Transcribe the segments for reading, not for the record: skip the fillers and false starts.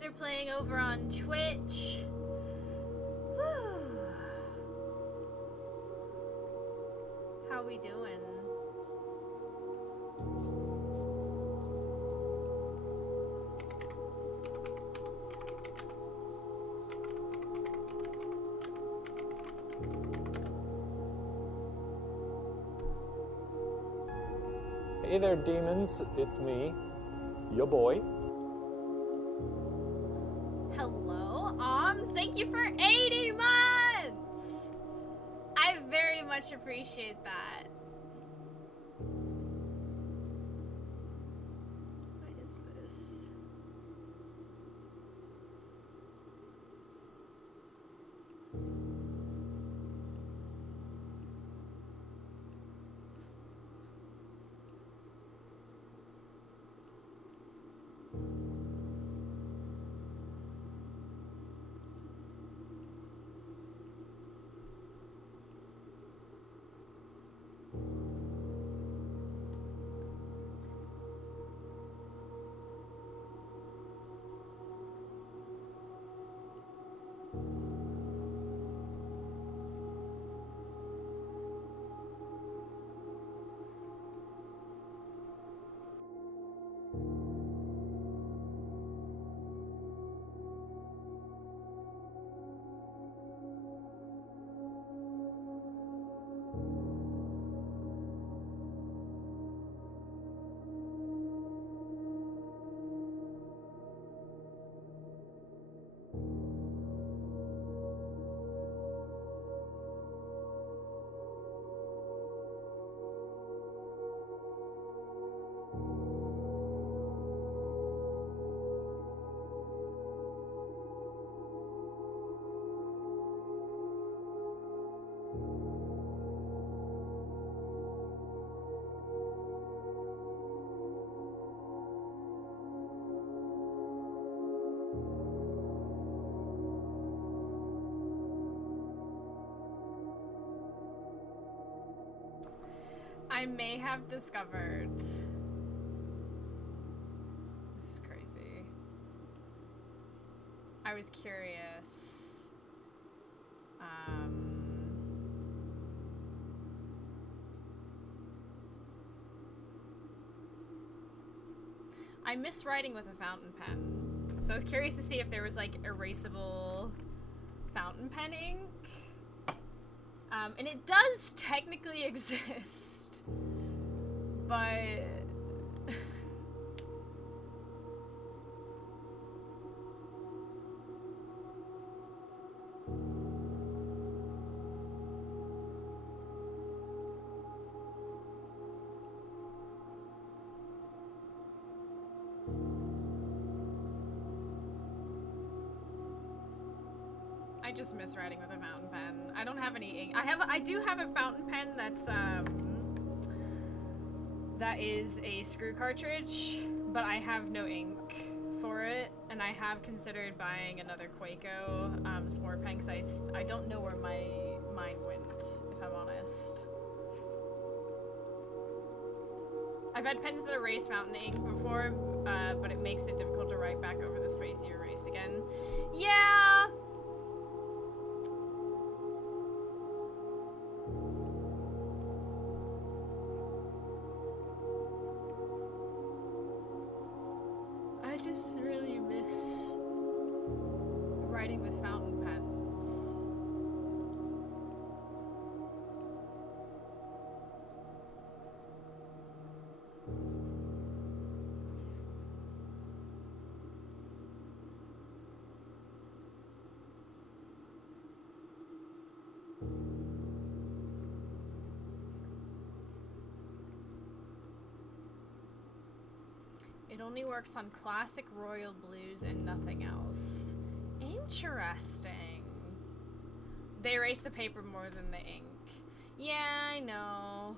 kids are playing over on Twitch. Whew. How we doing? Hey there, demons. It's me, your boy. Hello, thank you for 80 months! I very much appreciate that. What is this? I may have discovered. This is crazy. I was curious. I miss writing with a fountain pen. So I was curious to see if there was like erasable fountain pen ink. And it does technically exist, but I just miss writing with a fountain pen. I don't have any ink. I do have a fountain pen that's that is a screw cartridge, but I have no ink for it, and I have considered buying another Quaco sport pen because I don't know where mine went, if I'm honest. I've had pens that erase fountain ink before, but it makes it difficult to write back over the space you erase again. Yeah. I just really miss writing with fountain pens. It only works on classic royal blues and nothing else. Interesting. They erase the paper more than the ink. Yeah, I know.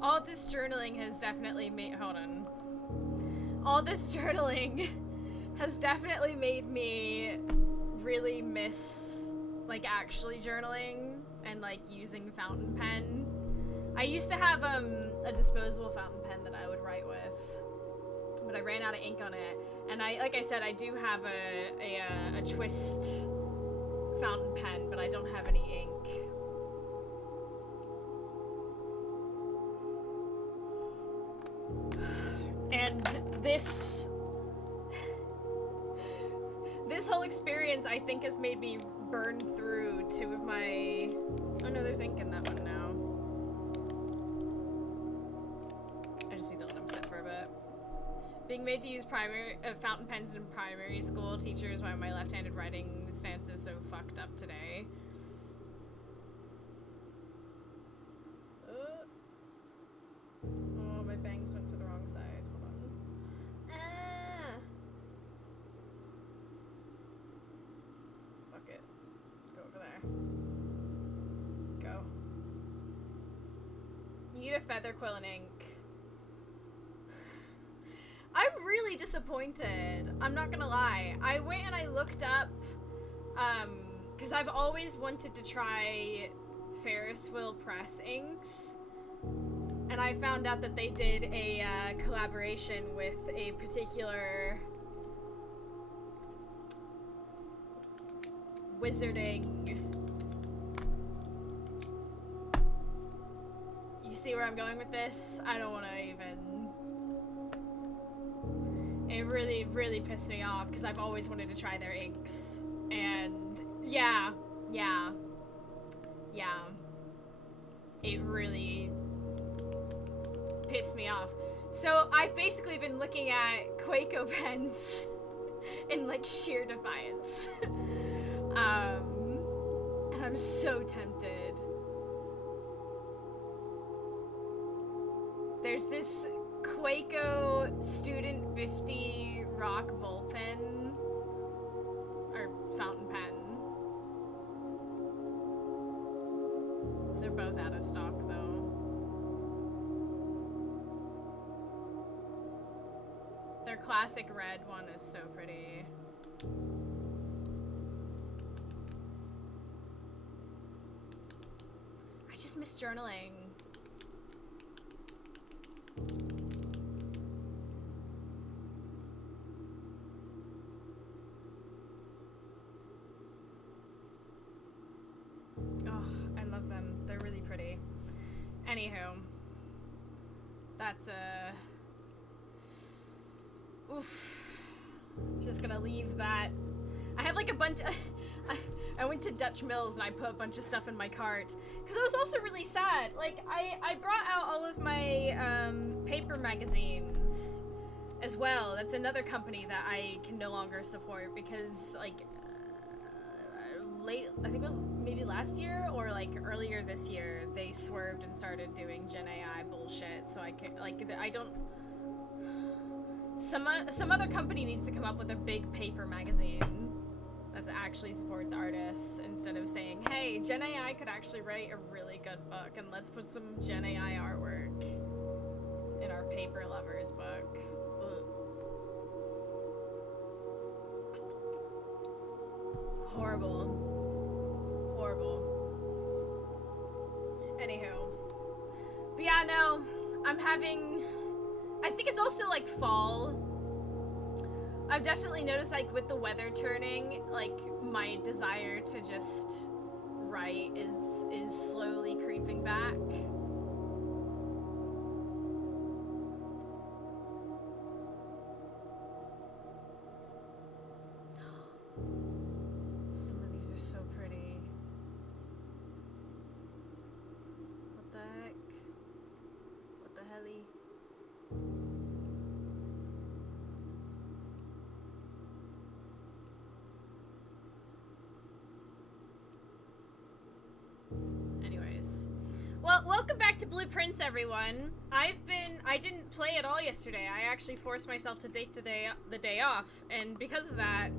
All this journaling has definitely made... Hold on. All this journaling has definitely made me really miss, like, actually journaling and, like, using fountain pen. I used to have, a disposable fountain pen that I would write with, but I ran out of ink on it. And like I said, I do have a twist fountain pen, but I don't have any ink. And this whole experience, I think, has made me burn through 2 of my... Oh no, there's ink in that one now. I just need to let them sit for a bit. Being made to use fountain pens in primary school teachers why my left-handed writing stance is so fucked up today. Oh, my bangs went to the wrong side. Hold on. Fuck it. Go over there. Go. You need a feather quill and ink. I'm really disappointed. I'm not gonna lie. I went and I looked up, because I've always wanted to try Ferris Wheel Press inks. And I found out that they did a collaboration with a particular wizarding... You see where I'm going with this? I don't want to even... It really, really pissed me off because I've always wanted to try their inks. And yeah. It really pissed me off. So I've basically been looking at Quaco pens in like sheer defiance. And I'm so tempted. There's this Quaco Student 50 Rock Volt Pen, or fountain pen. They're both out of stock though. Their classic red one is so pretty. I just miss journaling. Anywho, that's oof. Just gonna leave that. I have like a bunch of, I went to Dutch Mills and I put a bunch of stuff in my cart because I was also really sad. Like I brought out all of my paper magazines as well. That's another company that I can no longer support because like I think it was maybe last year or like earlier this year, they swerved and started doing Gen AI bullshit. So I can I don't. Some other company needs to come up with a big paper magazine that actually supports artists instead of saying, "Hey, Gen AI could actually write a really good book, and let's put some Gen AI artwork in our paper lovers book." Ugh. Horrible. Anywho. But yeah, no, I think it's also like fall. I've definitely noticed like with the weather turning, like my desire to just write is slowly creeping back. Blueprints, everyone. I didn't play at all yesterday. I actually forced myself to take the day off, and because of that,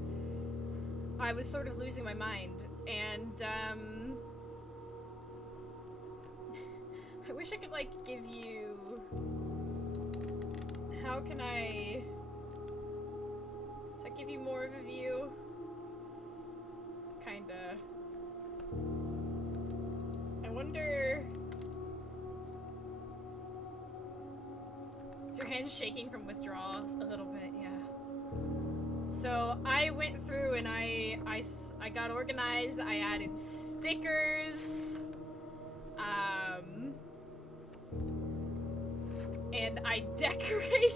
I was sort of losing my mind. And I wish I could, like, give you... How can I... Does that give you more of a view? Kinda. I wonder... Is your hand shaking from withdrawal? A little bit, yeah. So I went through and I got organized. I added stickers. And I decorated.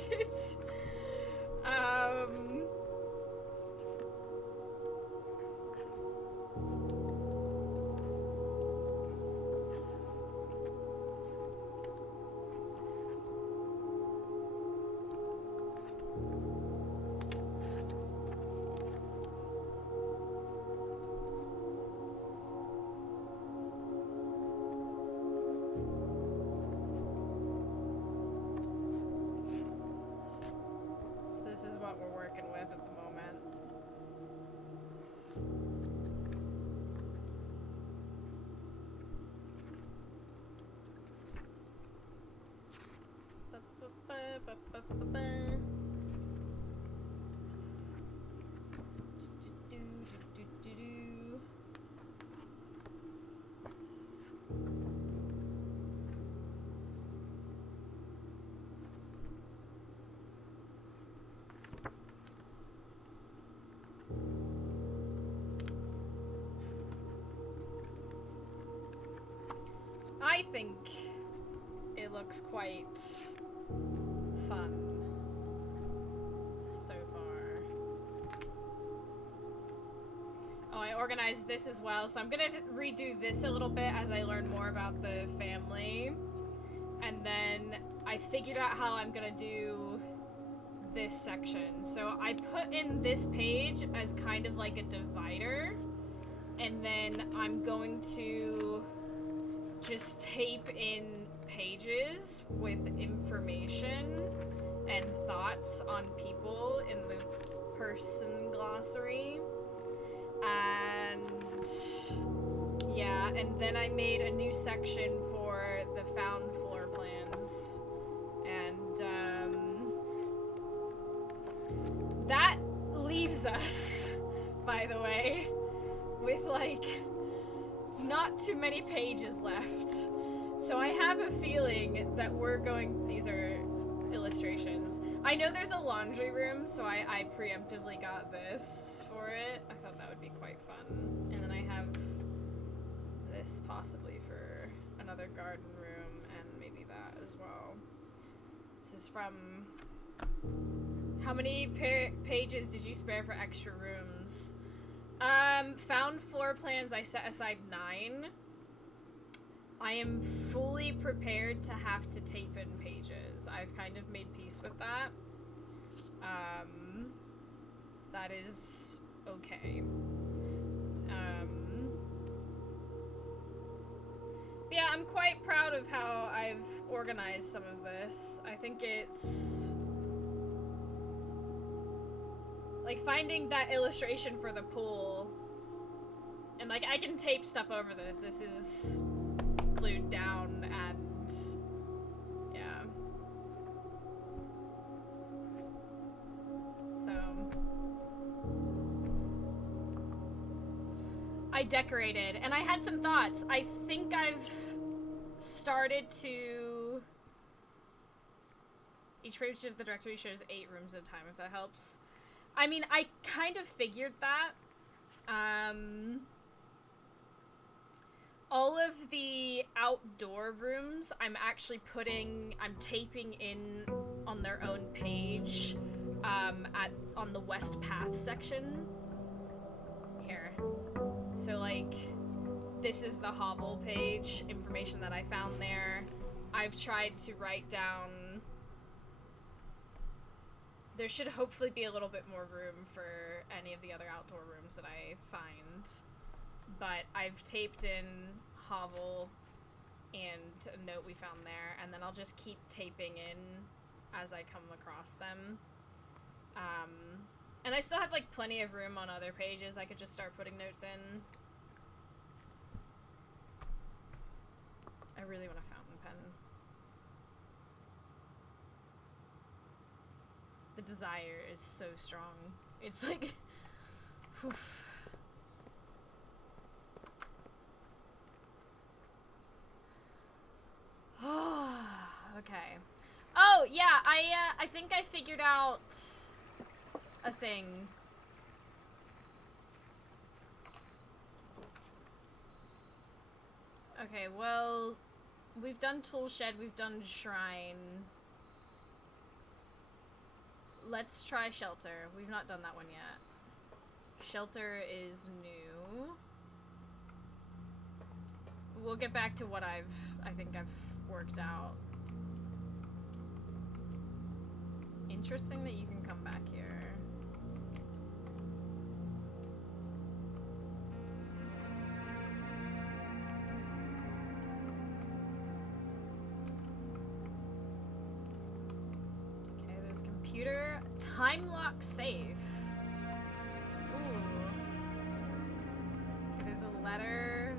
This is what we're working with at the moment. I think it looks quite fun so far. Oh, I organized this as well, so I'm gonna redo this a little bit as I learn more about the family. And then I figured out how I'm gonna do this section. So I put in this page as kind of like a divider, and then I'm going to just tape in pages with information and thoughts on people in the person glossary. And yeah, and then I made a new section for the found floor plans. And that leaves us, by the way, with like not too many pages left. So I have a feeling that we're going... These are illustrations. I know there's a laundry room, so I preemptively got this for it. I thought that would be quite fun. And then I have this possibly for another garden room, and maybe that as well. This is from... How many pages did you spare for extra rooms? Found floor plans, I set aside 9. I am fully prepared to have to tape in pages. I've kind of made peace with that. That is okay. Yeah, I'm quite proud of how I've organized some of this. I think it's... like, finding that illustration for the pool, and, like, I can tape stuff over this. This is glued down, and, yeah. So, I decorated, and I had some thoughts. I think I've started to... Each page of the directory shows 8 rooms at a time, if that helps. I mean, I kind of figured that. All of the outdoor rooms, I'm taping in on their own page, on the West Path section. Here. So, like, this is the hovel page, information that I found there. I've tried to write down... There should hopefully be a little bit more room for any of the other outdoor rooms that I find. But I've taped in hovel and a note we found there, and then I'll just keep taping in as I come across them. And I still have, like, plenty of room on other pages. I could just start putting notes in. I really want a fountain pen. The desire is so strong. It's like... Oof. Okay. Oh, yeah, I think I figured out a thing. Okay, well, we've done tool shed, we've done shrine. Let's try shelter. We've not done that one yet. Shelter is new. We'll get back to what I think I've worked out. Interesting that you can come back here. Okay, there's computer. Time lock safe. Ooh. Okay, there's a letter.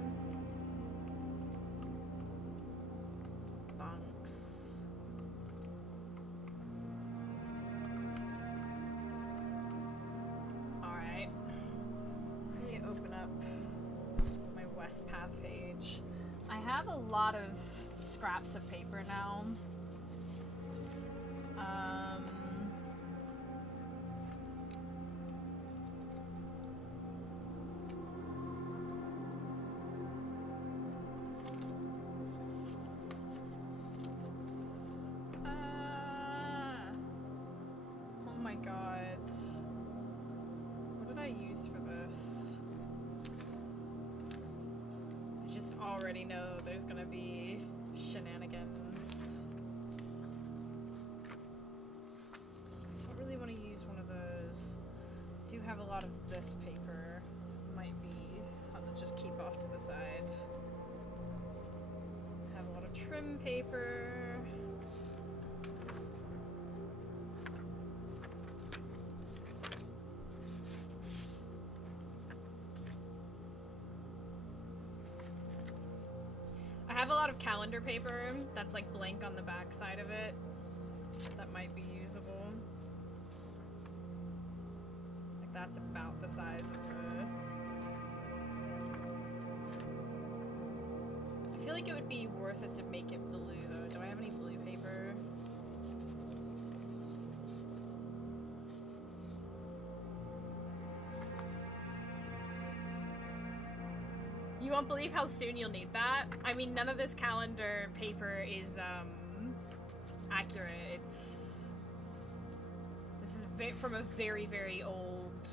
Bunks. Alright. Let me open up my West Path page. I have a lot of scraps of paper now. Oh my god. What did I use for this? I just already know there's gonna be shenanigans. Don't really want to use one of those. Do have a lot of this paper. Might be fun to just keep off to the side. Have a lot of trim paper. I have a lot of calendar paper that's like blank on the back side of it. That might be usable. Like that's about the size of the... I feel like it would be worth it to make it blue though. Do I have any blue paper? You won't believe how soon you'll need that. I mean, none of this calendar paper is, accurate. This is from a very, very old,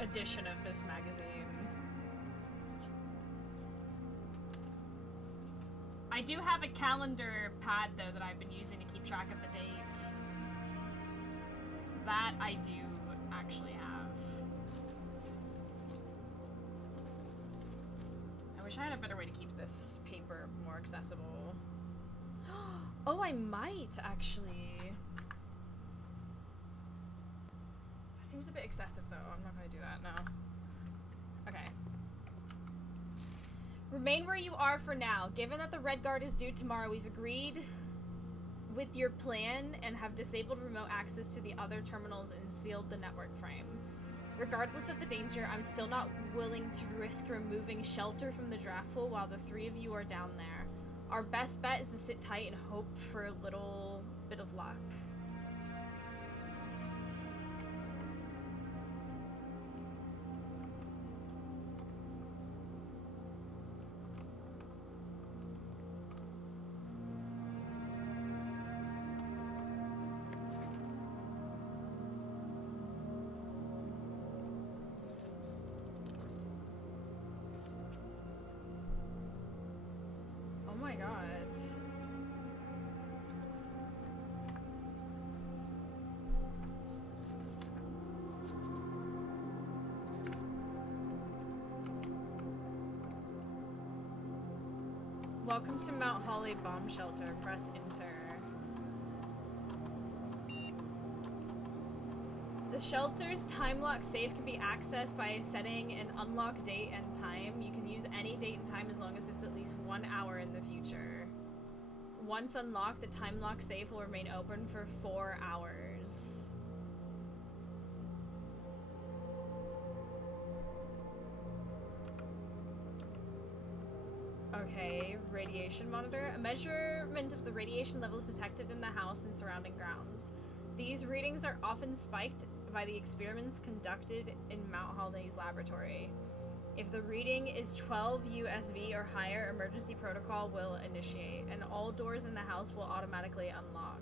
edition of this magazine. I do have a calendar pad, though, that I've been using to keep track of the date. That I do actually have. I wish I had a better way to keep this paper more accessible. Oh, I might, actually. That seems a bit excessive, though. I'm not going to do that, no. Okay. Remain where you are for now. Given that the Red Guard is due tomorrow, we've agreed with your plan and have disabled remote access to the other terminals and sealed the network frame. Regardless of the danger, I'm still not willing to risk removing shelter from the draft pool while the three of you are down there. Our best bet is to sit tight and hope for a little bit of luck. Oh my god. Welcome to Mount Holly Bomb Shelter. Press enter. The shelter's time lock safe can be accessed by setting an unlock date and time. You can use any date and time as long as it's at least 1 hour in the future. Once unlocked, the time lock safe will remain open for 4 hours. Okay, radiation monitor. A measurement of the radiation levels detected in the house and surrounding grounds. These readings are often spiked by the experiments conducted in Mount Holiday's laboratory. If the reading is 12 USV or higher, emergency protocol will initiate, and all doors in the house will automatically unlock.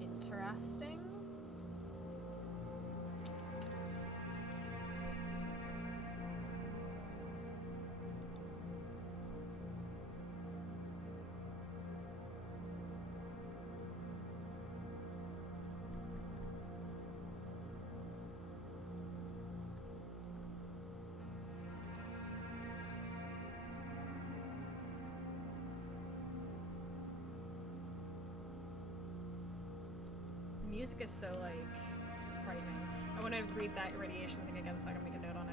Interesting. Music is so, like, frightening. I want to read that radiation thing again so I can make a note on it.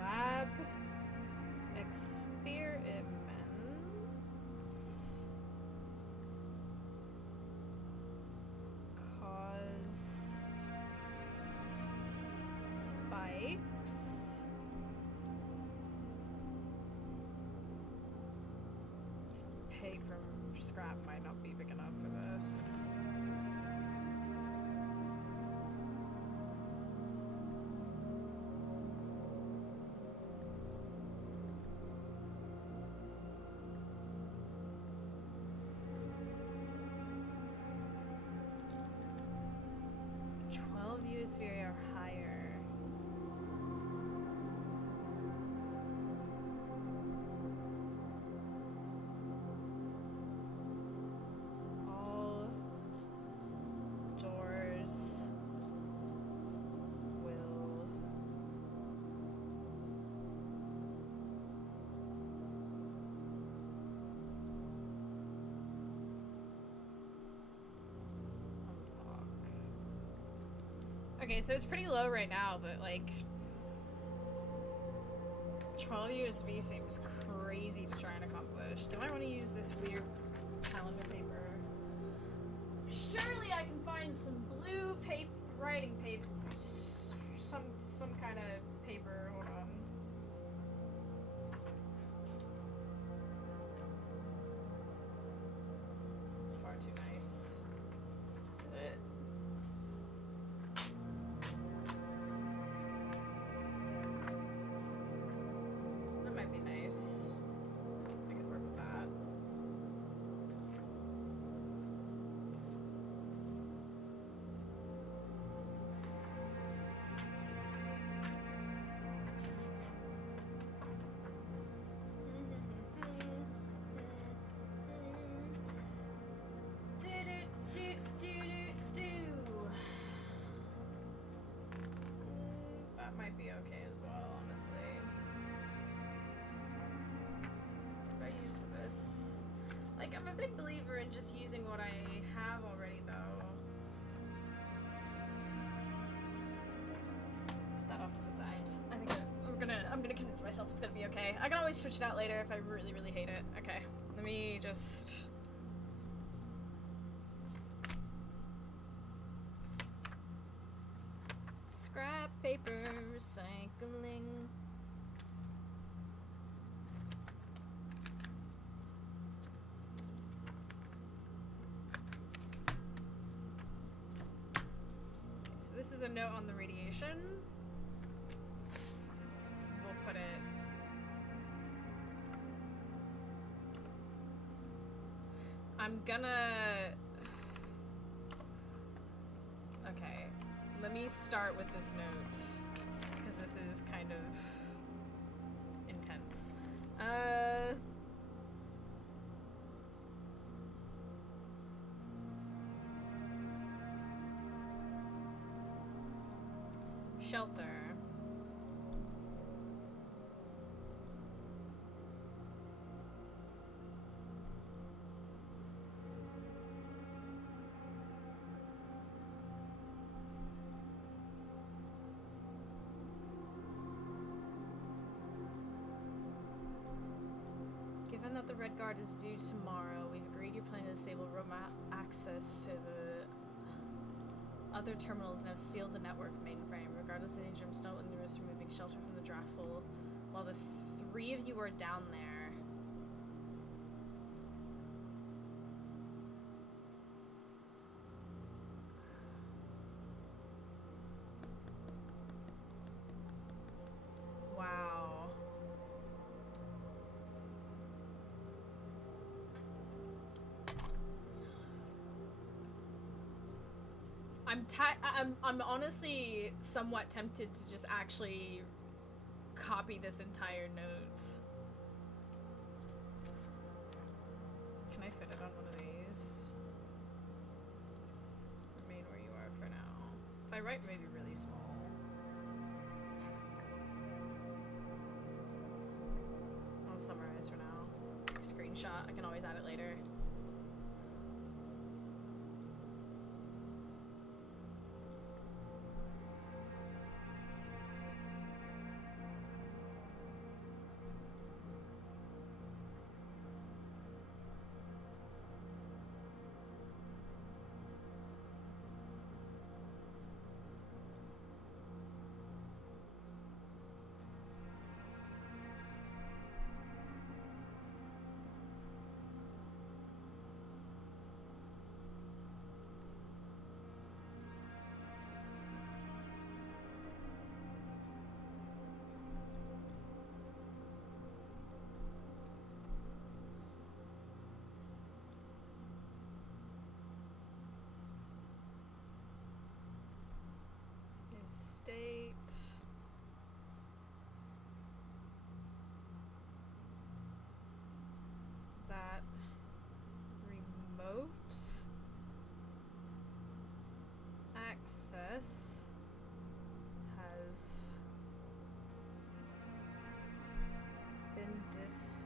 Lab experiments cause spikes. This paper scrap might not be big enough for this. USV or higher. All doors will unlock. Okay, so it's pretty low right now, but like 12 USB seems crazy to try and accomplish. Do I want to use this weird calendar paper? Surely I can find some blue paper, writing paper, some kind of paper. Hold on. It's far too nice. Is it? That might be nice. I could work with that. That might be okay as well, honestly. What do I use for this? Like, I'm a big believer in just using what I have already, though. Put that off to the side. I think I'm gonna convince myself it's gonna be okay. I can always switch it out later if I really, really hate it. Okay, let me just... Scrap paper recycling. Okay, so So this is a note on the radiation. We'll put it... I'm gonna... Okay, let me start with this note, because this is kind of intense. Shelter. Given that the Red Guard is due tomorrow, we've agreed you plan to disable access to the other terminals and have sealed the network mainframe. Regardless of the danger, I'm still in the risk of removing shelter from the draft hole while the three of you are down there. Wow. I'm honestly somewhat tempted to just actually copy this entire note. Can I fit it on one of these? Remain where you are for now. If I write maybe really small. I'll summarize for now. Screenshot, I can always add it later. State. That remote access has been disabled.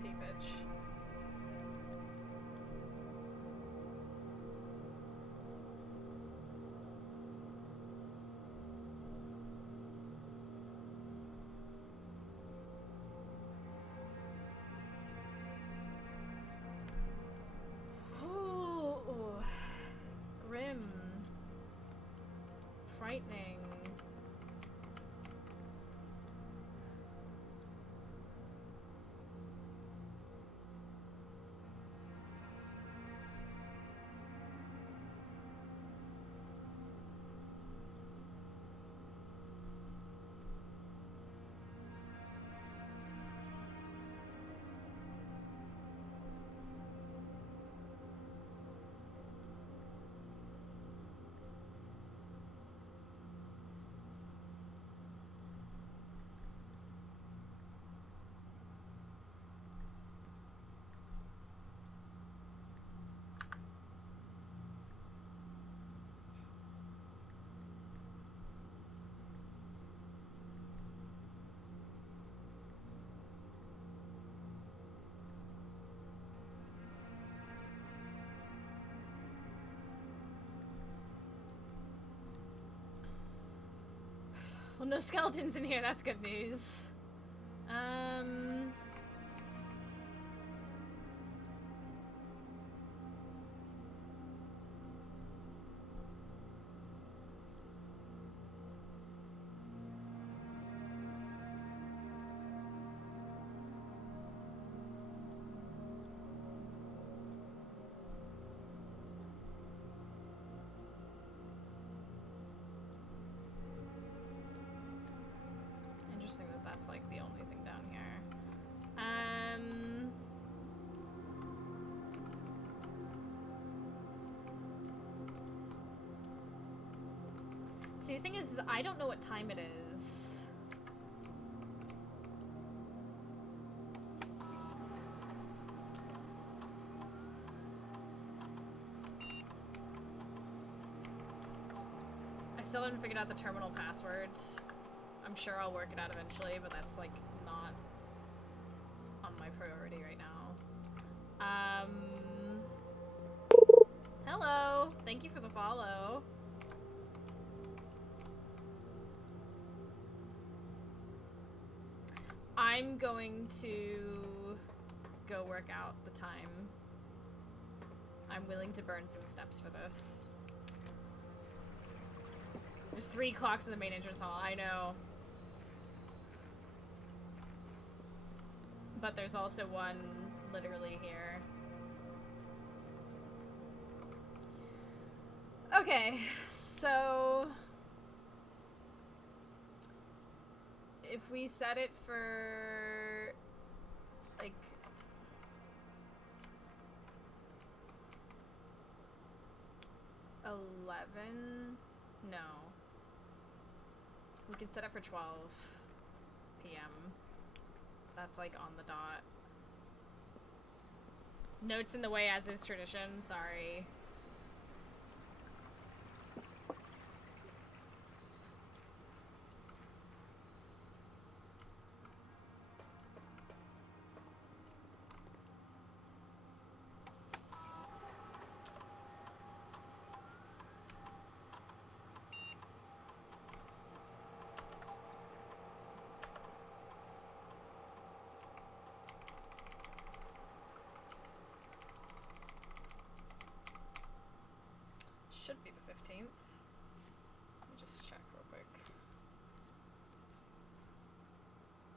Tape edge. frightening. Well, no skeletons in here, that's good news. Interesting that that's like the only thing down here. See, the thing is I don't know what time it is. I still haven't figured out the terminal password. I'm sure I'll work it out eventually, but that's like not on my priority right now. Hello! Thank you for the follow. I'm going to go work out the time. I'm willing to burn some steps for this. There's 3 clocks in the main entrance hall, I know. But there's also one literally here. Okay, so if we set it for like no. We can set it for 12 p.m. That's like on the dot. Notes in the way as is tradition, sorry. Should be the 15th. Let me just check real quick.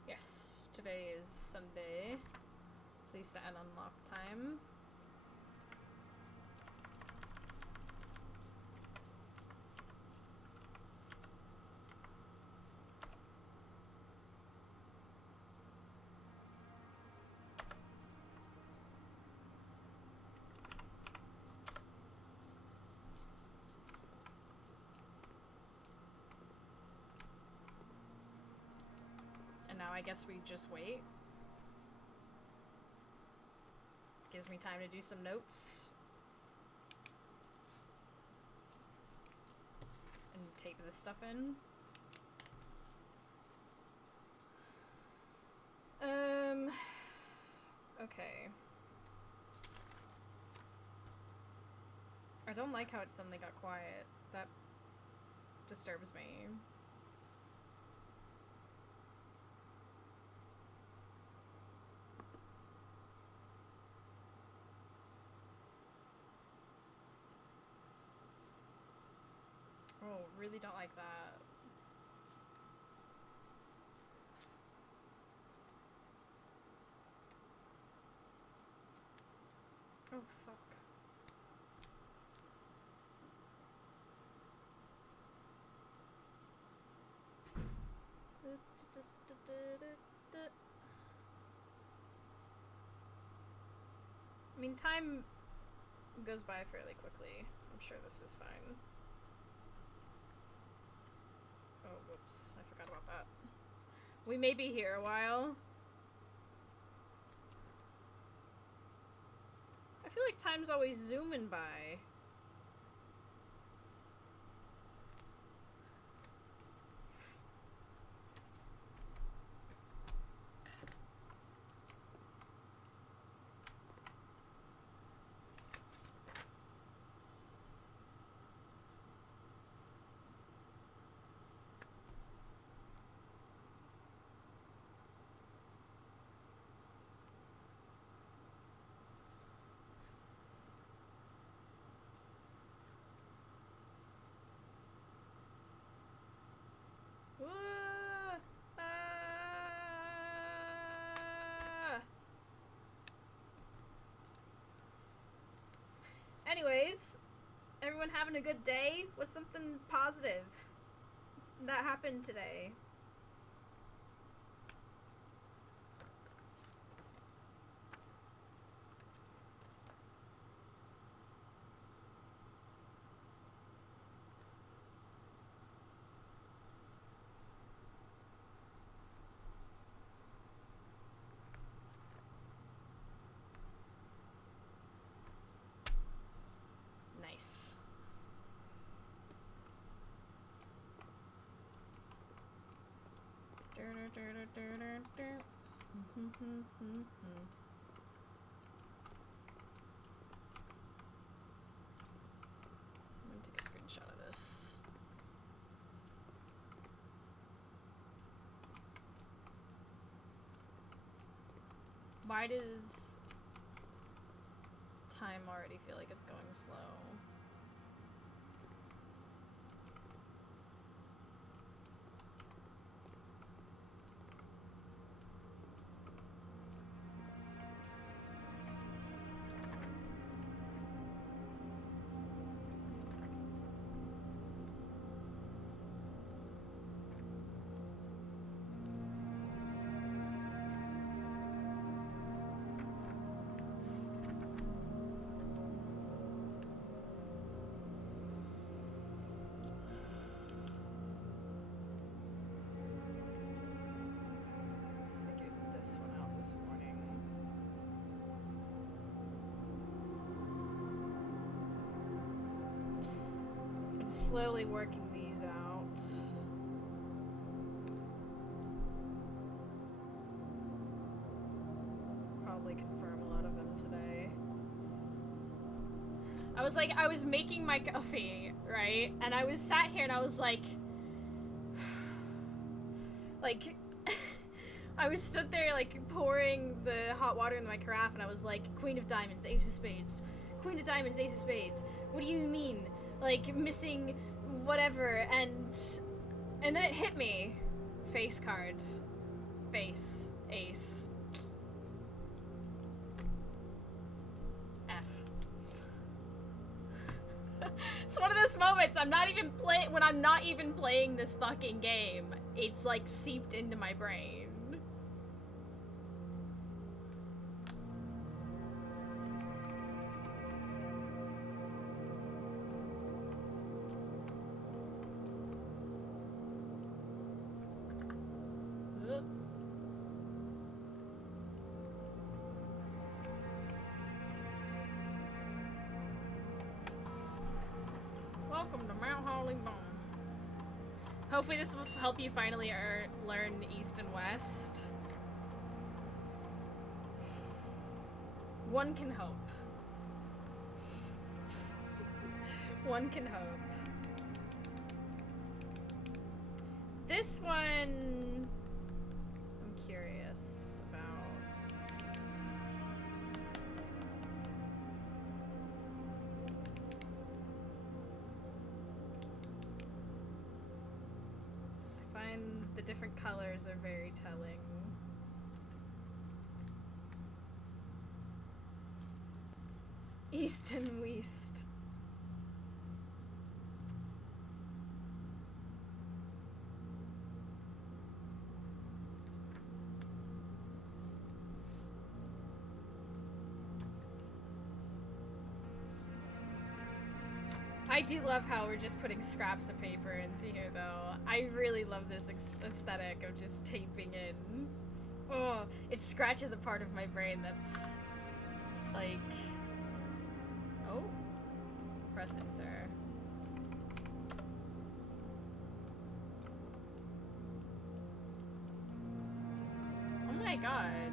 Yes, today is Sunday. Please set an unlock time. Now I guess we just wait. Gives me time to do some notes. And tape this stuff in. Okay. I don't like how it suddenly got quiet. That disturbs me. Oh, really don't like that. Oh, fuck. I mean, time goes by fairly quickly. I'm sure this is fine. Oh, whoops. I forgot about that. We may be here a while. I feel like time's always zooming by. Whoa! Ah! Anyways, everyone having a good day? What's something positive that happened today? Nice. I'm gonna take a screenshot of this. Why does time already feel like it's going slow? This one out this morning. I'm slowly working these out. Probably confirm a lot of them today. I was making my coffee, right? And I was sat here and I was like I was stood there, like, pouring the hot water in my carafe, and I was like, Queen of Diamonds, Ace of Spades. Queen of Diamonds, Ace of Spades. What do you mean? Like, missing whatever, and then it hit me. Face card. Face. Ace. F. It's one of those moments, when I'm not even playing this fucking game, it's, like, seeped into my brain. Welcome to Mount Holly Bone. Hopefully this will help you finally learn East and West. One can hope. One can hope. This one, I'm curious about. different colors are very telling. East and West. I do love how we're just putting scraps of paper into here, though. I really love this aesthetic of just taping in. Oh, it scratches a part of my brain that's like... Oh. Press enter. Oh my god.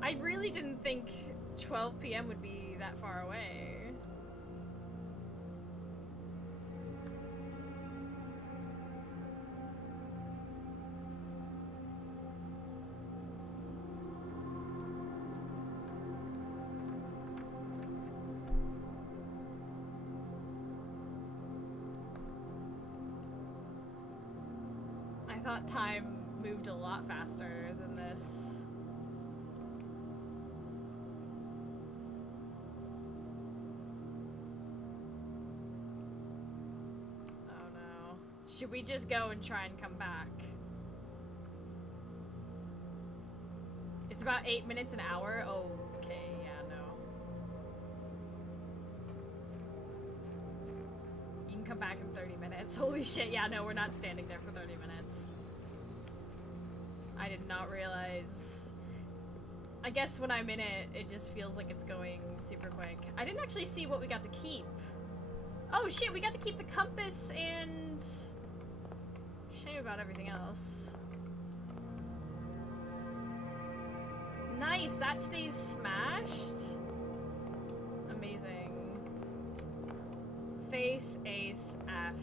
I really didn't think 12 p.m. would be that far away. I thought time moved a lot faster than this. Should we just go and try and come back? It's about 8 minutes an hour? Oh, okay, yeah, no. You can come back in 30 minutes. Holy shit, yeah, no, we're not standing there for 30 minutes. I did not realize. I guess when I'm in it, it just feels like it's going super quick. I didn't actually see what we got to keep. Oh shit, we got to keep the compass and... Shame about everything else. Nice, that stays smashed. Amazing. Face, ace, F.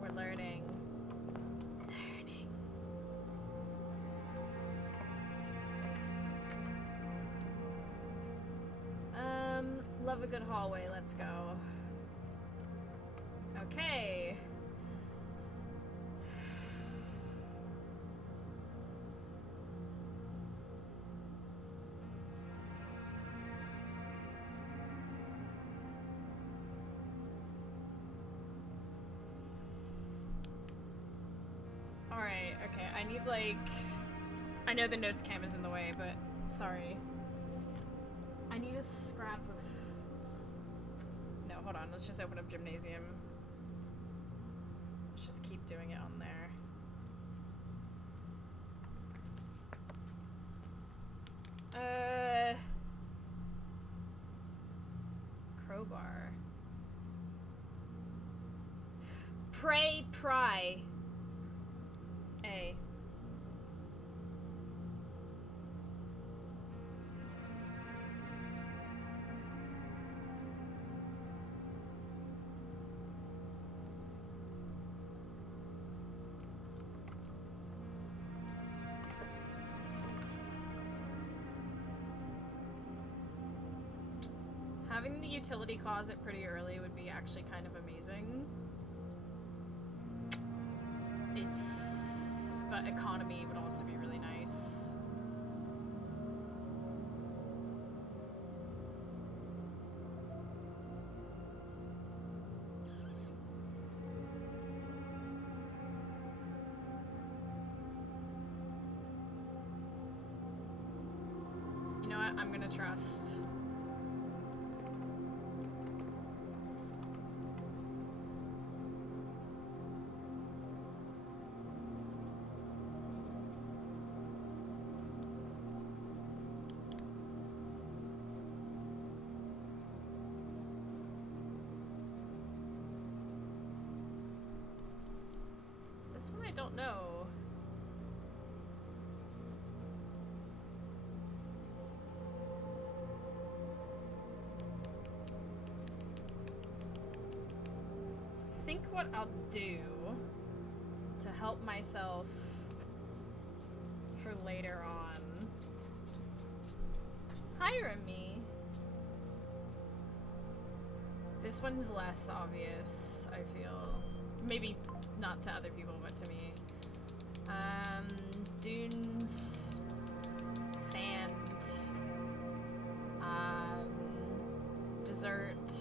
We're learning. Love a good hallway, let's go. Okay. Alright, okay, I need like... I know the notes cam is in the way, but sorry. I need a scrap of... No, hold on, let's just open up Gymnasium. Let's just keep doing it on there. Crowbar. Pray, pry. A. Having the utility closet pretty early would be actually kind of amazing. But economy would also be really nice. You know what? I'm gonna trust. I don't know. I think what I'll do to help myself for later on. Hi, Remy. This one's less obvious, I I feel. Maybe not to other people, but to me. Dunes, sand, dessert,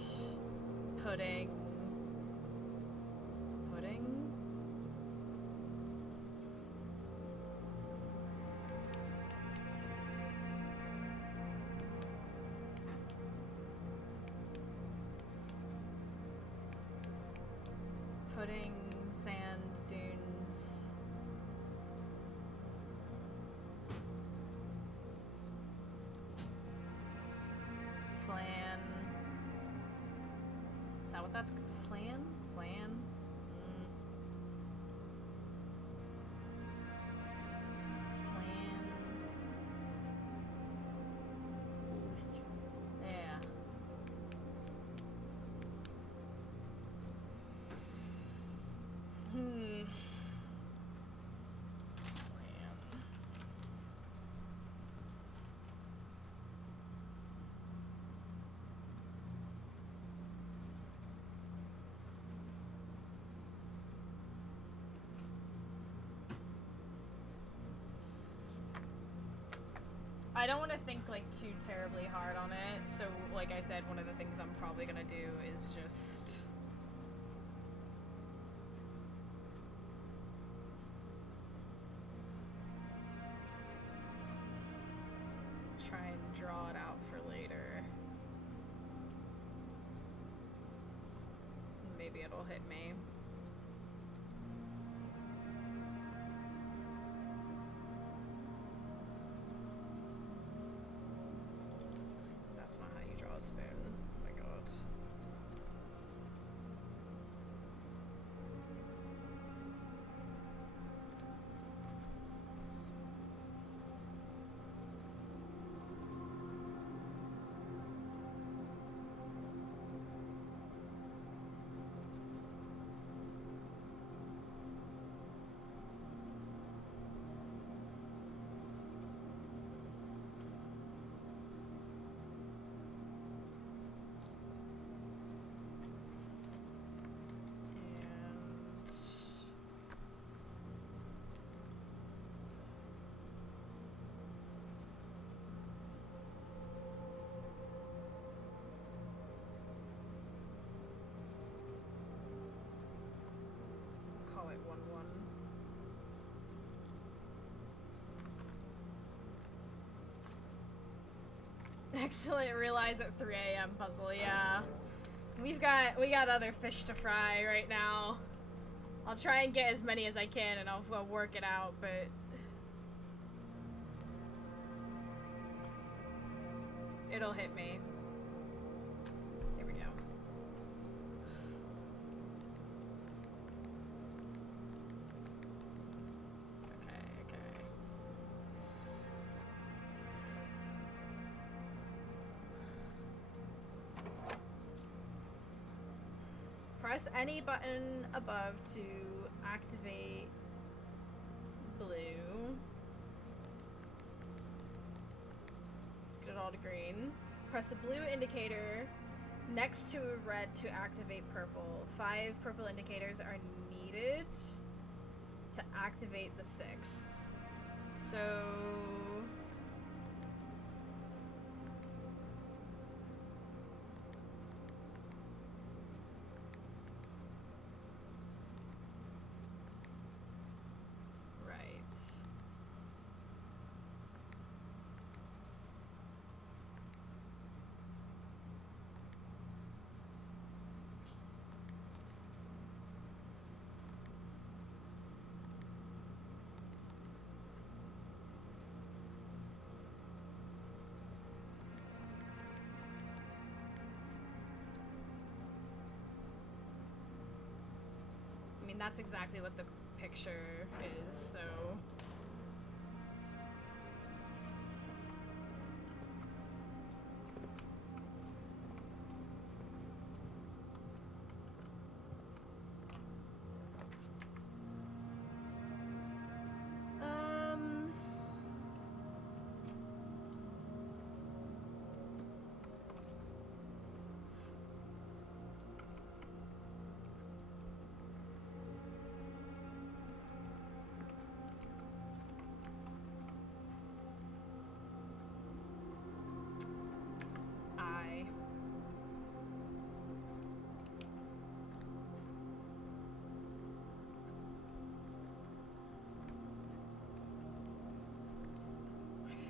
pudding. Pudding? Pudding, sand, dunes. Flan. Is that what that's flan? Flan? Flan. Yeah. Flan. I don't want to think like too terribly hard on it, so like I said, one of the things I'm probably gonna do is just try and draw it out for later. Maybe it'll hit me. That's not how you draw a spoon. Oh my god. Call it 1-1. Excellent realize at 3 a.m. puzzle, yeah. We got other fish to fry right now. I'll try and get as many as I can and I'll work it out, but it'll hit me. Here we go. Okay. Press any button above to activate blue. Let's get it all to green. Press a blue indicator next to a red to activate purple. 5 purple indicators are needed to activate the 6th. So that's exactly what the picture is, so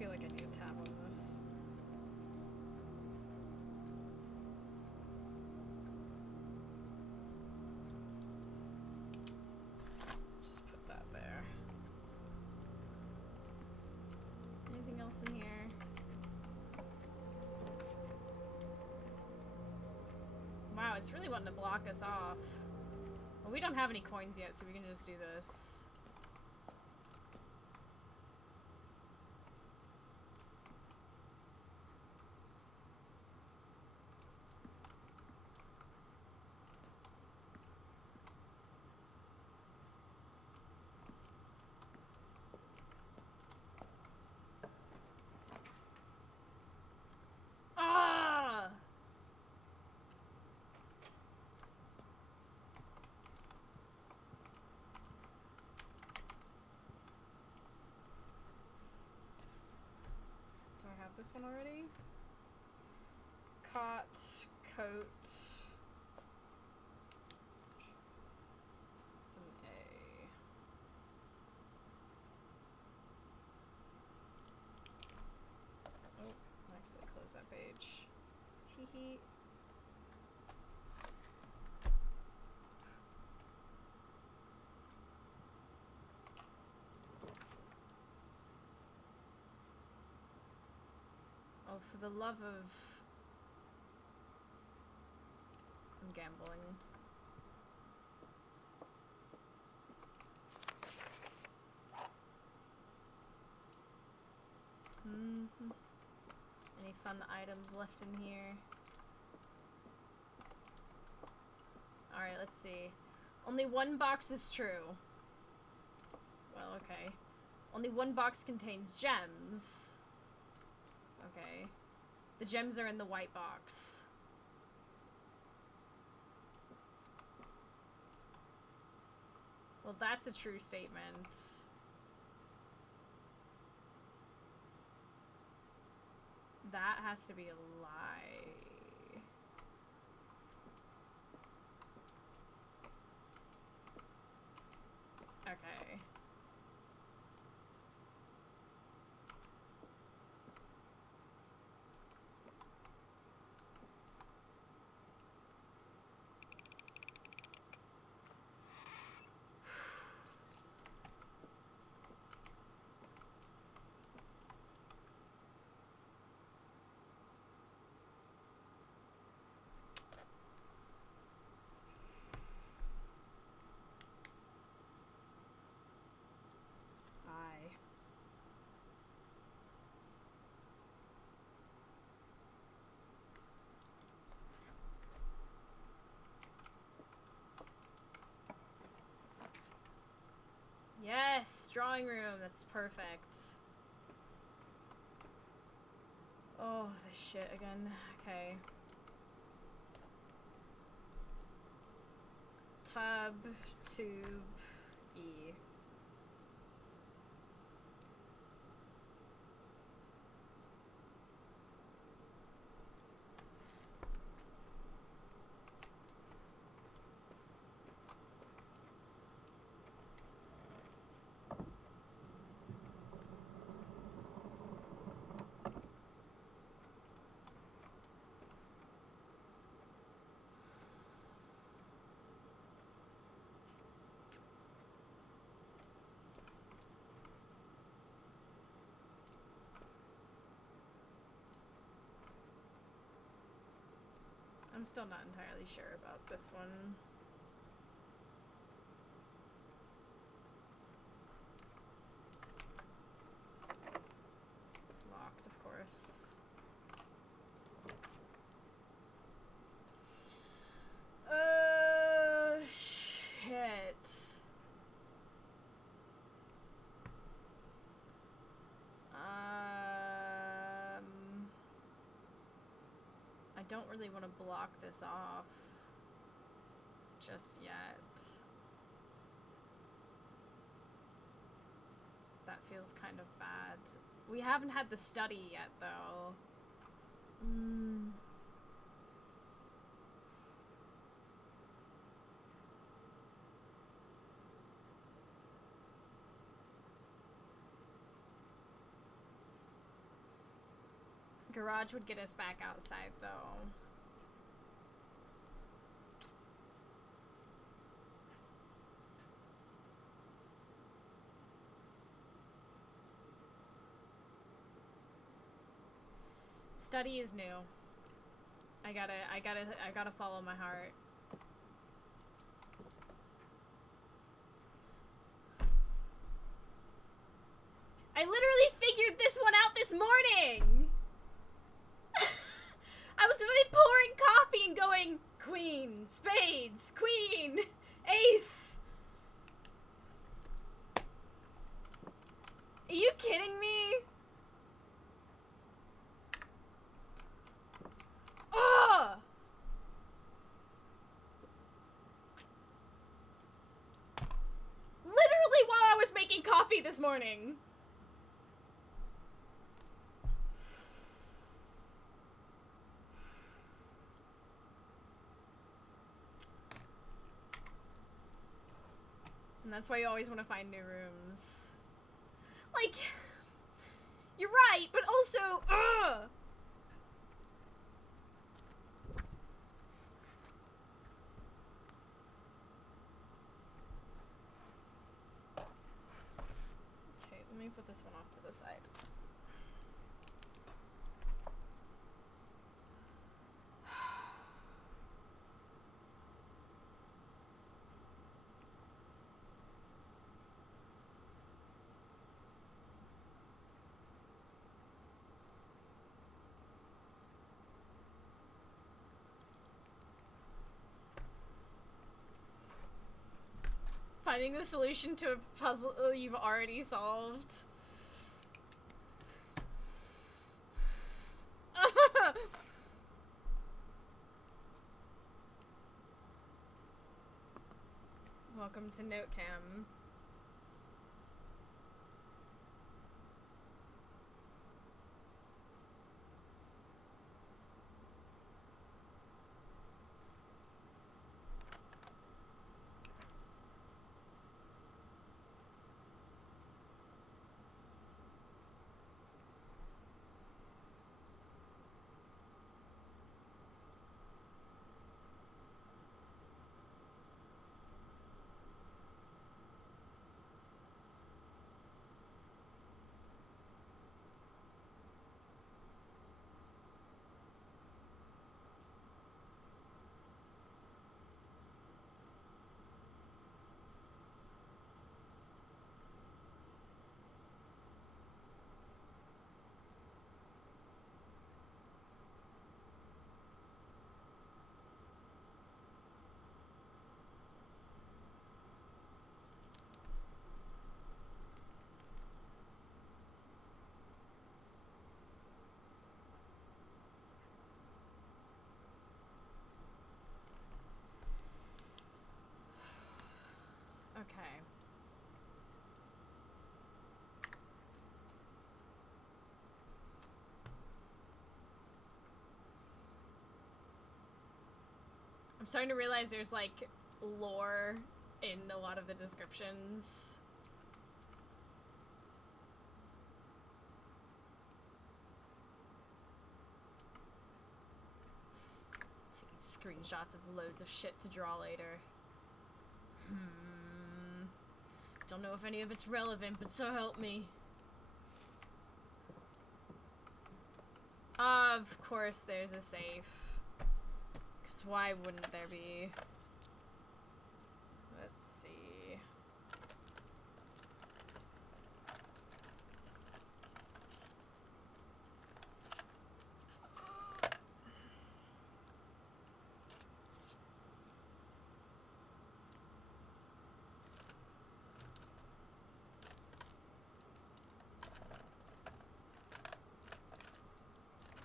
feel like I need a tab on this. Just put that there. Anything else in here? Wow, it's really wanting to block us off. Well, we don't have any coins yet, so we can just do this. Ah! Do I have this one already? Cot, coat. It's an A. Oh, actually close that page. Teehee. Oh, for the love of... I'm gambling. Any fun items left in here? Alright, let's see. Only one box is true. Well, okay. Only one box contains gems. Okay. The gems are in the white box. Well, that's a true statement. That has to be a lie. Okay. Yes, drawing room. That's perfect. Oh, this shit again. Okay. Tub, tube, E. I'm still not entirely sure about this one. Locked, of course. Shit. I don't really want to block this off just yet. That feels kind of bad. We haven't had the study yet, though. garage would get us back outside, though. Study is new. I gotta follow my heart. I literally figured this one out this morning! I was literally pouring coffee and going, queen, spades, queen, ace. Are you kidding me? Ugh! Literally while I was making coffee this morning. And that's why you always want to find new rooms. Like, you're right, but also, ugh! Okay, let me put this one off to the side. Finding the solution to a puzzle you've already solved. Welcome to NoteCam. Okay. I'm starting to realize there's like lore in a lot of the descriptions. Taking screenshots of loads of shit to draw later. Don't know if any of it's relevant, but so help me. Of course there's a safe. Because why wouldn't there be? Let's see.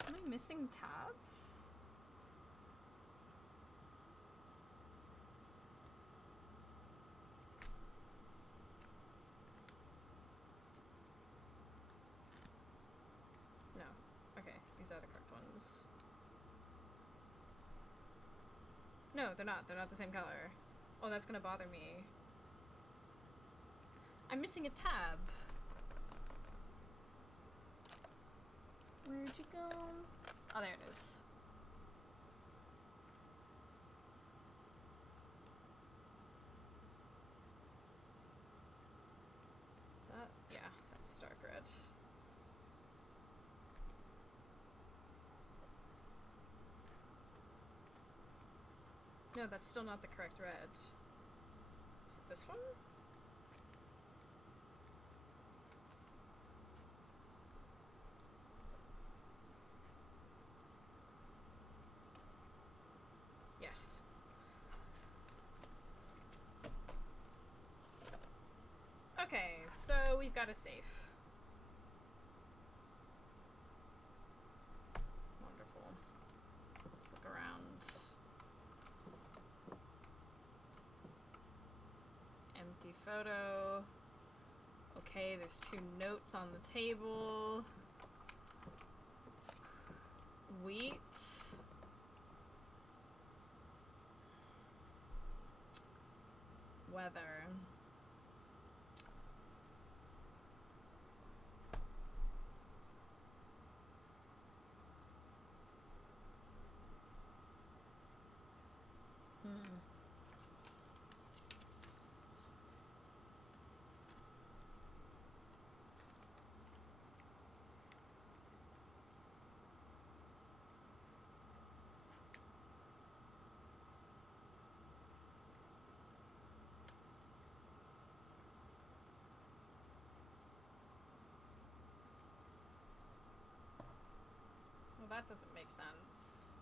Am I missing tabs? No. Okay, these are the correct ones. No, they're not. They're not the same color. Oh, that's gonna bother me. I'm missing a tab. Where'd you go? Oh, there it is. Is that? Yeah, that's dark red. No, that's still not the correct red. Is it this one? Yes. Okay, so we've got a safe. Wonderful. Let's look around. Empty photo. Okay, there's 2 notes on the table. Wheat. Weather. Well, that doesn't make sense.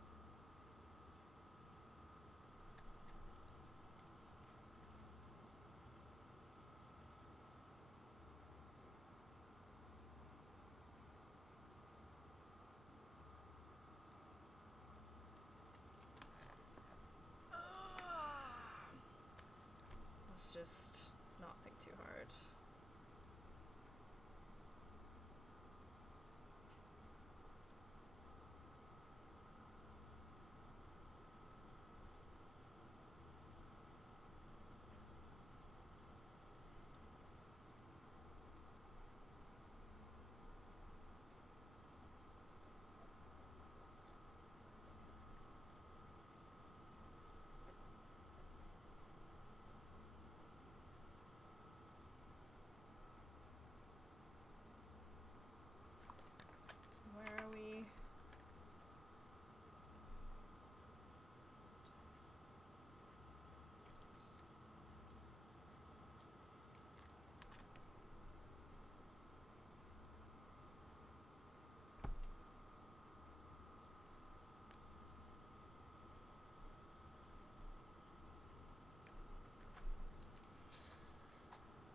Let's just not think too hard. Where are we?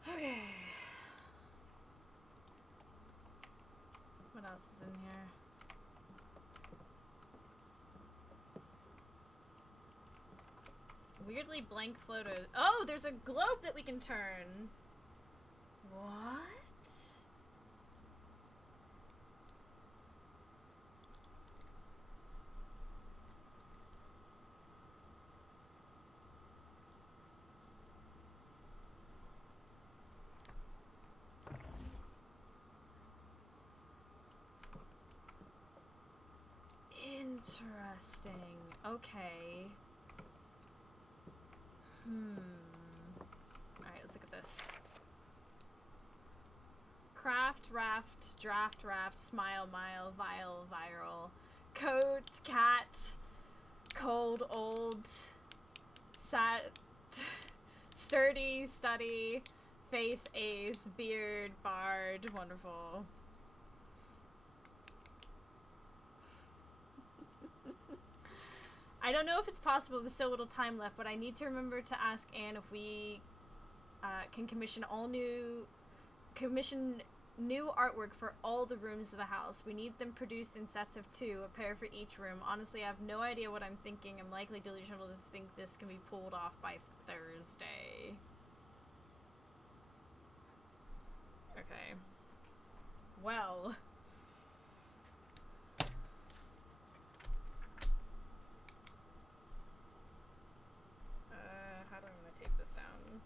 Okay. What else is in here? Weirdly blank photos. Oh, there's a globe that we can turn. What? Interesting. Okay. Alright, let's look at this. Craft, raft, draft, raft, smile, mile, vial, viral. Coat, cat, cold, old, sat, sturdy, study, face, ace, beard, bard, wonderful. I don't know if it's possible, there's so little time left, but I need to remember to ask Anne if we can commission new artwork for all the rooms of the house. We need them produced in sets of 2, a pair for each room. Honestly, I have no idea what I'm thinking. I'm likely delusional to think this can be pulled off by Thursday. Okay. Well. How do I want to tape this down?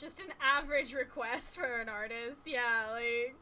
Just an average request for an artist, yeah, like...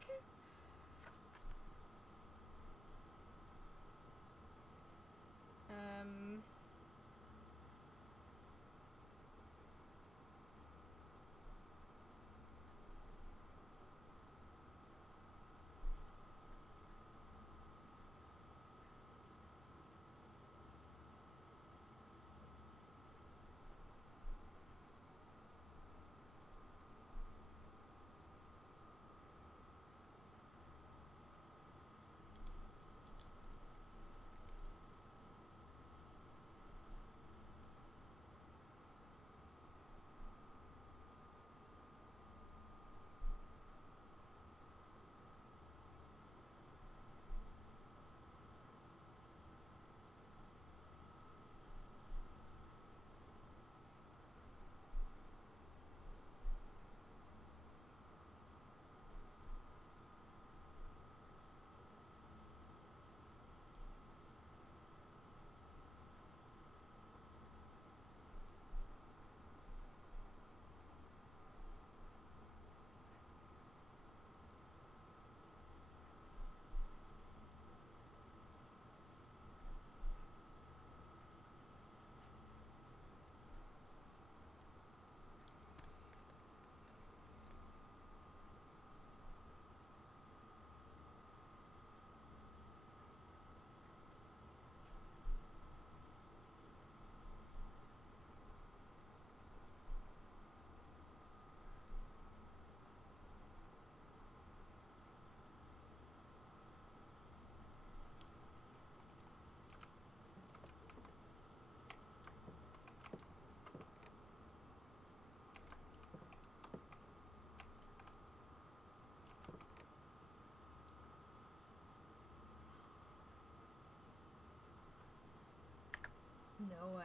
No way.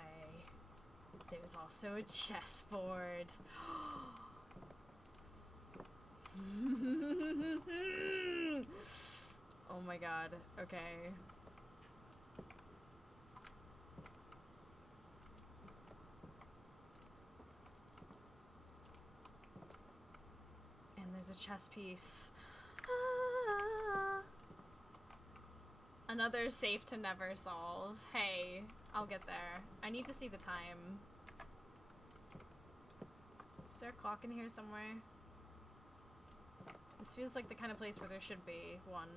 There's also a chessboard. Oh my god. Okay. And there's a chess piece. Another safe to never solve. Hey, I'll get there. I need to see the time. Is there a clock in here somewhere? This feels like the kind of place where there should be one.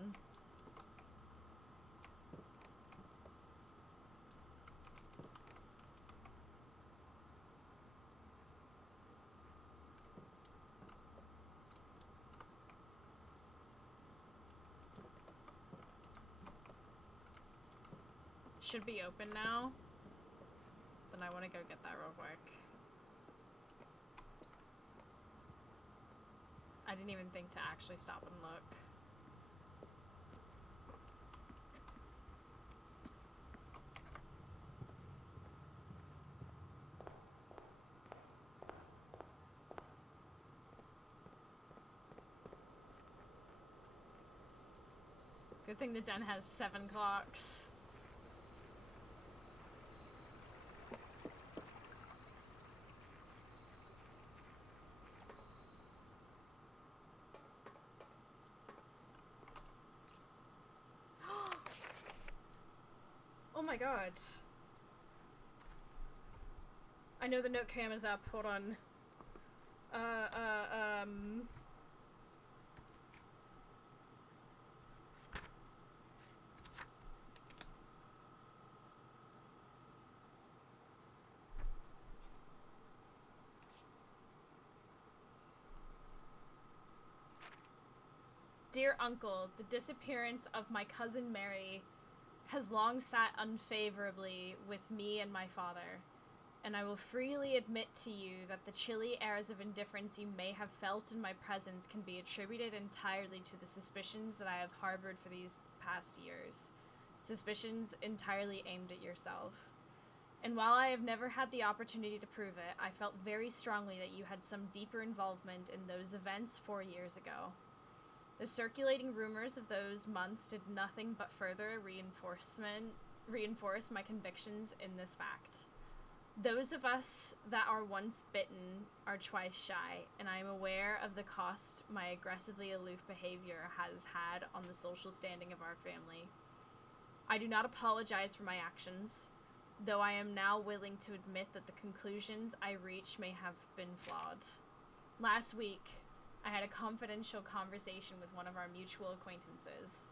Should be open now. Then I want to go get that real quick. I didn't even think to actually stop and look. Good thing the den has 7 clocks. Oh my god. I know the note cam is up. Hold on. Dear Uncle, the disappearance of my cousin Mary has long sat unfavorably with me and my father, and I will freely admit to you that the chilly airs of indifference you may have felt in my presence can be attributed entirely to the suspicions that I have harbored for these past years. Suspicions entirely aimed at yourself. And while I have never had the opportunity to prove it, I felt very strongly that you had some deeper involvement in those events 4 years ago. The circulating rumors of those months did nothing but further reinforce my convictions in this fact. Those of us that are once bitten are twice shy, and I am aware of the cost my aggressively aloof behavior has had on the social standing of our family. I do not apologize for my actions, though I am now willing to admit that the conclusions I reach may have been flawed. Last week, I had a confidential conversation with one of our mutual acquaintances.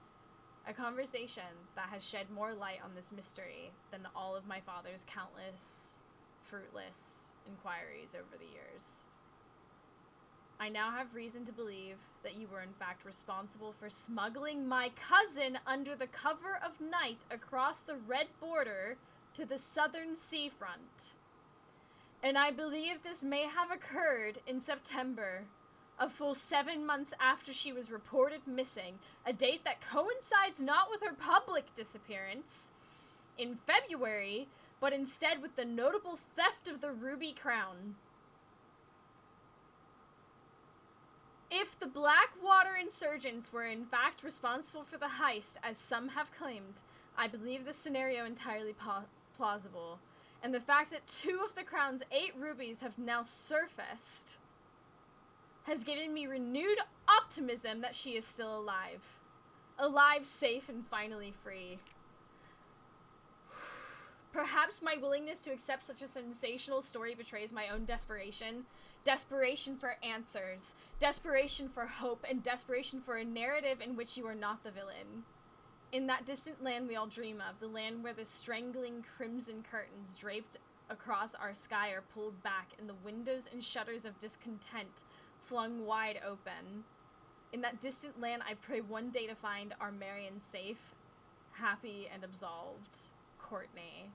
A conversation that has shed more light on this mystery than all of my father's countless, fruitless inquiries over the years. I now have reason to believe that you were in fact responsible for smuggling my cousin under the cover of night across the red border to the southern seafront. And I believe this may have occurred in September, a full 7 months after she was reported missing, a date that coincides not with her public disappearance in February, but instead with the notable theft of the ruby crown. If the Blackwater insurgents were in fact responsible for the heist, as some have claimed, I believe this scenario entirely plausible. And the fact that 2 of the crown's 8 rubies have now surfaced has given me renewed optimism that she is still alive. Alive, safe, and finally free. Perhaps my willingness to accept such a sensational story betrays my own desperation. Desperation for answers. Desperation for hope. And desperation for a narrative in which you are not the villain. In that distant land we all dream of, the land where the strangling crimson curtains draped across our sky are pulled back and the windows and shutters of discontent flung wide open. In that distant land I pray one day to find our Marion safe, happy, and absolved. Courtney.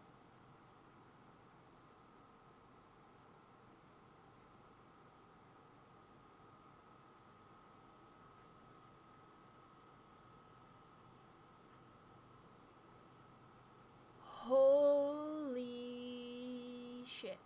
Holy shit.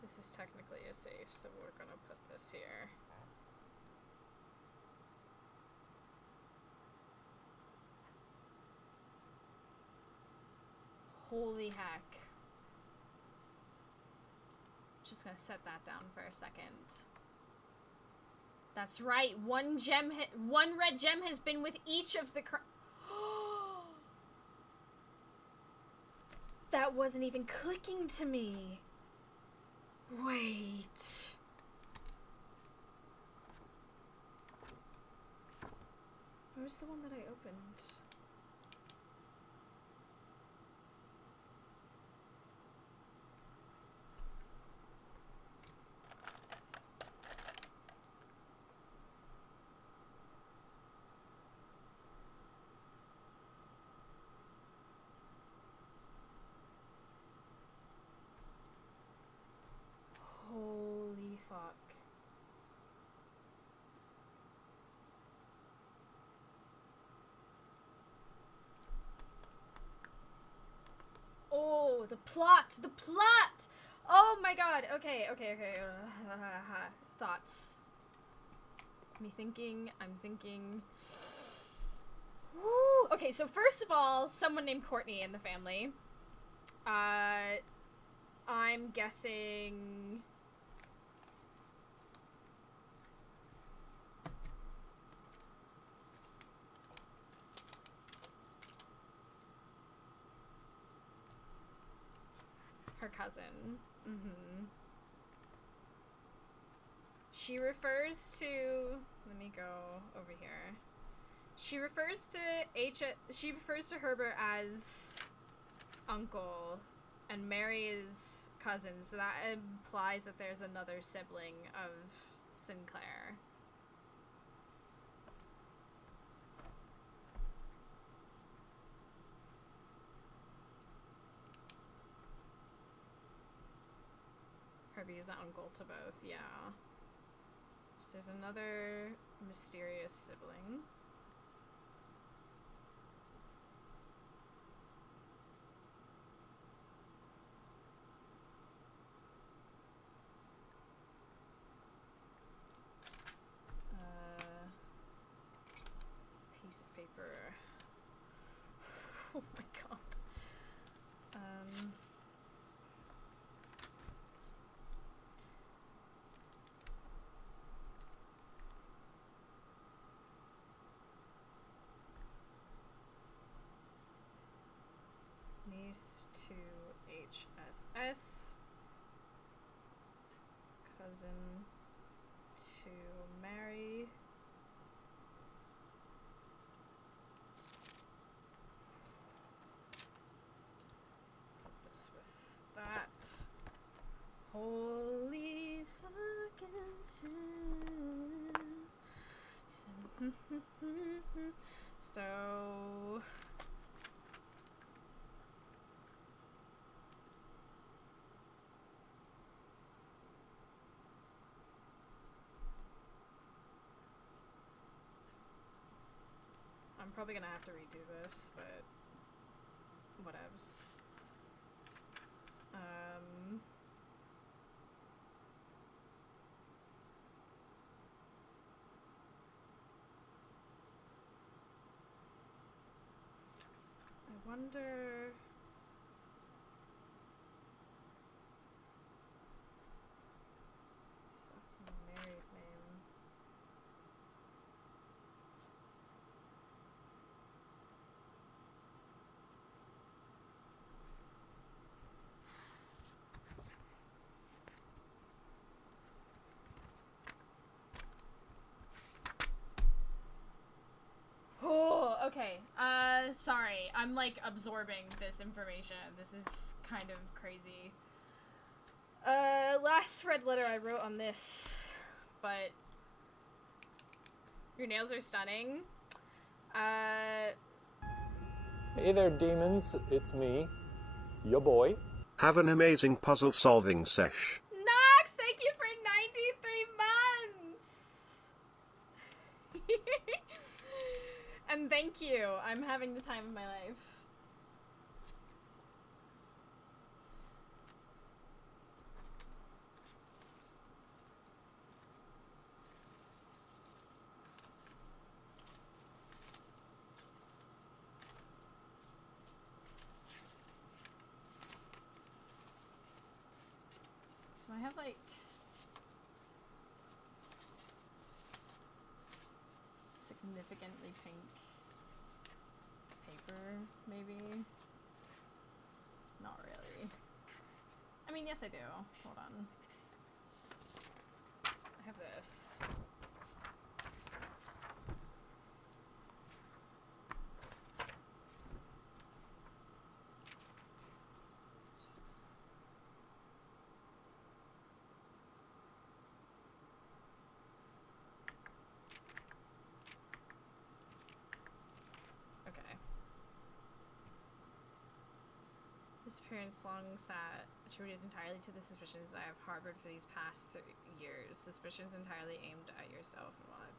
This is technically a safe, so we're gonna put this here. Holy heck. Just gonna set that down for a second. That's right, one red gem has been with each of the That wasn't even clicking to me. Wait. Where's the one that I opened? Holy fuck. Oh, the plot! The plot! Oh my god! Okay. Thoughts. I'm thinking. Woo! Okay, so first of all, someone named Courtney in the family. I'm guessing... her cousin. She refers to... Let me go over here. She refers to Herbert as uncle, and Mary is cousin, so that implies that there's another sibling of Sinclair. Herbie is an uncle to both, yeah. So there's another mysterious sibling. Piece of paper. Oh my god. Niece to HSS. Cousin to Mary. Put this with that. Holy fucking hell. So I'm probably gonna have to redo this, but whatevs. I wonder... if that's a married name. Oh, okay. Sorry. I'm, like, absorbing this information. This is kind of crazy. Last red letter I wrote on this, but your nails are stunning. Hey there, demons. It's me, your boy. Have an amazing puzzle solving sesh. Nox, thank you for 93 months! And thank you. I'm having the time of my life. Do I have, like... significantly pink paper, maybe? Not really. I mean, yes I do. Hold on. I have this. Disappearance long sat attributed entirely to the suspicions I have harbored for these past 3 years. Suspicions entirely aimed at yourself and what?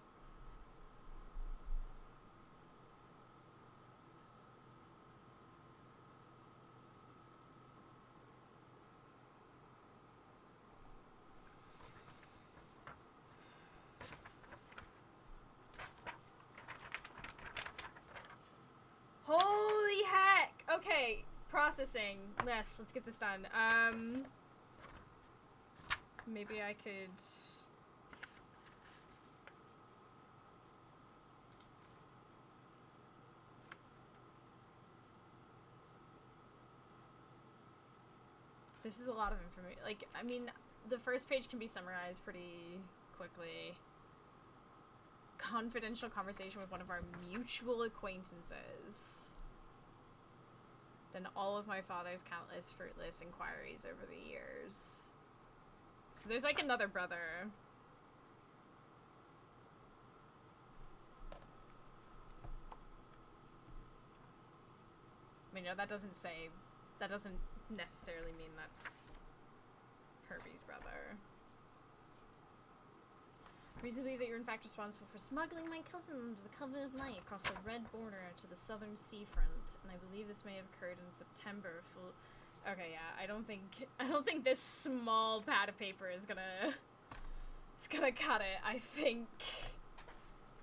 Holy heck! Okay. Processing. Yes, let's get this done. Maybe I could... This is a lot of information. Like, I mean, the first page can be summarized pretty quickly. Confidential conversation with one of our mutual acquaintances. Than all of my father's countless fruitless inquiries over the years. So there's like another brother. I mean, no, that doesn't necessarily mean that's Herbie's brother. Reason to believe that you're in fact responsible for smuggling my cousin under the cover of night across the red border to the southern seafront, and I believe this may have occurred in September. Okay, yeah, I don't think this small pad of paper is gonna cut it. I think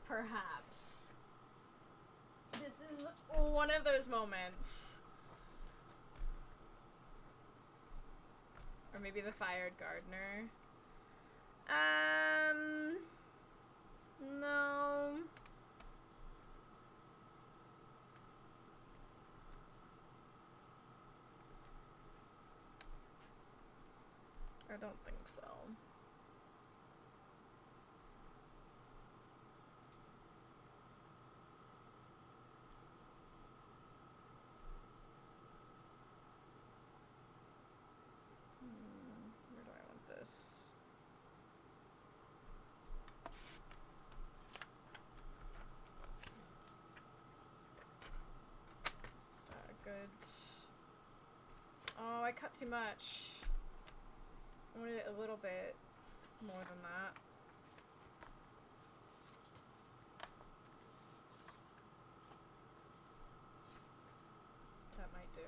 perhaps this is one of those moments, or maybe the fired gardener. No. I don't think so. Where do I want this? Is that good? Oh, I cut too much. I wanted it a little bit more than that. That might do.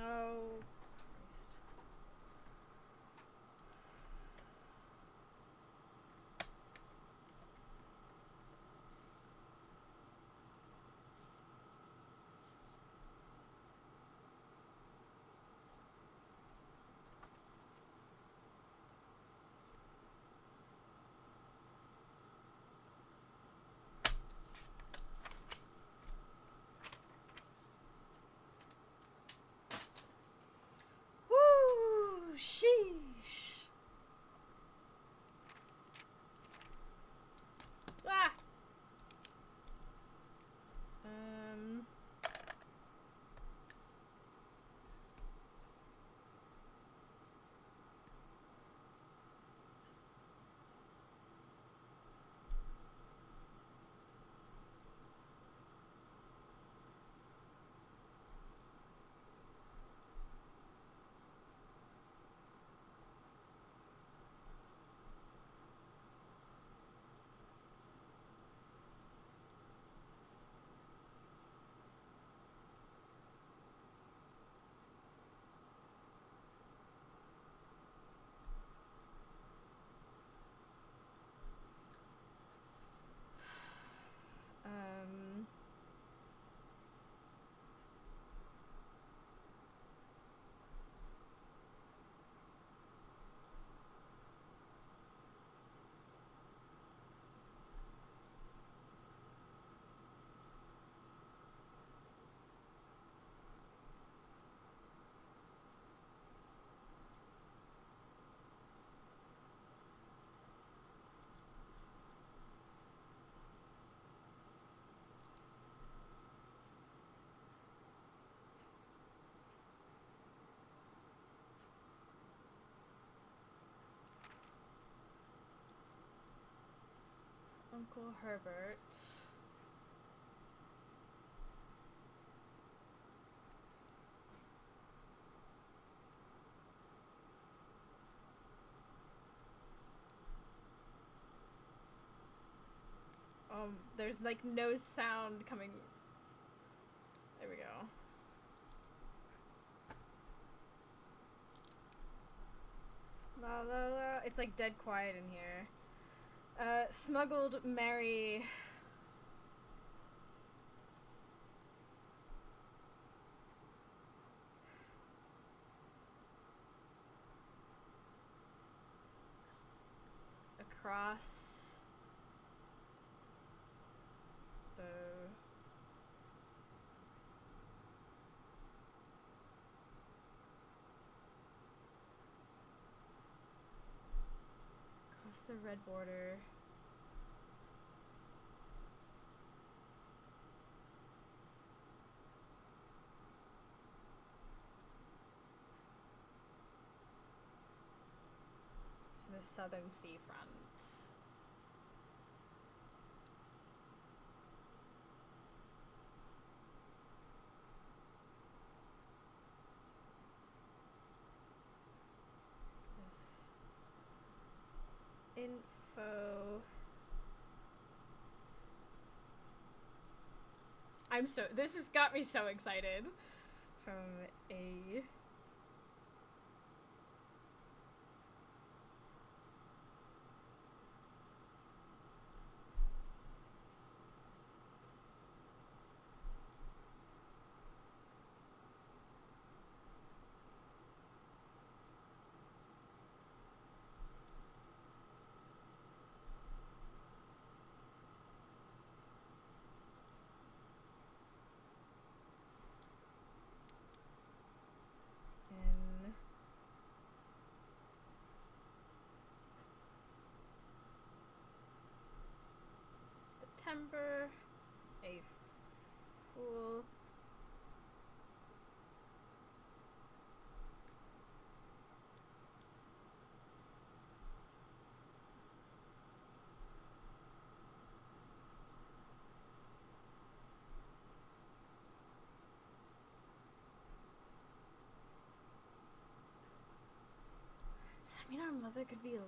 Oh, Christ. Woo! Sheesh! Ah! Uncle Herbert. There's like no sound coming. There we go. La la la. It's like dead quiet in here. Smuggled Mary. Across the red border. To the southern seafront. This Info. This has got me so excited. From a... in September, a fool. Does that mean our mother could be alive?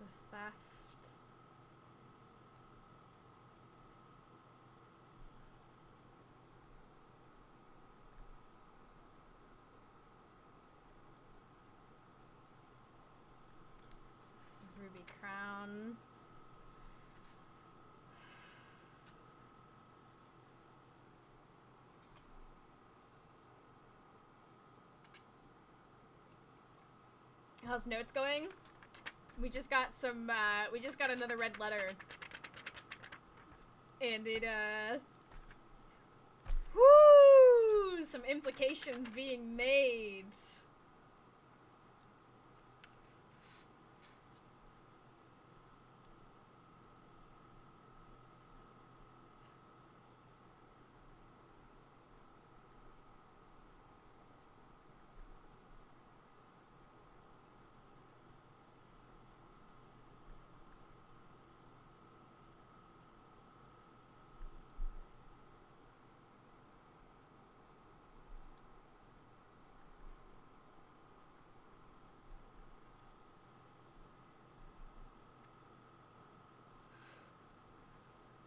The theft. Ruby crown. How's notes going? We just got another red letter. And it, whoo! Some implications being made.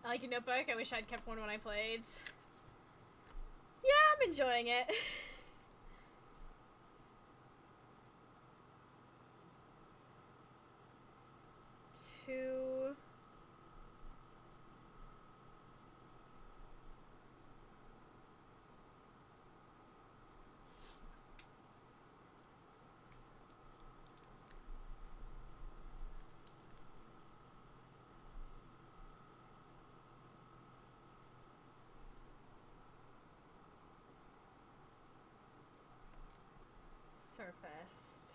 I like your notebook. I wish I'd kept one when I played. Yeah, I'm enjoying it. Two. Surfaced.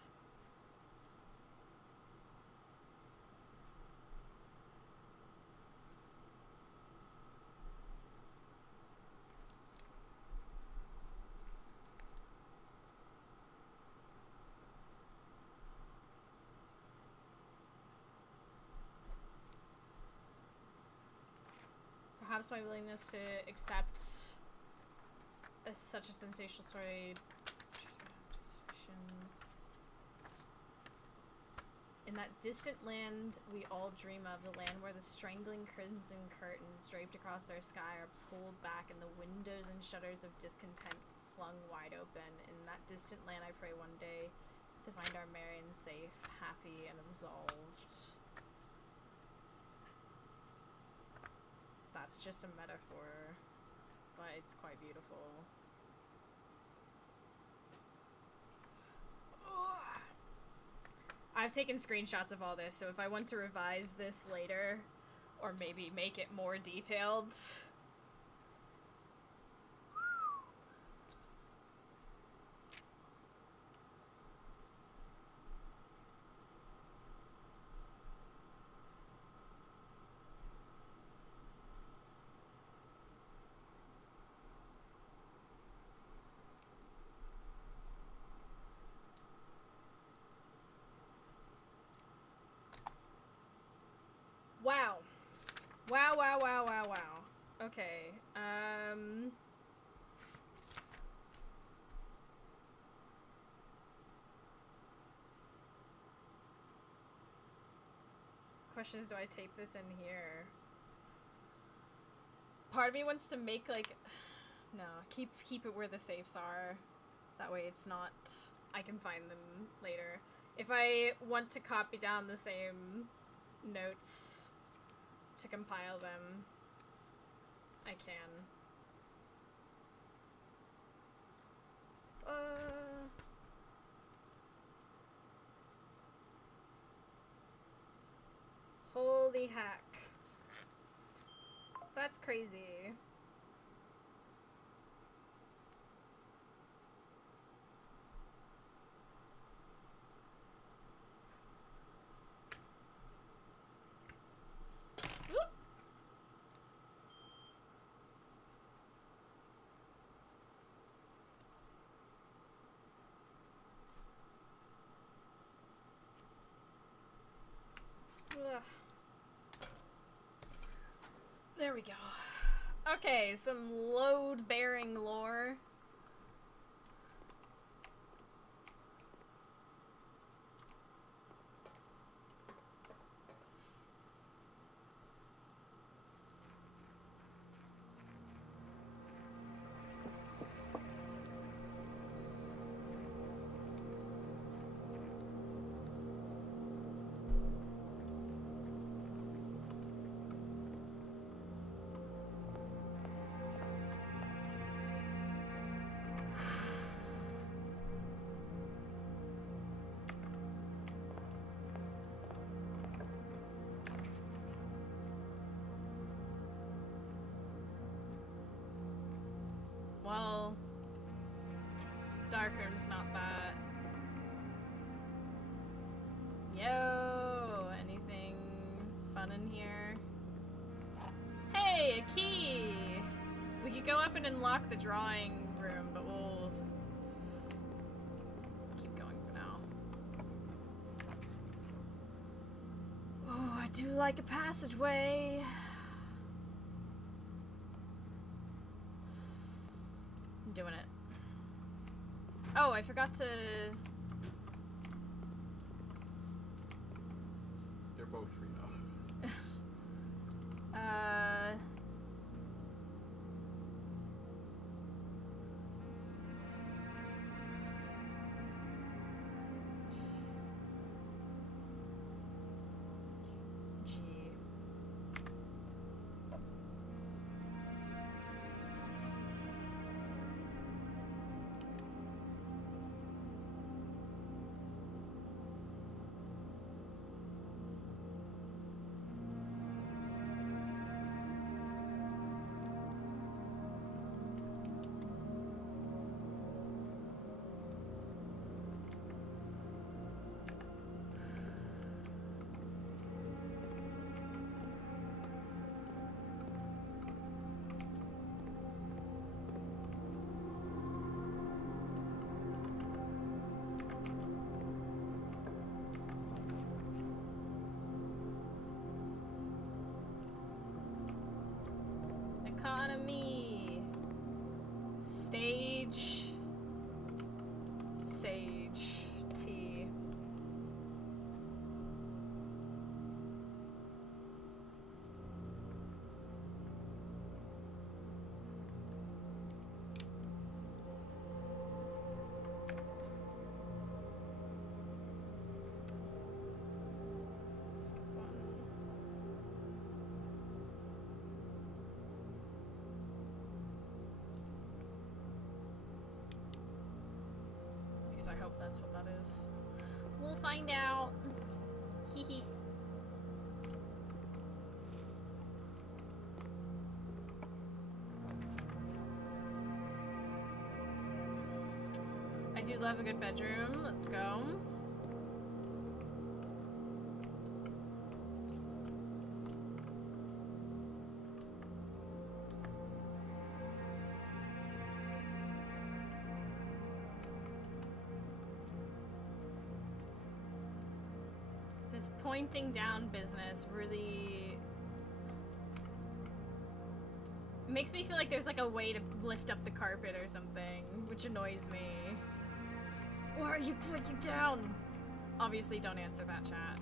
Perhaps my willingness to accept such a sensational story. In that distant land we all dream of, the land where the strangling crimson curtains draped across our sky are pulled back and the windows and shutters of discontent flung wide open. In that distant land I pray one day to find our Marion safe, happy, and absolved. That's just a metaphor, but it's quite beautiful. I've taken screenshots of all this, so if I want to revise this later, or maybe make it more detailed... Wow, wow, wow, wow, wow. Okay, question is, do I tape this in here? Part of me wants to make, like... No, keep it where the safes are. That way it's not... I can find them later. If I want to copy down the same notes to compile them, I can. Holy heck. That's crazy. Ugh. There we go. Okay, some load-bearing lore. Well, Darkroom's not that. Yo, anything fun in here? Hey, a key! We could go up and unlock the drawing room, but we'll keep going for now. Oh, I do like a passageway. I'm doing it. Oh, I forgot to... They're both free now. G. Economy. Stage. Sage. T. Skip one. At least I hope that's what that is. We'll find out. Hee hee. I do love a good bedroom. Let's go. This pointing down business really It makes me feel like there's like a way to lift up the carpet or something, which annoys me. Why are you pointing down? Obviously, don't answer that, chat.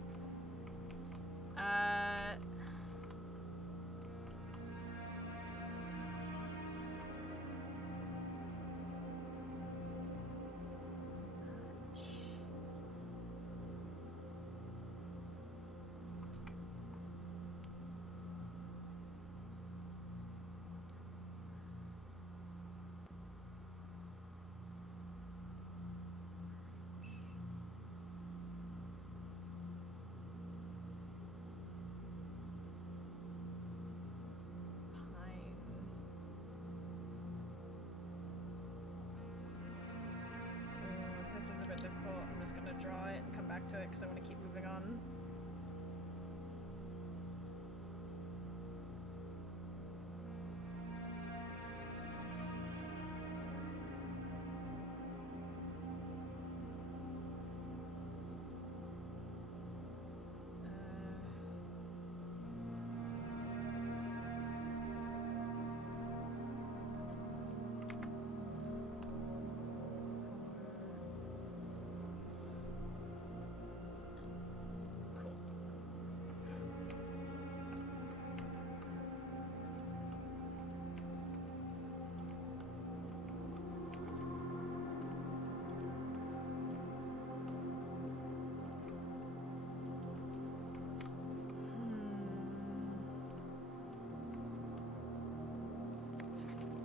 This one's a bit difficult. I'm just gonna draw it and come back to it because I want to keep moving on.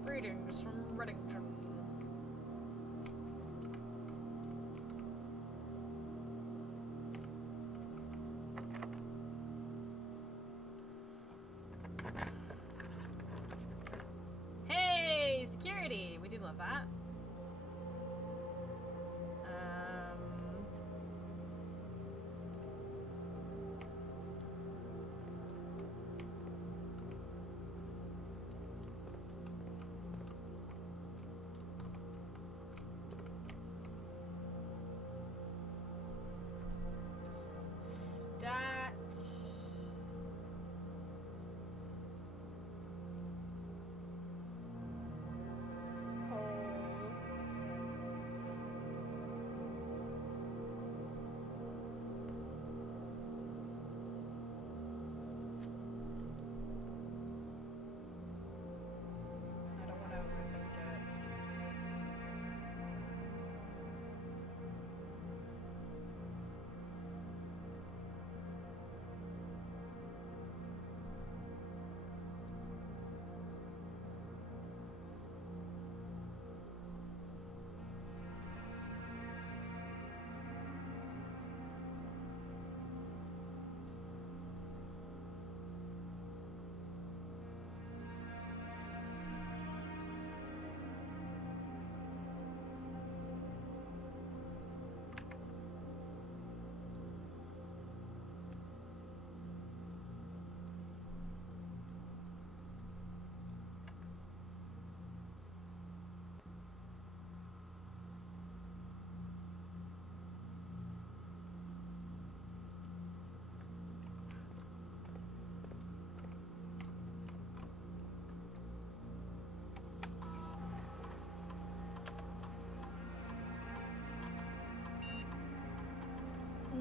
Greetings from Reddington. Hey, security! We do love that.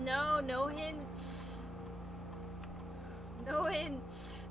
No, no hints. No hints.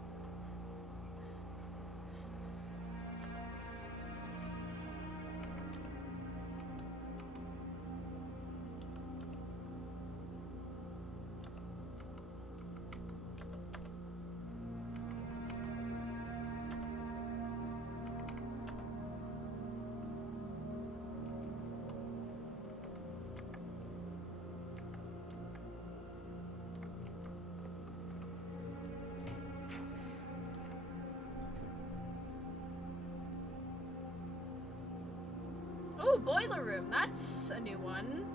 Oh, boiler room. That's a new one.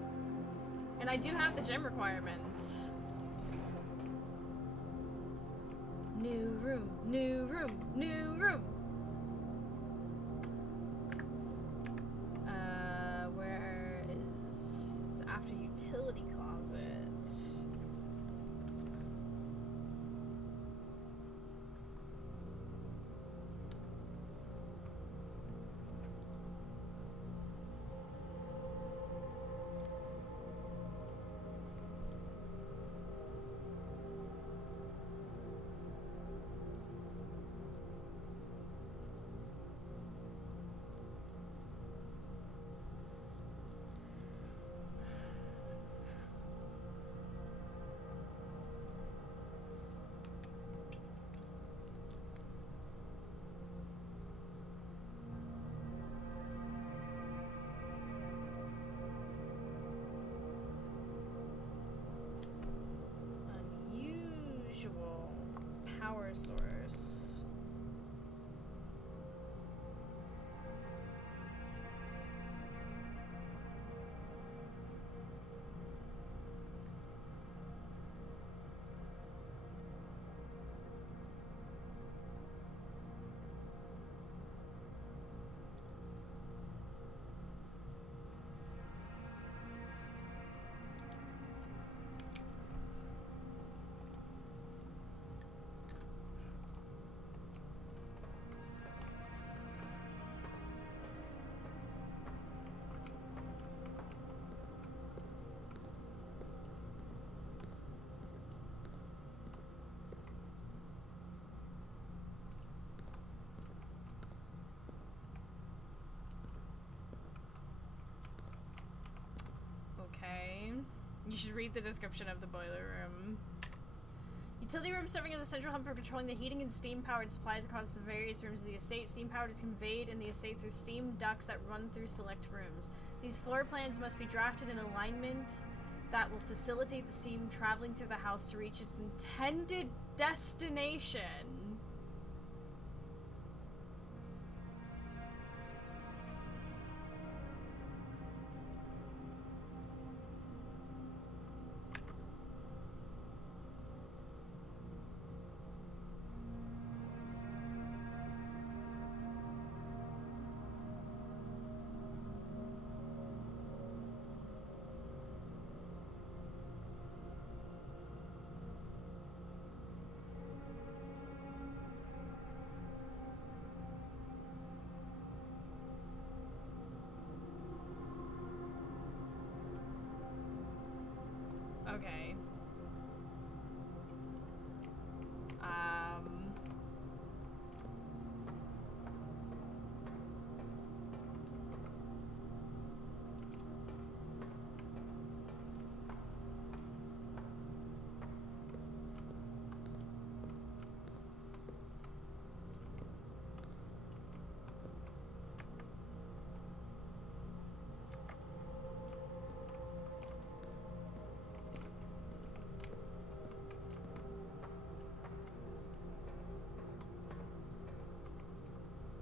And I do have the gem requirement. New room, new room, new room. Where is... It's after utility closet. power source. Okay. You should read the description of the boiler room. Utility room serving as a central hub for controlling the heating and steam-powered supplies across the various rooms of the estate. Steam power is conveyed in the estate through steam ducts that run through select rooms. These floor plans must be drafted in alignment that will facilitate the steam traveling through the house to reach its intended destination. Okay.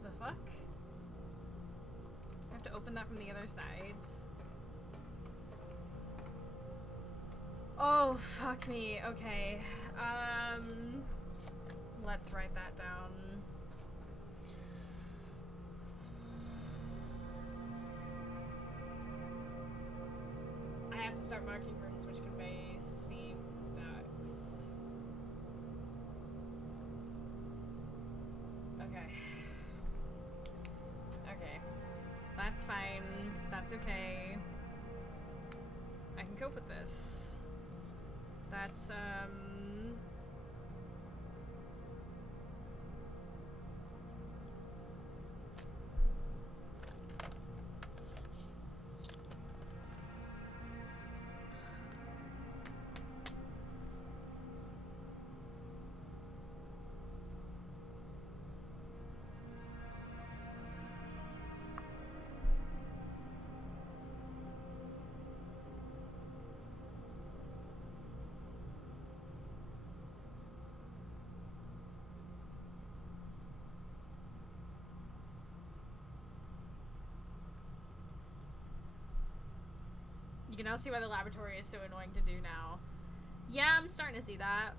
The fuck? I have to open that from the other side. Oh, fuck me. Okay. Let's write that down. I have to start marking rooms which convey steam ducts. Okay. Okay. That's fine. That's okay. I can cope with this. That's, you can now see why the laboratory is so annoying to do now. Yeah, I'm starting to see that.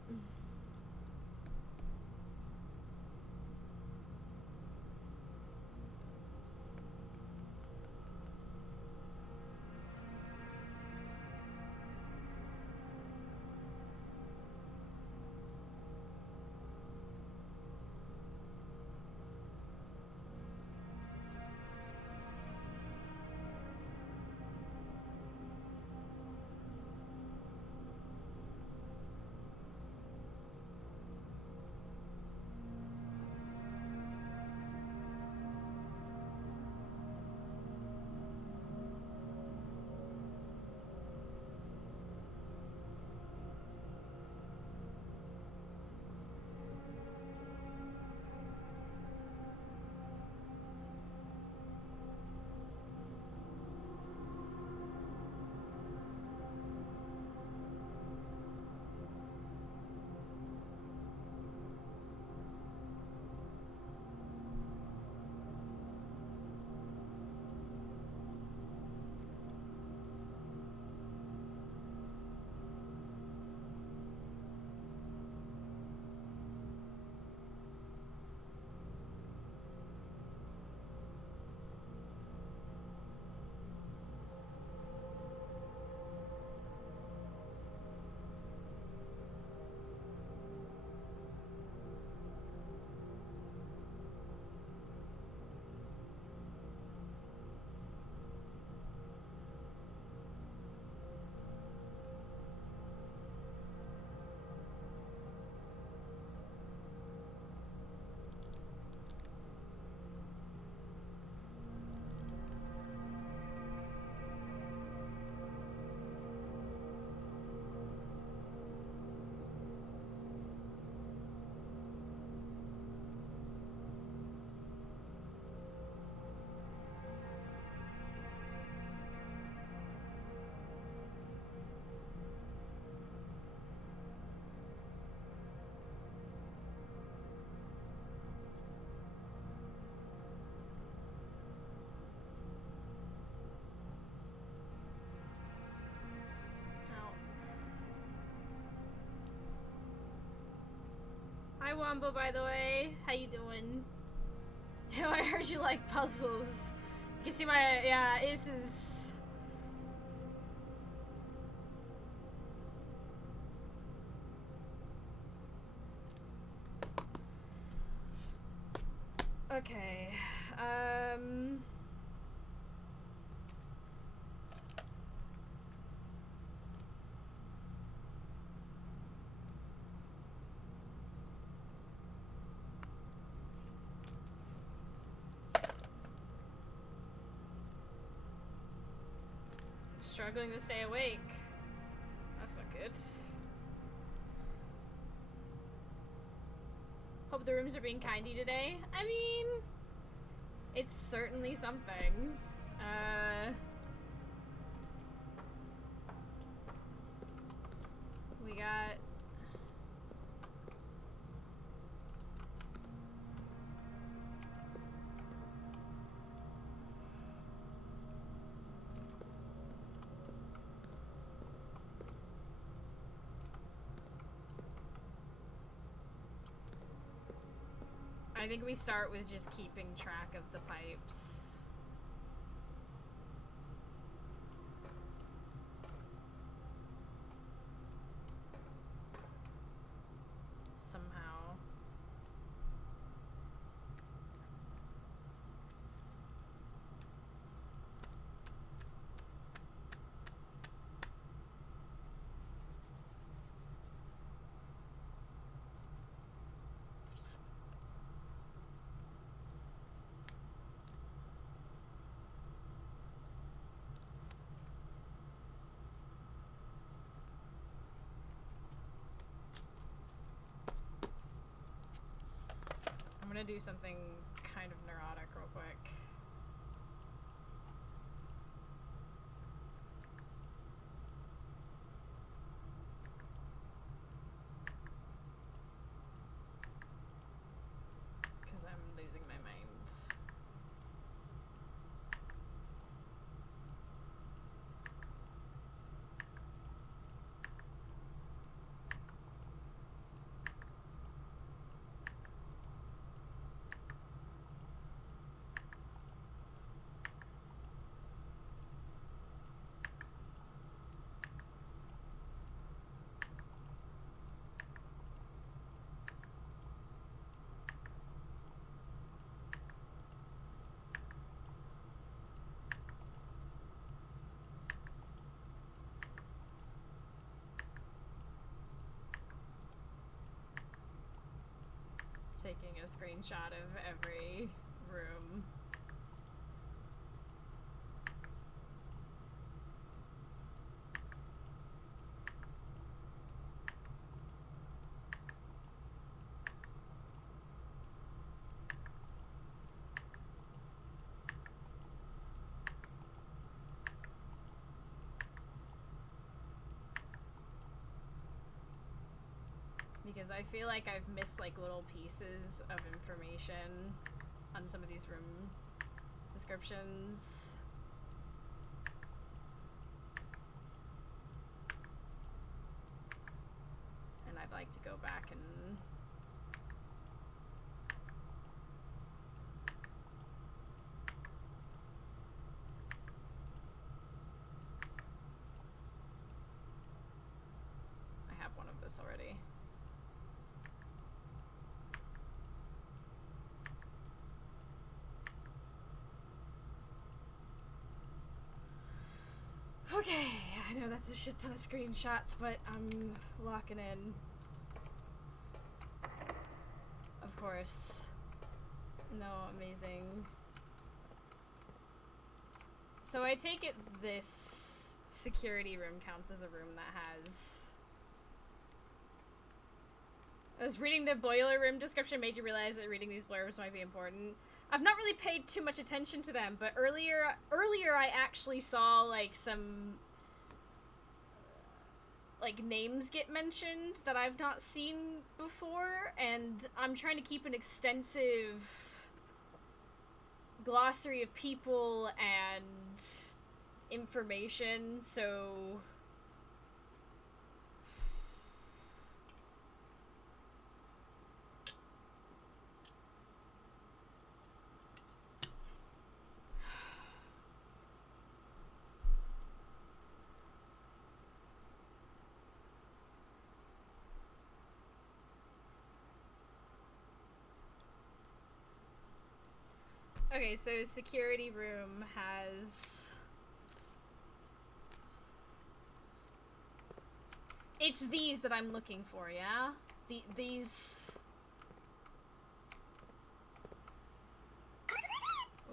Wombo, by the way. How you doing? I heard you like puzzles. You can see my, yeah, this is... Okay, struggling to stay awake. That's not good. Hope the rooms are being kind to you today. I mean, it's certainly something. We got... I think we start with just keeping track of the pipes. Somehow. I'm gonna do something kind of neurotic real quick. Because I'm losing my mind. Taking a screenshot of every room. Because I feel like I've missed like little pieces of information on some of these room descriptions. And I'd like to go back and I have one of this already. Okay, I know that's a shit ton of screenshots, but I'm locking in. Of course. No, amazing. So I take it this security room counts as a room that has... I was reading the boiler room description made you realize that reading these blurbs might be important. I've not really paid too much attention to them, but earlier I actually saw like some like names get mentioned that I've not seen before, and I'm trying to keep an extensive glossary of people and information, so Okay, so security room has... It's these that I'm looking for, yeah? These...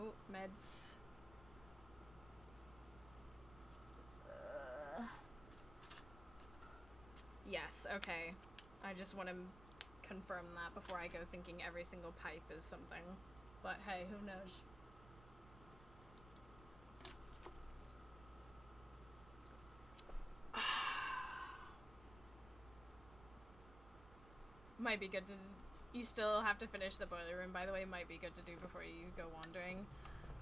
Oh, meds. Yes, okay. I just want to confirm that before I go thinking every single pipe is something. But hey, who knows? Might be good to... You still have to finish the boiler room, by the way. Might be good to do before you go wandering.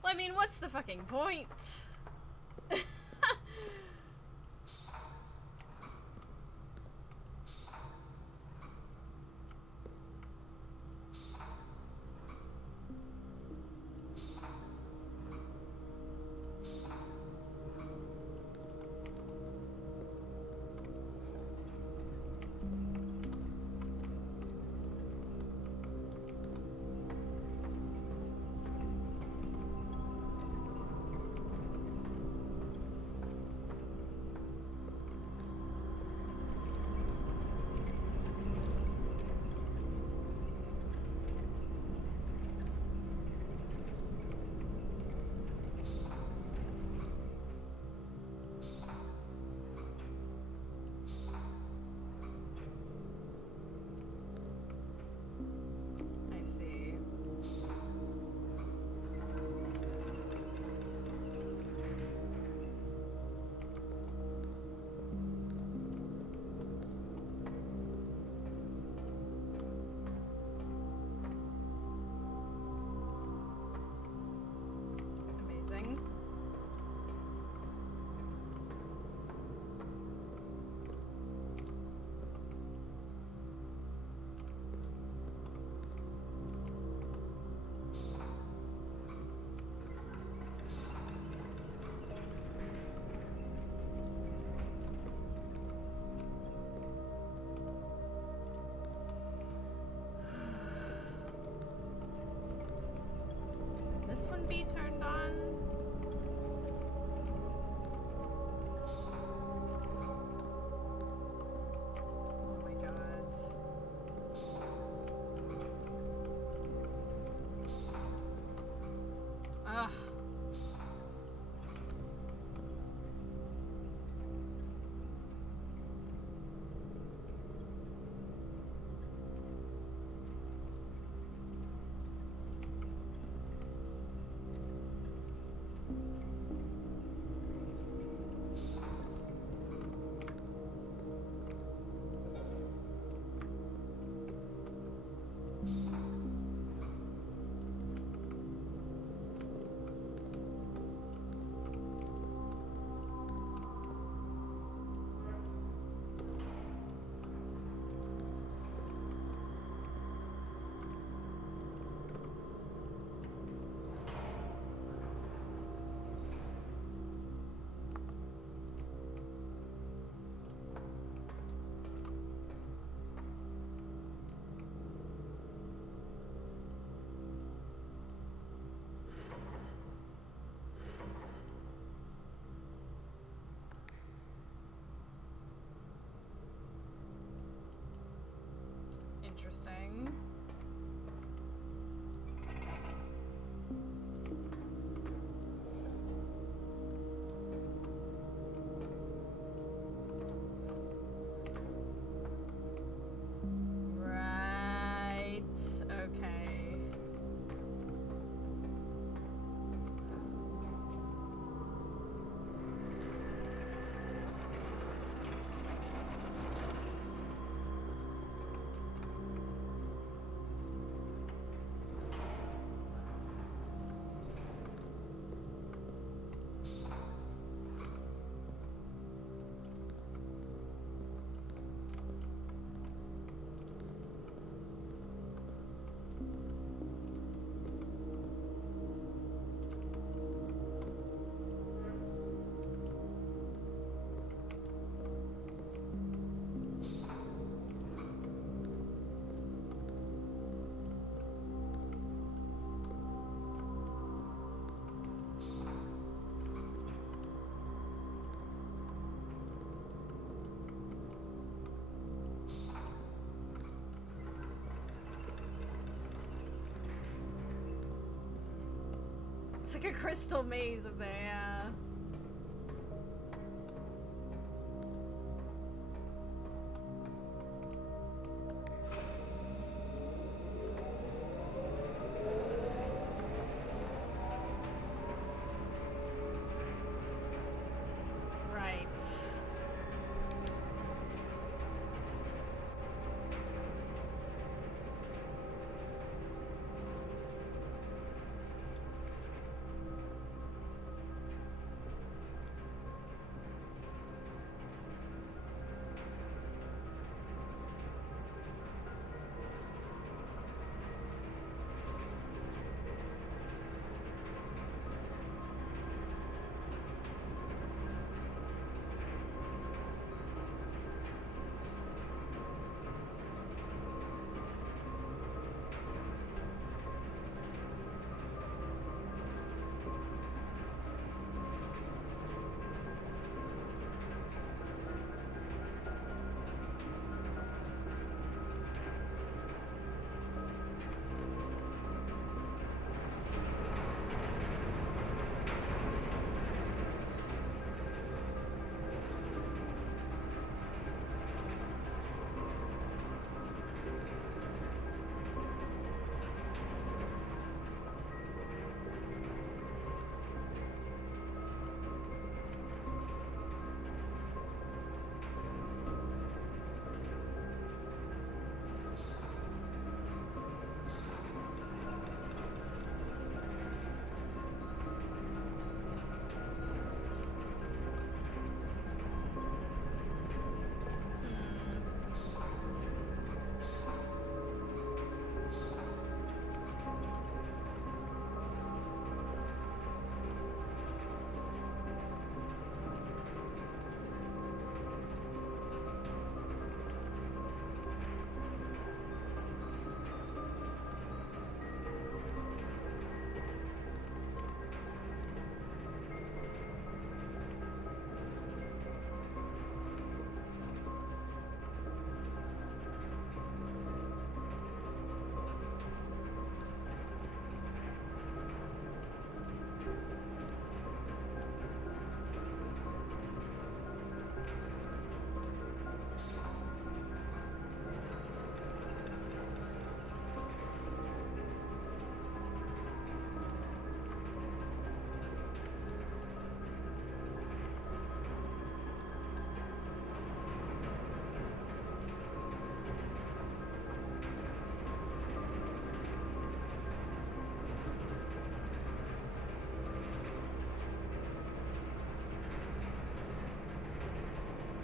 Well, I mean, what's the fucking point? I see. Amazing. This one be turned on? Oh my god. Ugh. It's like a crystal maze up there, yeah.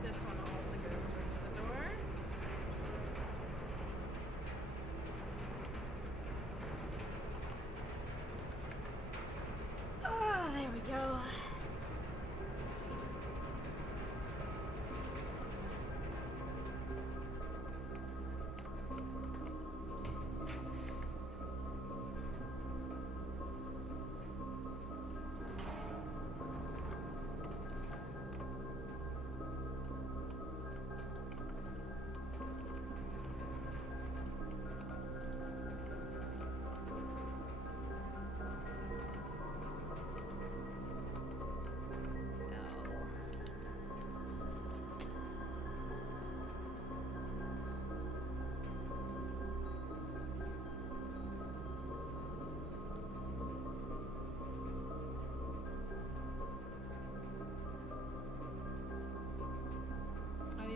This one also goes towards the door. Ah, there we go.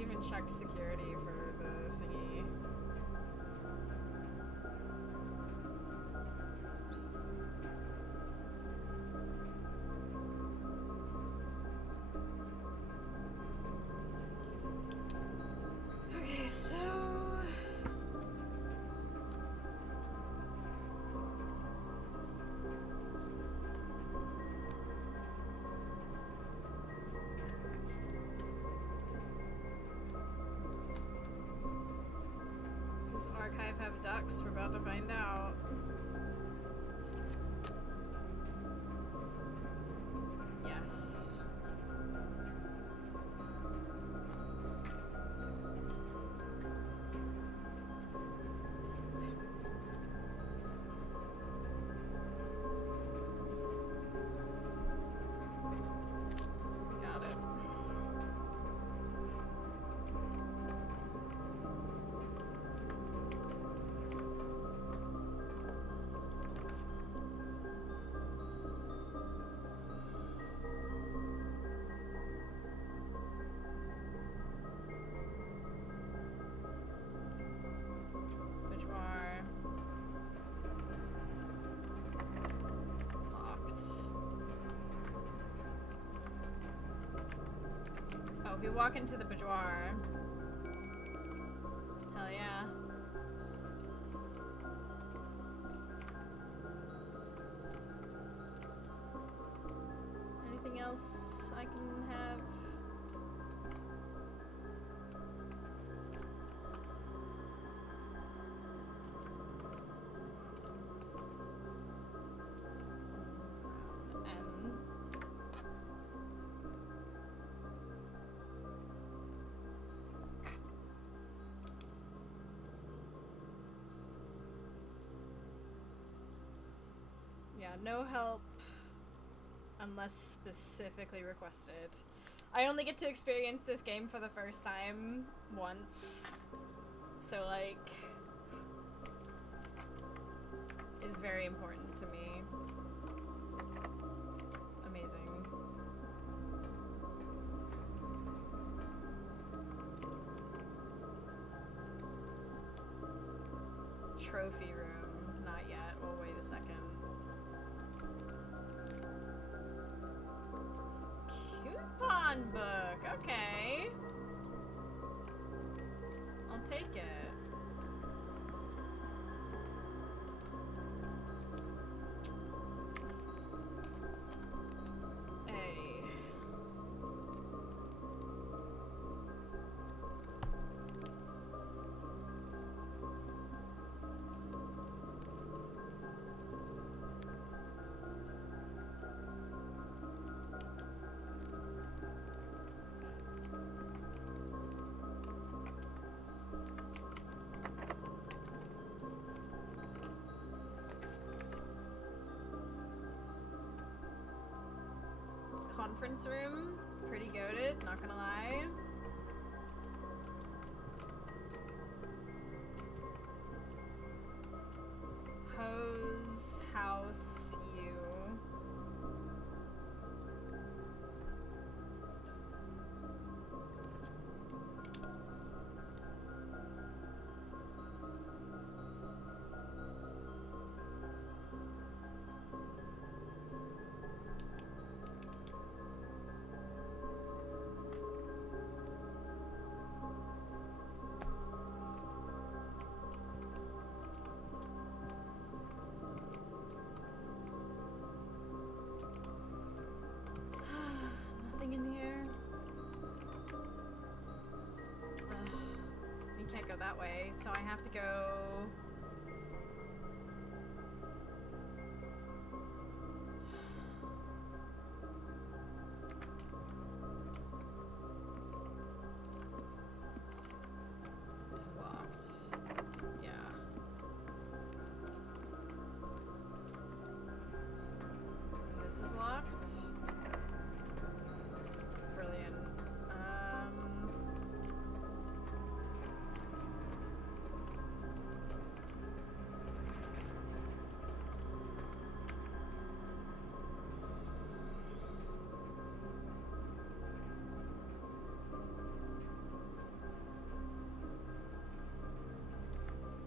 Even checked security for the thingy. Okay, so does Archive have ducks? We're about to find out. Yes. we walk into the boudoir. Hell yeah. Anything else I can have? Yeah, no help unless specifically requested. I only get to experience this game for the first time once, so like, is very important to me. Amazing. Trophy room, not yet. We'll wait a second. Coupon book, okay. I'll take it. Hey. Conference room, pretty goated, not gonna lie. Hose, house, you. Nothing in here. Ugh. You can't go that way, so I have to go. This is locked. Yeah. This is locked. Brilliant.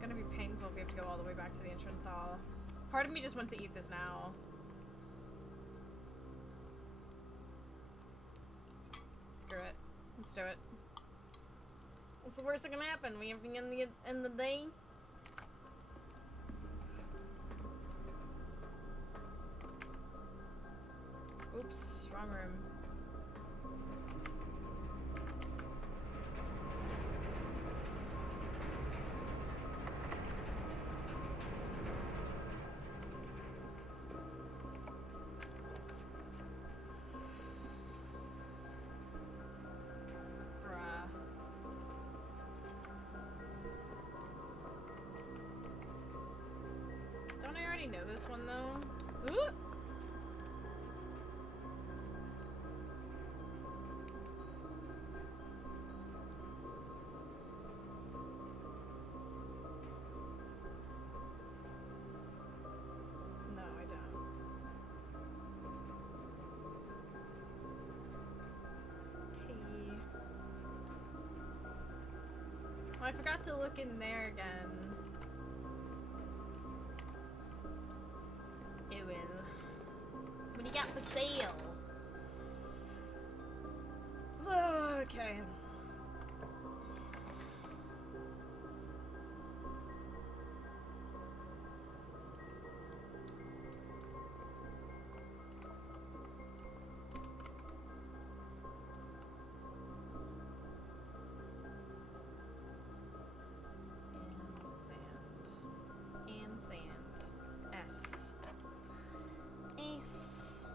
Gonna be painful if we have to go all the way back to the entrance hall. Part of me just wants to eat this now. Screw it. Let's do it. What's the worst that can happen? We have to end the day. Oops, wrong room. Know this one though. Ooh! No, I don't. Tea. Oh, I forgot to look in there again. What do you got for sale? Oh, Okay. And sand. S. Ace.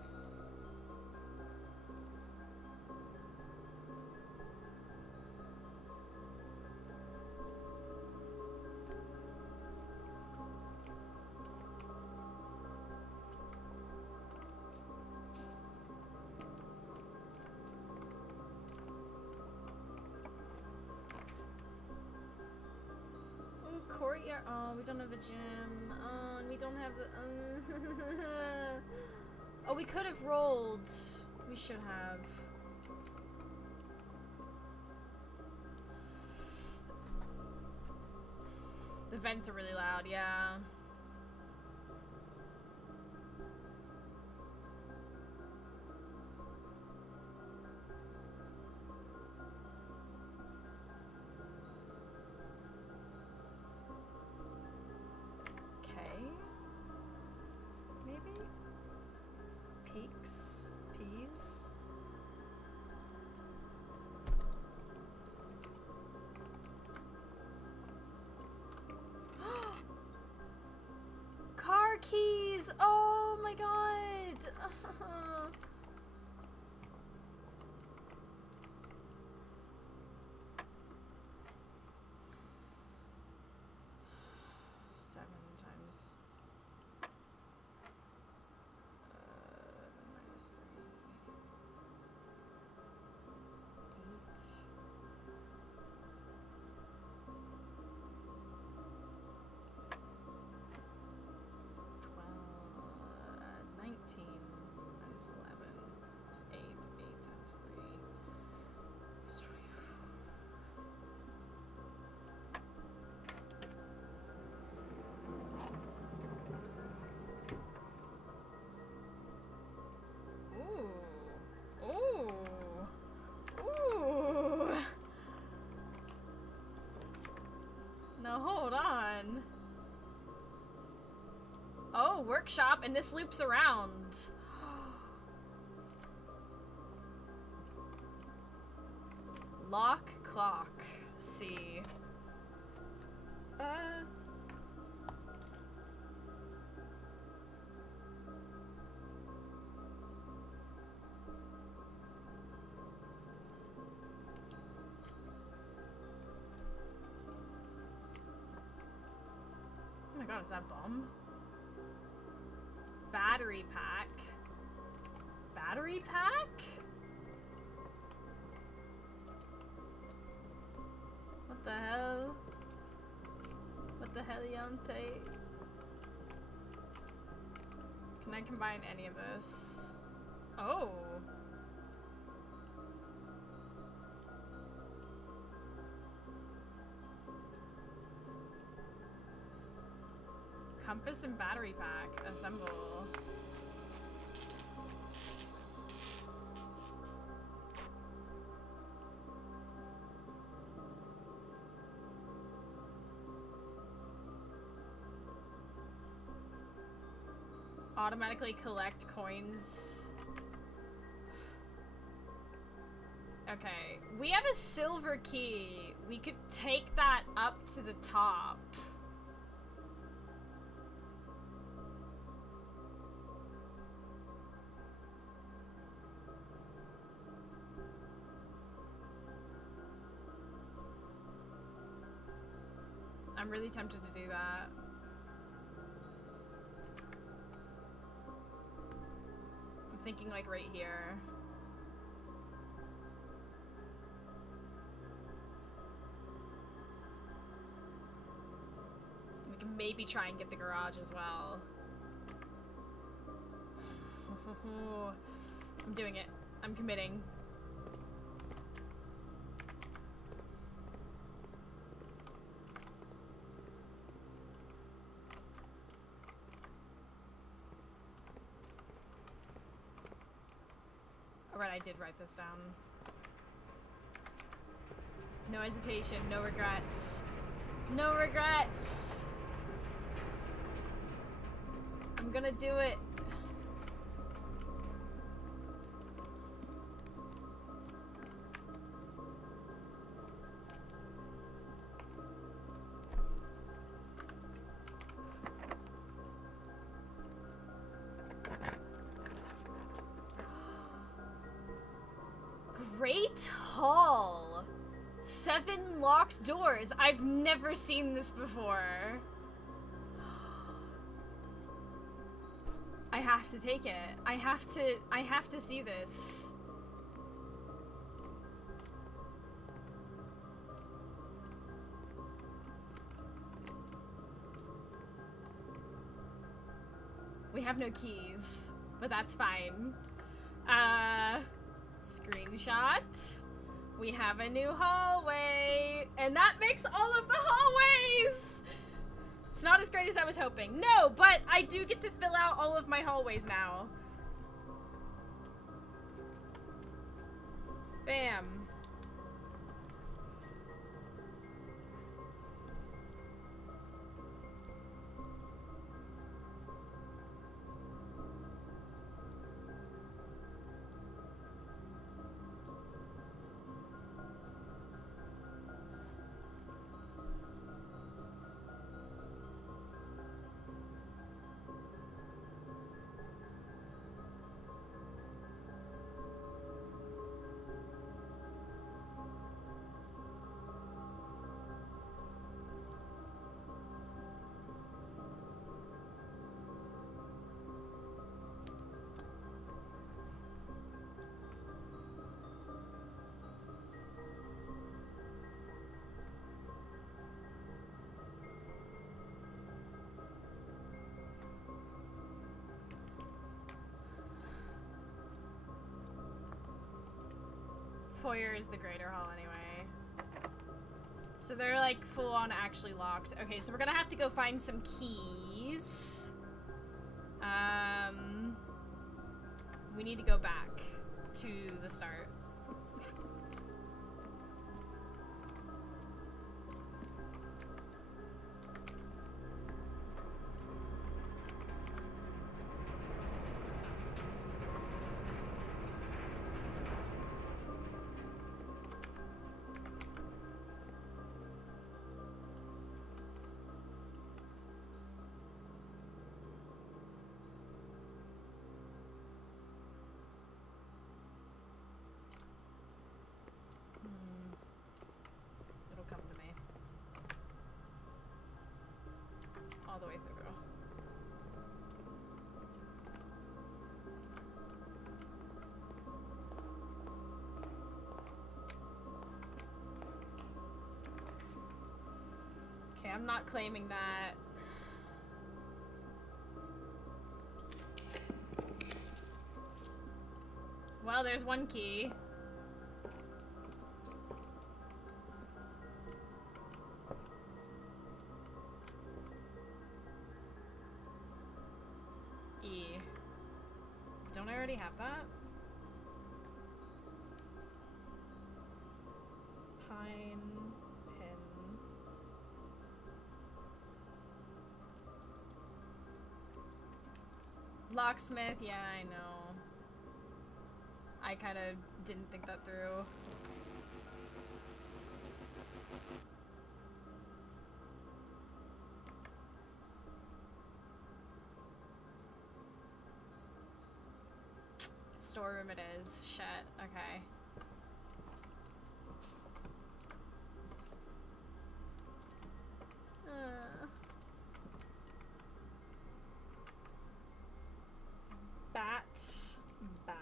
Ooh, courtyard. Oh, we don't have a gym. Oh, and we don't have the. Oh, we could have rolled. We should have. The vents are really loud, yeah. Okay. Maybe? Peaks? Peas? Car keys! Oh my god! 7 times minus 3. 8. 19 minus 11 is 8. 8 times 3 is 24. Ooh. Ooh. Ooh. Now hold on. Oh, workshop, and this loops around. Lock, clock, C. Oh my god, is that bomb? Battery pack. Battery pack? What the hell? What the heliante? Can I combine any of this? Oh. Compass and battery pack. Assemble. Automatically collect coins. Okay, we have a silver key. We could take that up to the top. I'm really tempted to do that. I'm thinking like right here. We can maybe try and get the garage as well. I'm doing it. I'm committing. Alright, I did write this down. No hesitation, no regrets. No regrets! I'm gonna do it. Great Hall. 7 locked doors. I've never seen this before. I have to take it. I have to see this. We have no keys, but that's fine. Screenshot. We have a new hallway, and that makes all of the hallways! It's not as great as I was hoping. No, but I do get to fill out all of my hallways now. Bam. Foyer is the greater hall anyway. So they're like full on actually locked. Okay, so we're gonna have to go find some keys. We need to go back to the start. All the way through. Okay, I'm not claiming that. Well, there's one key. Don't I already have that? Pine pin. Locksmith, yeah, I know. I kind of didn't think that through. Storeroom it is. Shit. Okay. Bat bath.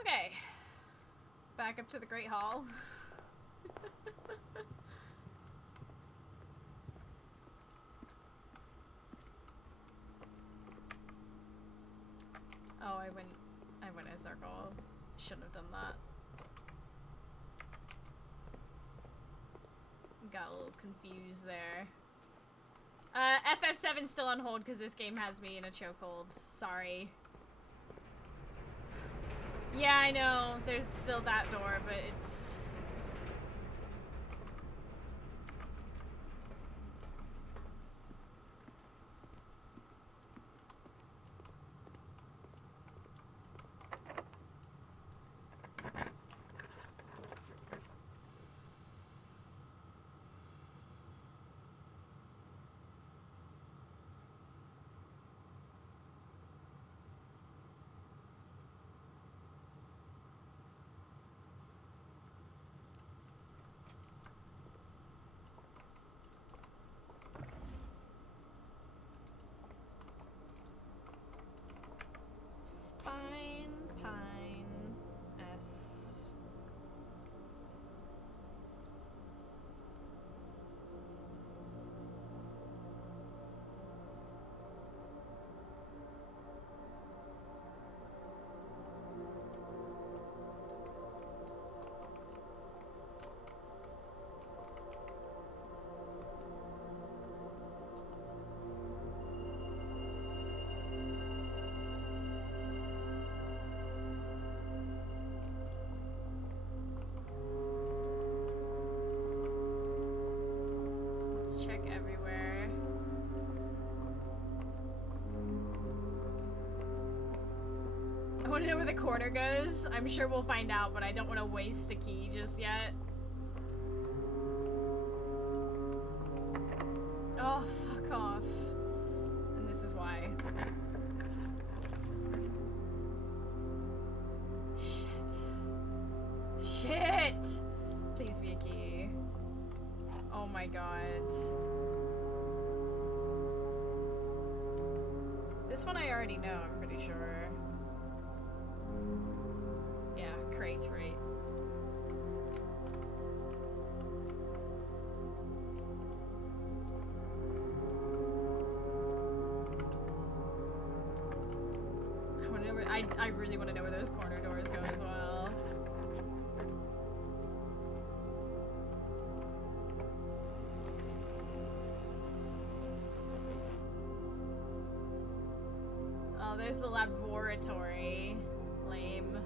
Okay, back up to the Great Hall. I went in a circle. Shouldn't have done that. Got a little confused there. FF7's still on hold because this game has me in a chokehold. Sorry. Yeah, I know. There's still that door, but it's... Spine, Pine, S. Let's check everywhere. I want to know where the corner goes. I'm sure we'll find out, but I don't want to waste a key just yet. Oh, fuck off. And this is why. Shit! Please be a key. Oh my god. This one I already know, I'm pretty sure. Yeah, crate, right. I want to know where, I really want to know where those corner doors go as well. Oh, there's the laboratory. Lame.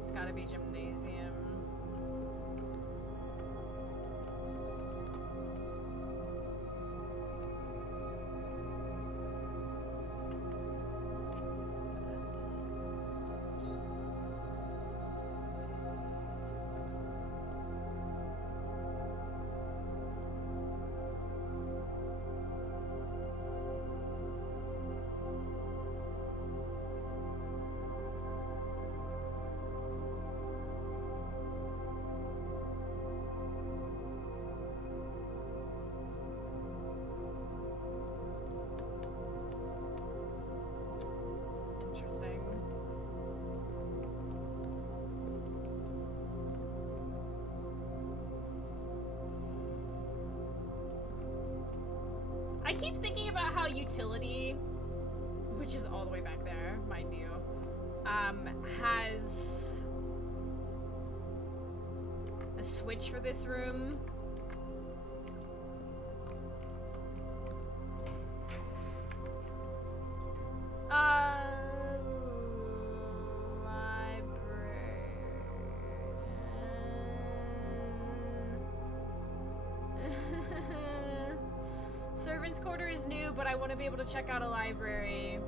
It's gotta be gymnasium. Interesting. I keep thinking about how utility, which is all the way back there, mind you, has a switch for this room. Servant's quarter is new, but I want to be able to check out a library.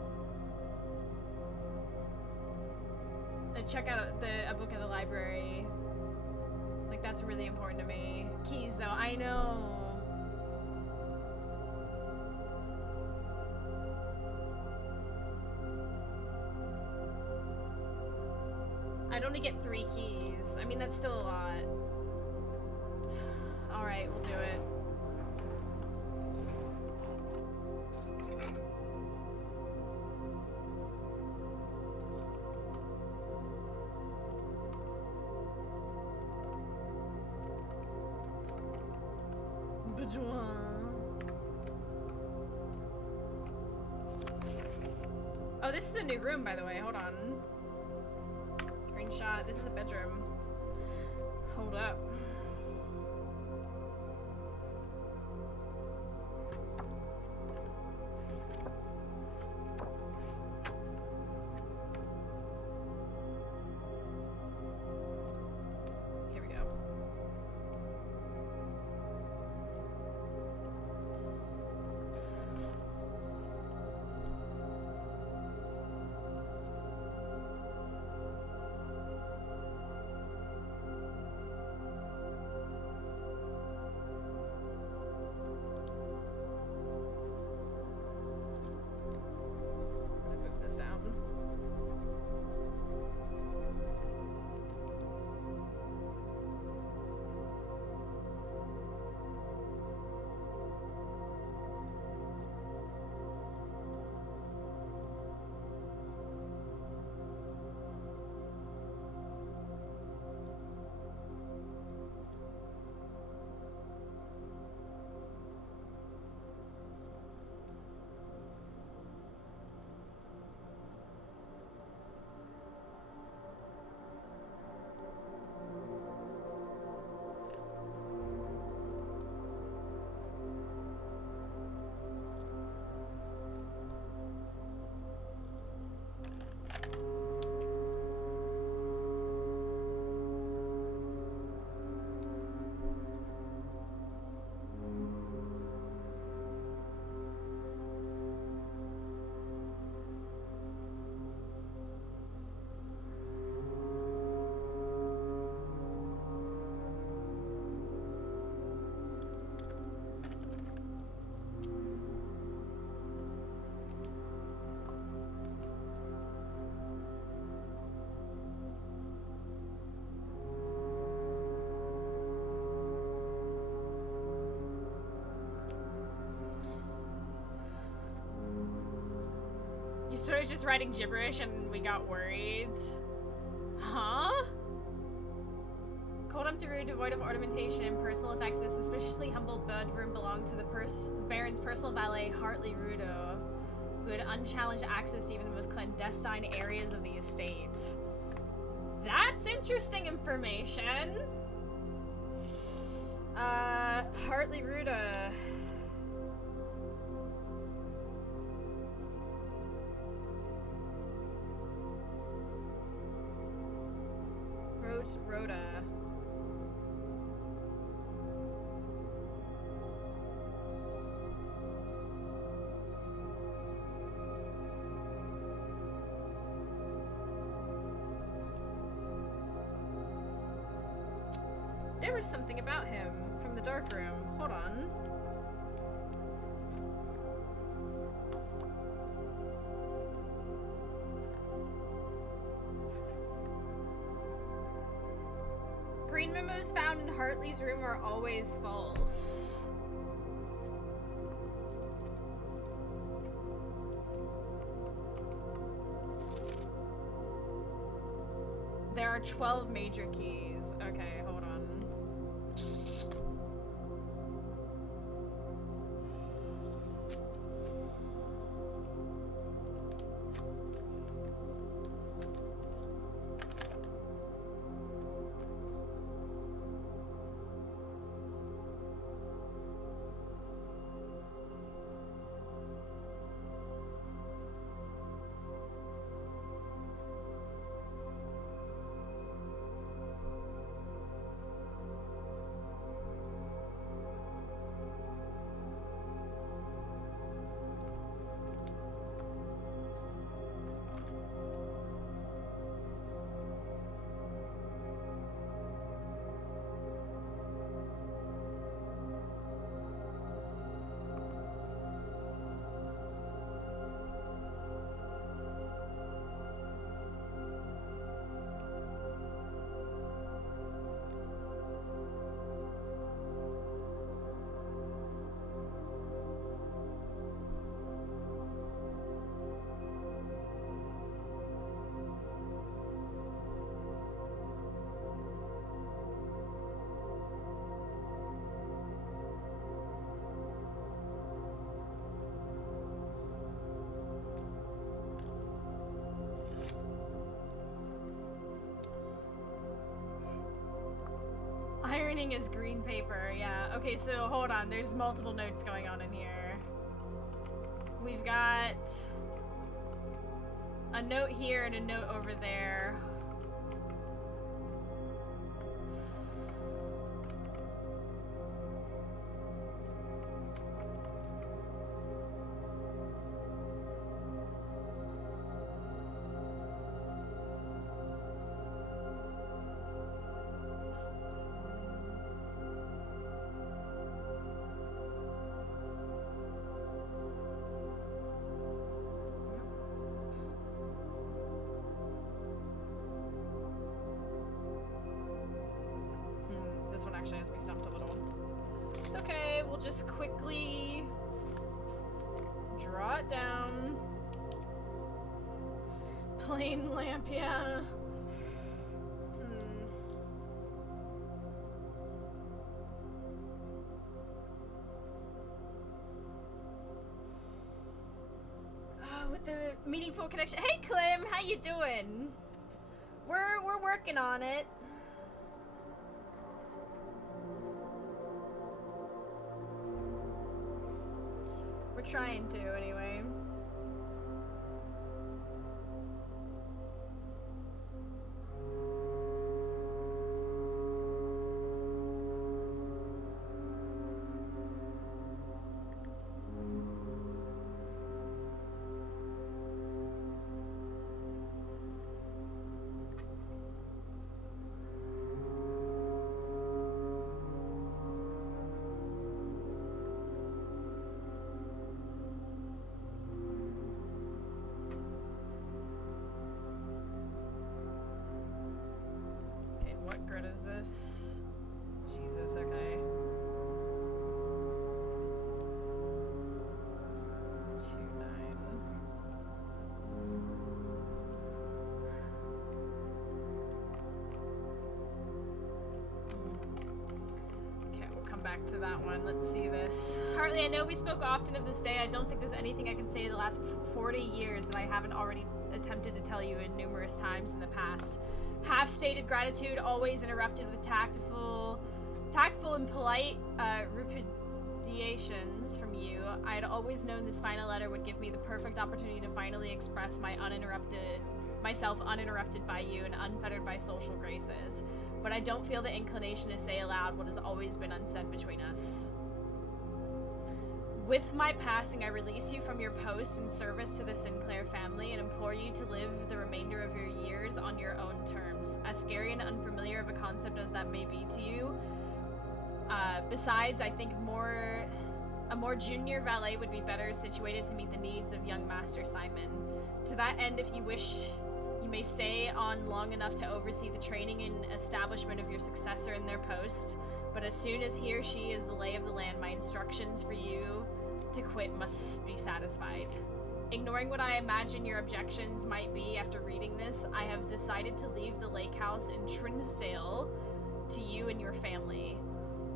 Check out a book at the library. Like, that's really important to me. Keys, though, I know. I'd only get 3 keys. I mean, that's still a lot. Alright, we'll do it. Bejoin. this is a new room, by the way. Hold on. Screenshot. This is a bedroom. Hold up. Here we go. Move this down. You started just writing gibberish and we got worried. Huh? Cold empty room devoid of ornamentation, personal effects. This suspiciously humble bedroom belonged to the Baron's personal valet, Hartley Rudo, who had unchallenged access to even the most clandestine areas of the estate. That's interesting information. Hartley Rudo. Rhoda. There was something about him from the dark room. Hold on. Green memos found in Hartley's room are always false. There are 12 major keys. Okay, hold on. Everything is green paper, yeah. Okay, so hold on. There's multiple notes going on in here. We've got a note here and a note over there. This one actually has me stumped a little. It's okay, we'll just quickly draw it down. Plain lamp, yeah. With the meaningful connection. Hey Clem, how you doing? We're working on it. We're trying to, anyway. What grid is this? Jesus, okay. 2-9. Okay, we'll come back to that one. Let's see this. Hartley, I know we spoke often of this day. I don't think there's anything I can say the last 40 years that I haven't already attempted to tell you in numerous times in the past. Half-stated gratitude, always interrupted with tactful and polite repudiations from you. I had always known this final letter would give me the perfect opportunity to finally express myself uninterrupted by you and unfettered by social graces. But I don't feel the inclination to say aloud what has always been unsaid between us. With my passing, I release you from your post in service to the Sinclair family and implore you to live the remainder of your years on your own terms, as scary and unfamiliar of a concept as that may be to you. Besides, I think a more junior valet would be better situated to meet the needs of young Master Simon. To that end, if you wish, you may stay on long enough to oversee the training and establishment of your successor in their post, but as soon as he or she is the lay of the land, my instructions for you to quit must be satisfied. Ignoring what I imagine your objections might be after reading this, I have decided to leave the lake house in Trinsdale to you and your family.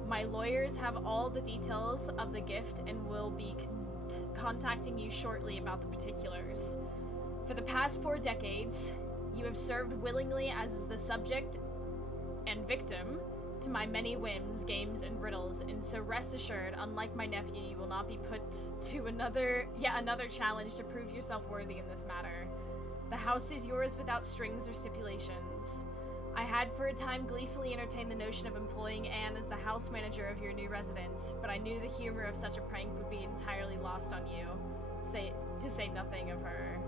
My lawyers have all the details of the gift and will be contacting you shortly about the particulars. For the past 4 decades, you have served willingly as the subject and victim to my many whims, games, and riddles, and so rest assured, unlike my nephew, you will not be put to yet another challenge to prove yourself worthy in this matter. The house is yours without strings or stipulations. I had for a time gleefully entertained the notion of employing Anne as the house manager of your new residence, but I knew the humor of such a prank would be entirely lost on you, to say nothing of her.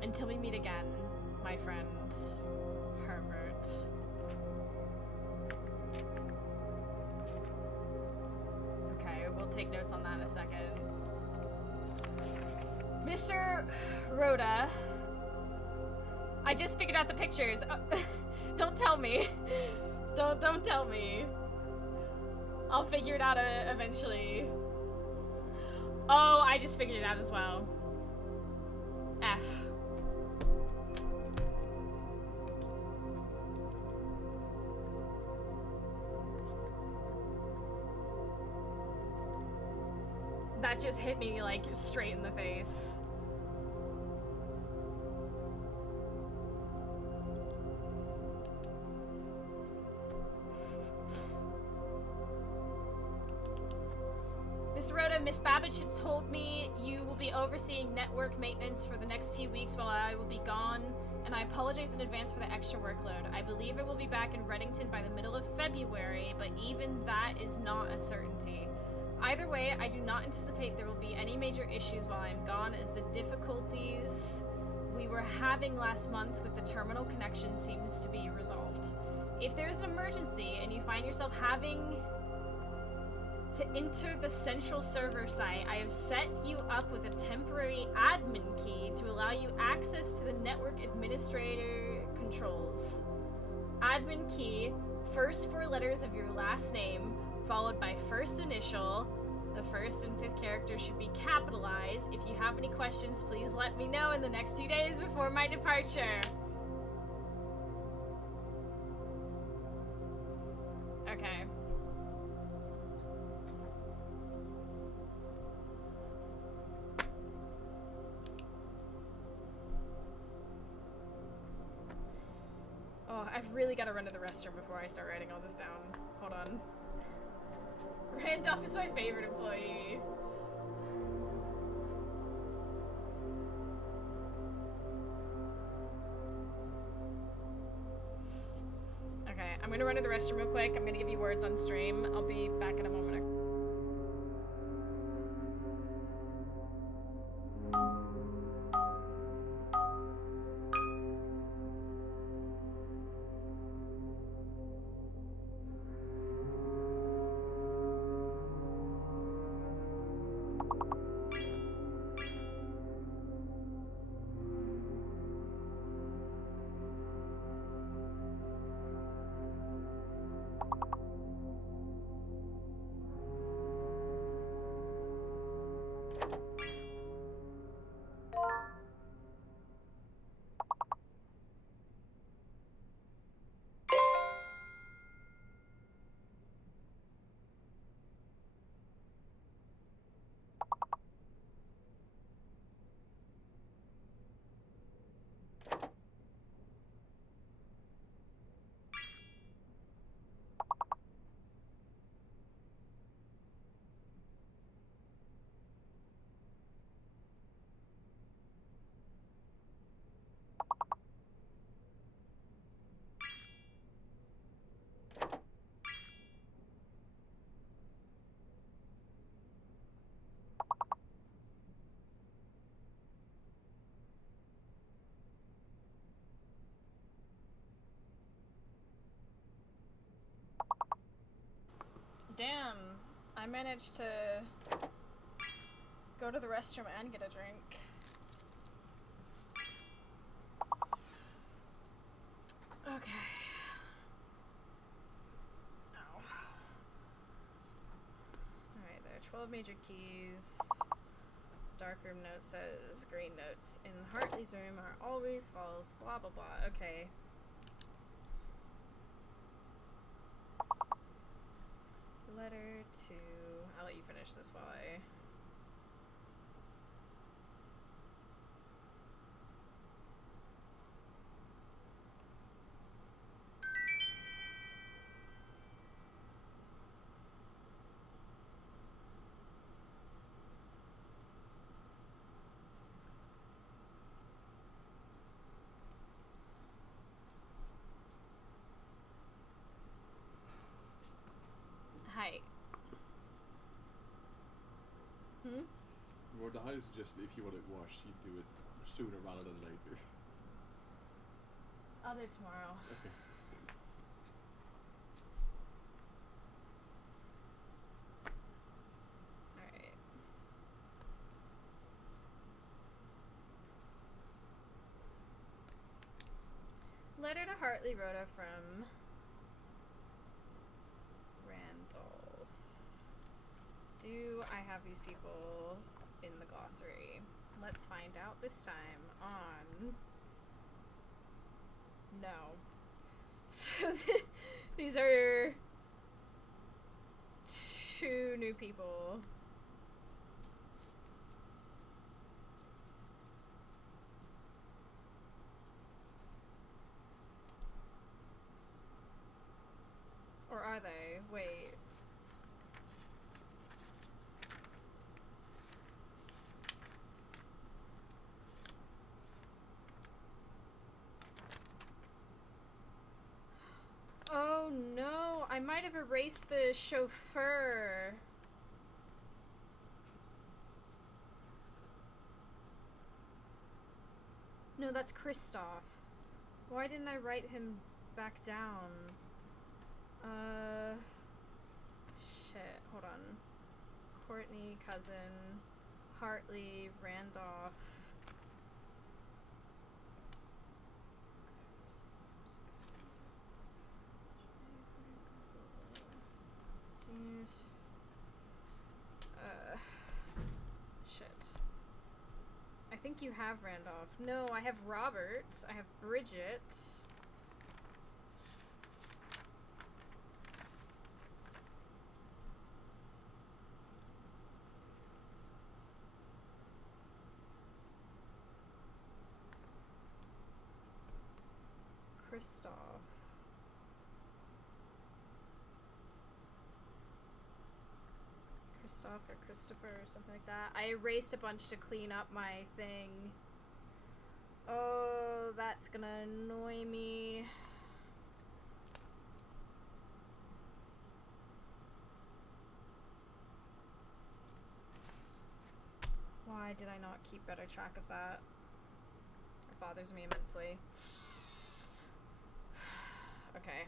Until we meet again, my friend, Herbert. Okay, we'll take notes on that in a second. Mr. Rhoda, I just figured out the pictures. Don't tell me. Don't tell me. I'll figure it out eventually. Oh, I just figured it out as well. F. That just hit me like straight in the face. Miss Babbage has told me you will be overseeing network maintenance for the next few weeks while I will be gone, and I apologize in advance for the extra workload. I believe I will be back in Reddington by the middle of February, but even that is not a certainty. Either way, I do not anticipate there will be any major issues while I am gone, as the difficulties we were having last month with the terminal connection seems to be resolved. If there is an emergency and you find yourself having to enter the central server site, I have set you up with a temporary admin key to allow you access to the network administrator controls. Admin key, first 4 letters of your last name, followed by first initial. The first and 5th character should be capitalized. If you have any questions, please let me know in the next few days before my departure. Okay. Oh, I've really got to run to the restroom before I start writing all this down. Hold on. Randolph is my favorite employee. Okay, I'm gonna run to the restroom real quick. I'm gonna give you words on stream. I'll be back in a moment. Damn, I managed to go to the restroom and get a drink. Okay. Ow. Alright, there are 12 major keys. Darkroom note says green notes in Hartley's room are always false, blah blah blah. Okay. Letter to... I'll let you finish this while I... Hi. Well, the highly suggested if you want it washed, you do it sooner rather than later. I'll do it tomorrow. Okay. Alright. Letter to Hartley Rhoda from Randolph. Do I have these people in the glossary? Let's find out this time on... No. So these are 2 new people. Or are they? Wait. might have erased the chauffeur. No, that's Kristoff. Why didn't I write him back down? Shit, hold on. Courtney, cousin, Hartley, Randolph. Seniors. Shit. I think you have Randolph. No, I have Robert. I have Bridget. Kristoff. Kristoff or Christopher or something like that. I erased a bunch to clean up my thing. Oh, that's gonna annoy me. Why did I not keep better track of that? It bothers me immensely. Okay.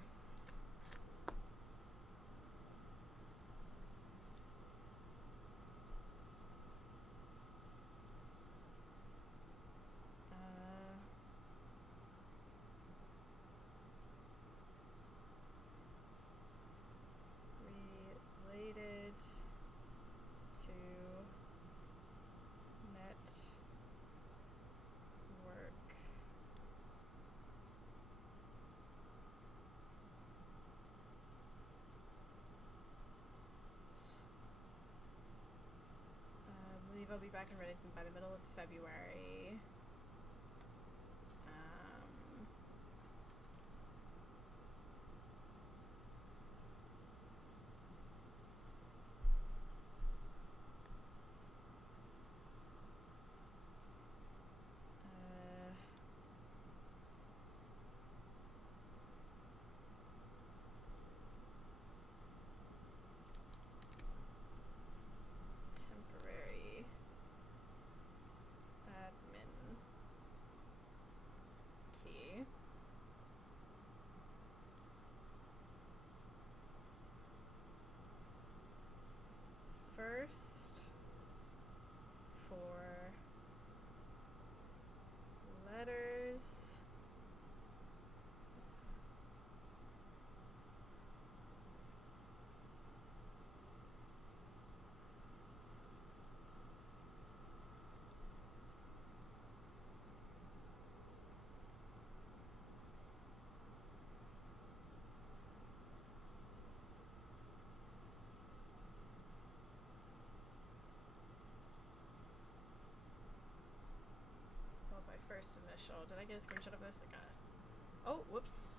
Related to network. I believe I'll be back in Reddington by the middle of February. Temporary admin key. First, for letters. Well, by first initial. Did I get a screenshot of this? I got it. Oh, whoops.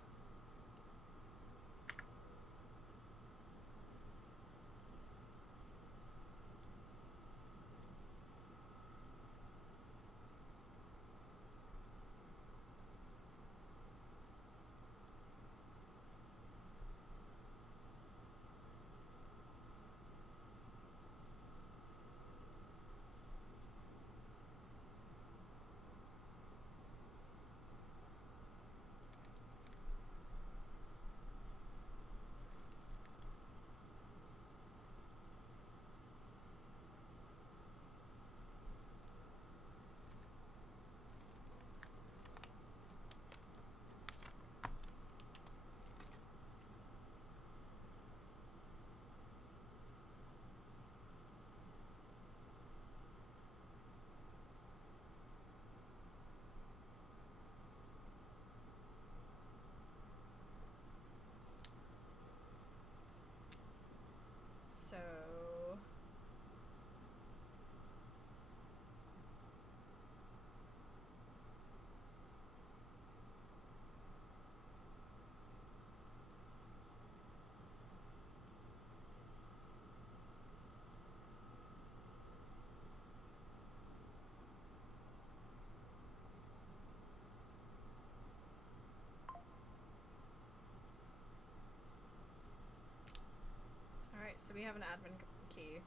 so we have an admin key.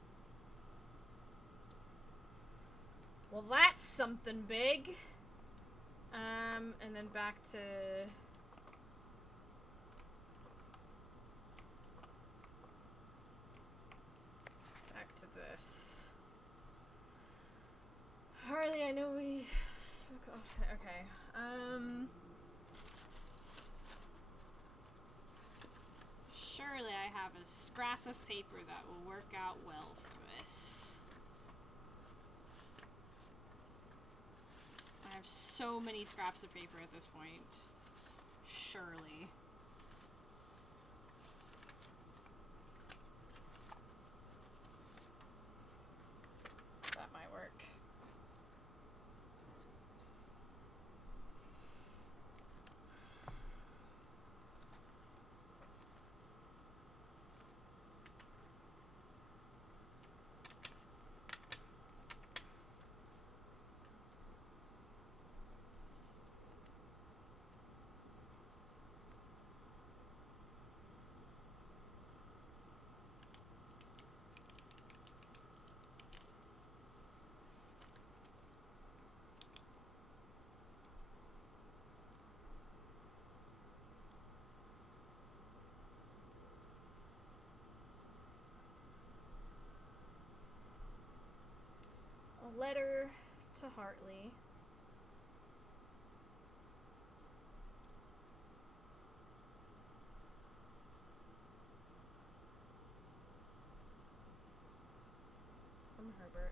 Well, that's something big. And then back to... this. Harley, I know we spoke off. Okay. Surely I have a scrap of paper that will work out well for this. I have so many scraps of paper at this point. Surely. That might work. A letter to Hartley. From Herbert.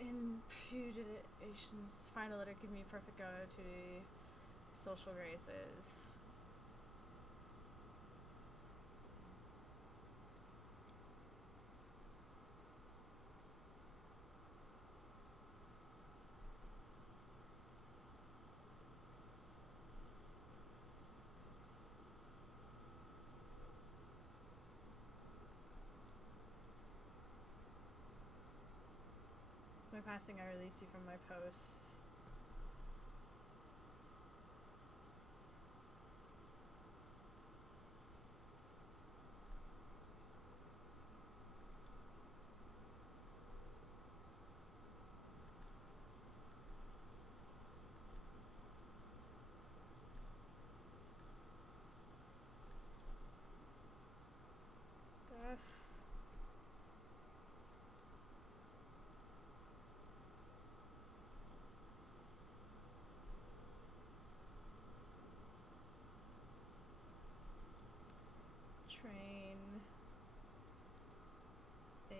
Imputations. Final letter, give me perfect go to social graces. By passing, I release you from my post. Death. Train a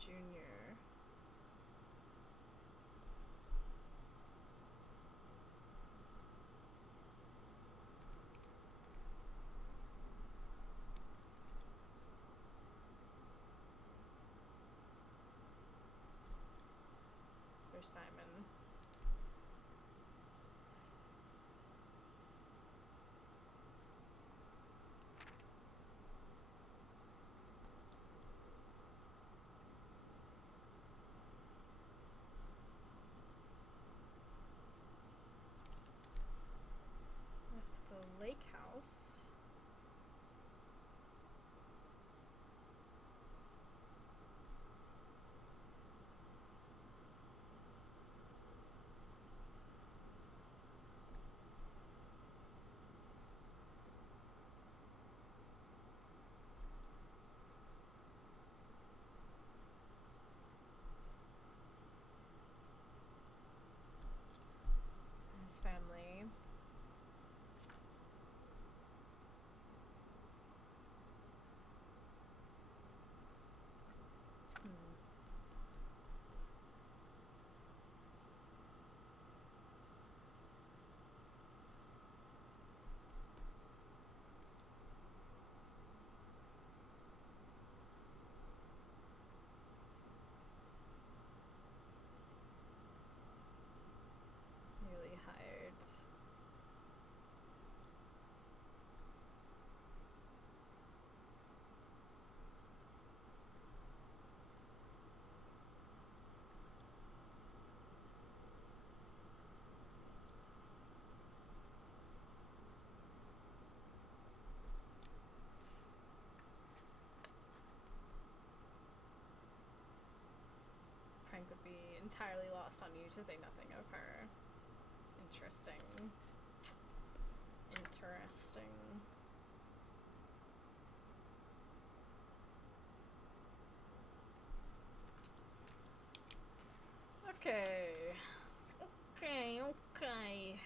junior for Simon. The lake house. entirely lost on you, to say nothing of her. Interesting. Interesting. Okay. Okay, okay.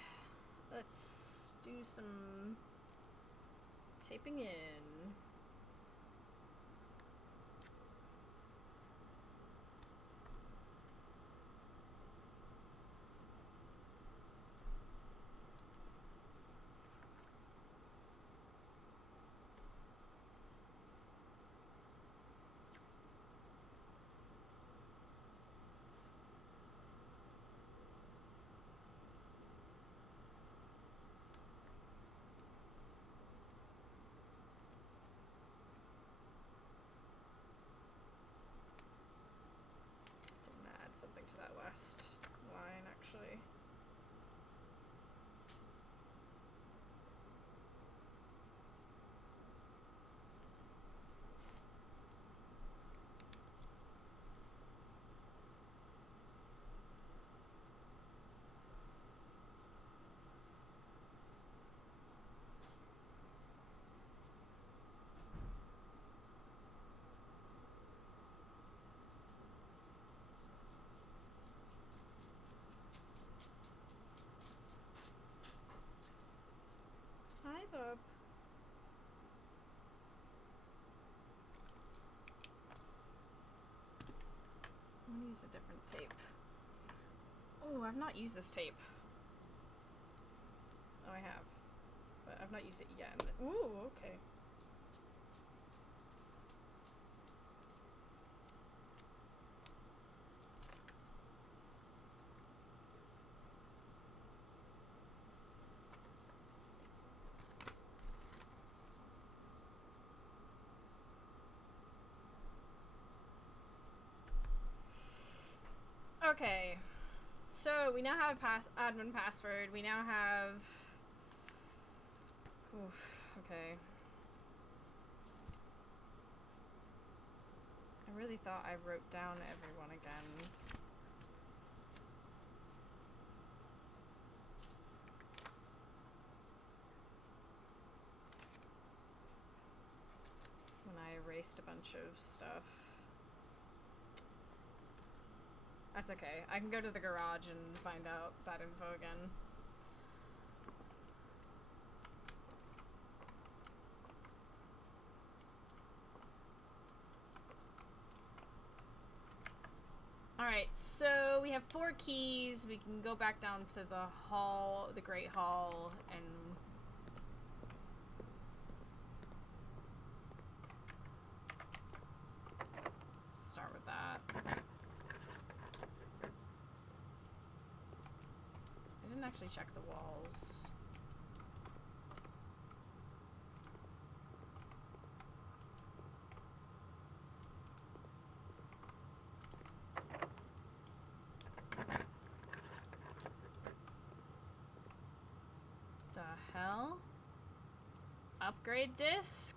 Let's do some taping in. Something to that last line, actually. Hi, Bob. I'm gonna use a different tape. Oh, I've not used this tape. Oh, I have. But I've not used it yet. Ooh, okay. Okay, so we now have a admin password. We now have... Oof, okay. I really thought I wrote down everyone again. When I erased a bunch of stuff. That's okay. I can go to the garage and find out that info again. Alright, so we have 4 keys. We can go back down to the hall, the Great Hall, and... start with that. I didn't actually check the walls. The hell? Upgrade disc?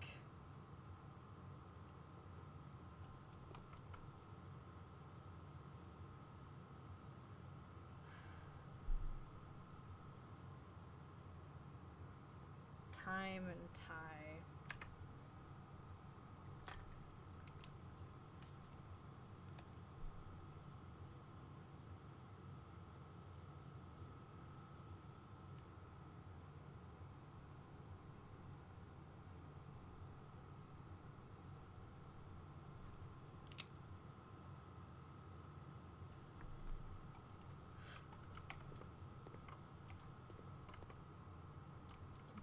Time and tie.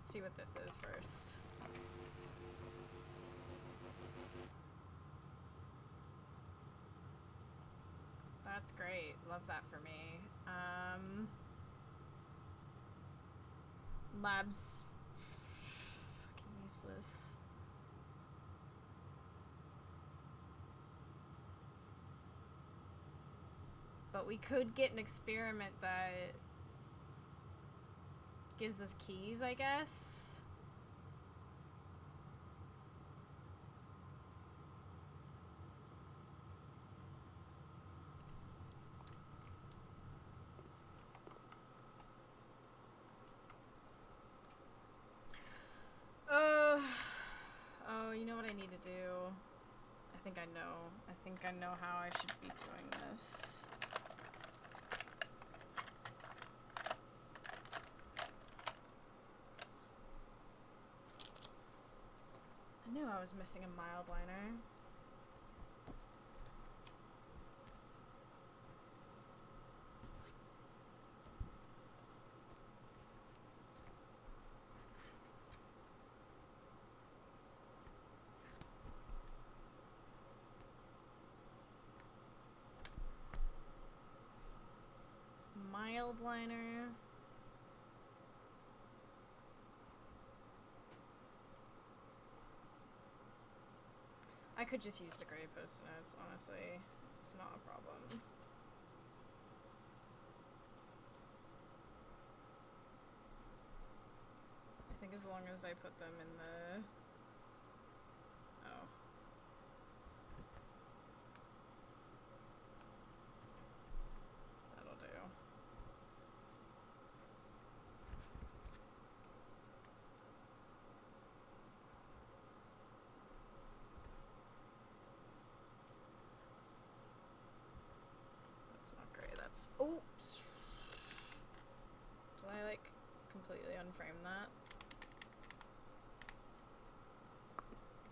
Let's see what this is first. That's great. Love that for me. Labs. Fucking useless. But we could get an experiment that gives us keys, I guess. think I know. I think I know how I should be doing this. I knew I was missing a mild liner. Mild liner. I could just use the gray post-it notes, honestly. It's not a problem. I think as long as I put them in the... Oh. That'll do. That's not great. That's... Oops! Did I, like, completely unframe that?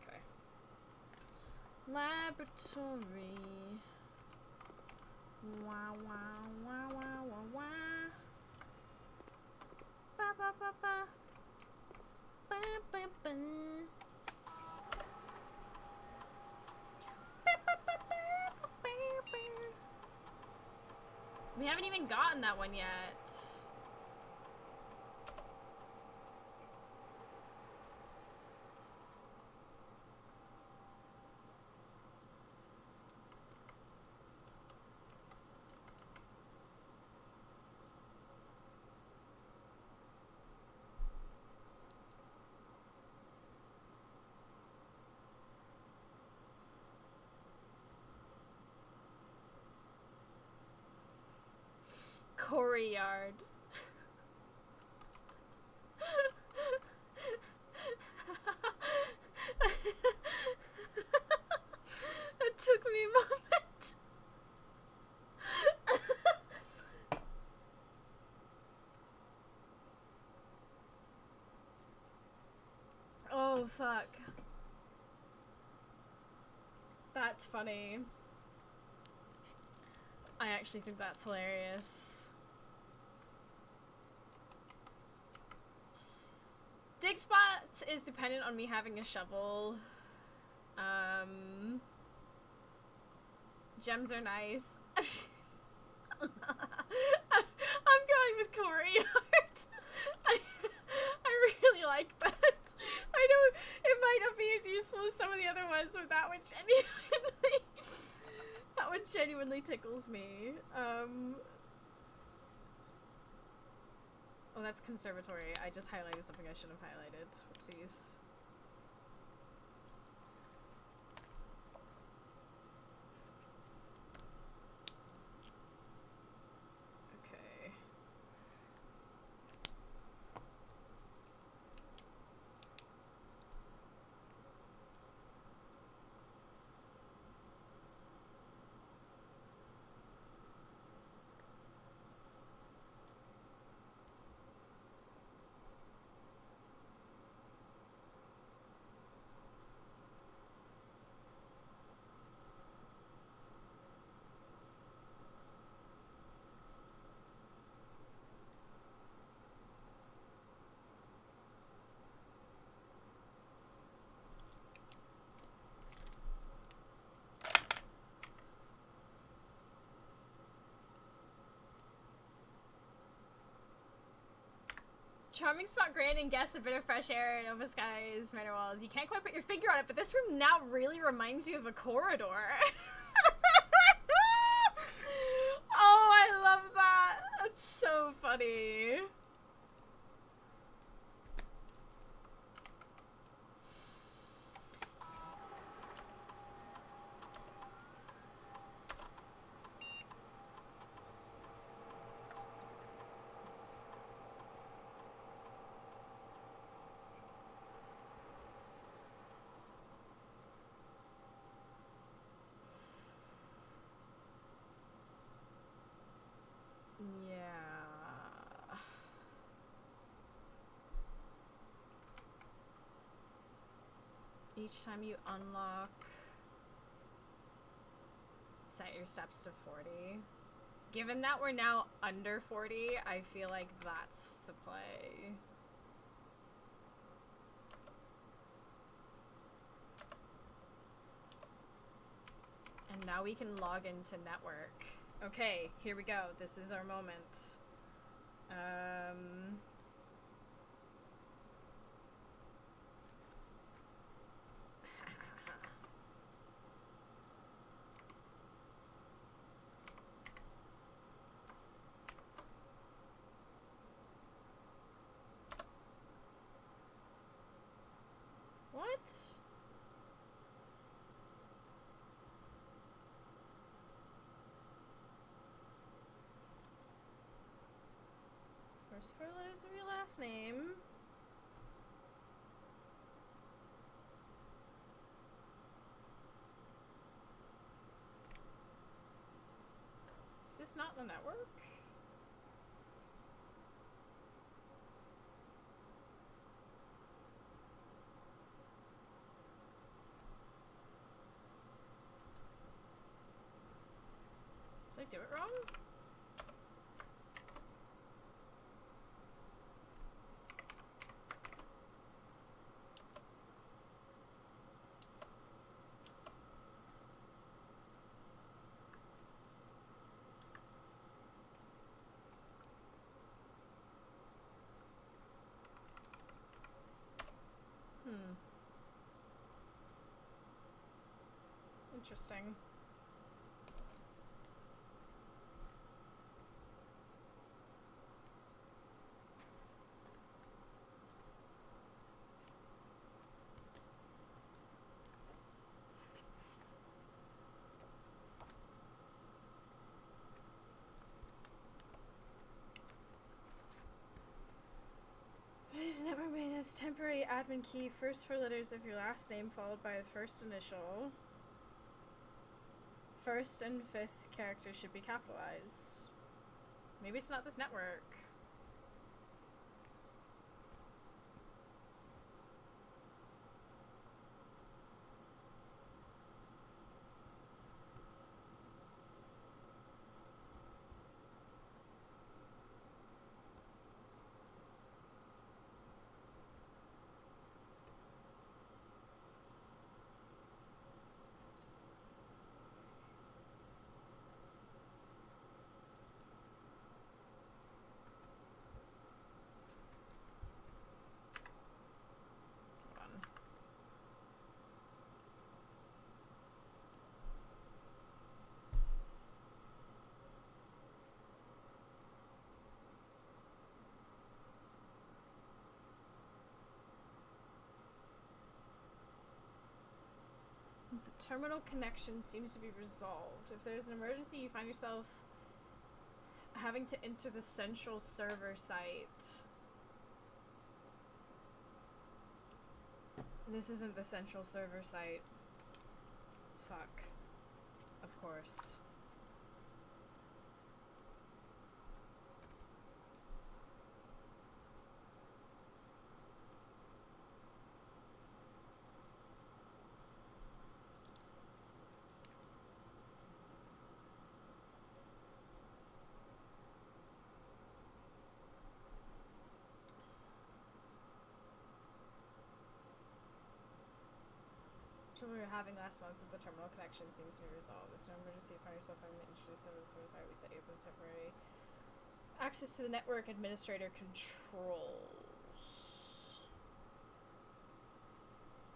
Okay. Laboratory. Wah wah wah wah wah wah. Ba ba ba ba. Ba ba ba. We haven't even gotten that one yet. Corey Yard. It took me a moment. Oh, fuck. That's funny. I actually think that's hilarious. Dig spots is dependent on me having a shovel. Gems are nice. I'm going with Corey Art. I really like that. I know it might not be as useful as some of the other ones, but that one genuinely tickles me. Oh, that's conservatory. I just highlighted something I shouldn't have highlighted. Whoopsies. Okay. Charming spot grand and guess a bit of fresh air and open skies, minor walls. You can't quite put your finger on it, but this room now really reminds you of a corridor. Oh, I love that. That's so funny. Each time you unlock, set your steps to 40. Given that we're now under 40, I feel like that's the play. And now we can log into network. Okay, here we go. This is our moment. What? First four letters of your last name. Is this not the network? Did I do it wrong? Interesting. Please never maintenance temporary admin key. First four letters of your last name followed by a first initial. First and fifth characters should be capitalized. Maybe it's not this network. The terminal connection seems to be resolved. If there's an emergency, you find yourself having to enter the central server site. This isn't the central server site. Fuck. Of course. Trouble we were having last month with the terminal connection seems to be resolved. There's no emergency. Find yourself having to introduce it. Sorry, we set you up with temporary access to the network administrator controls.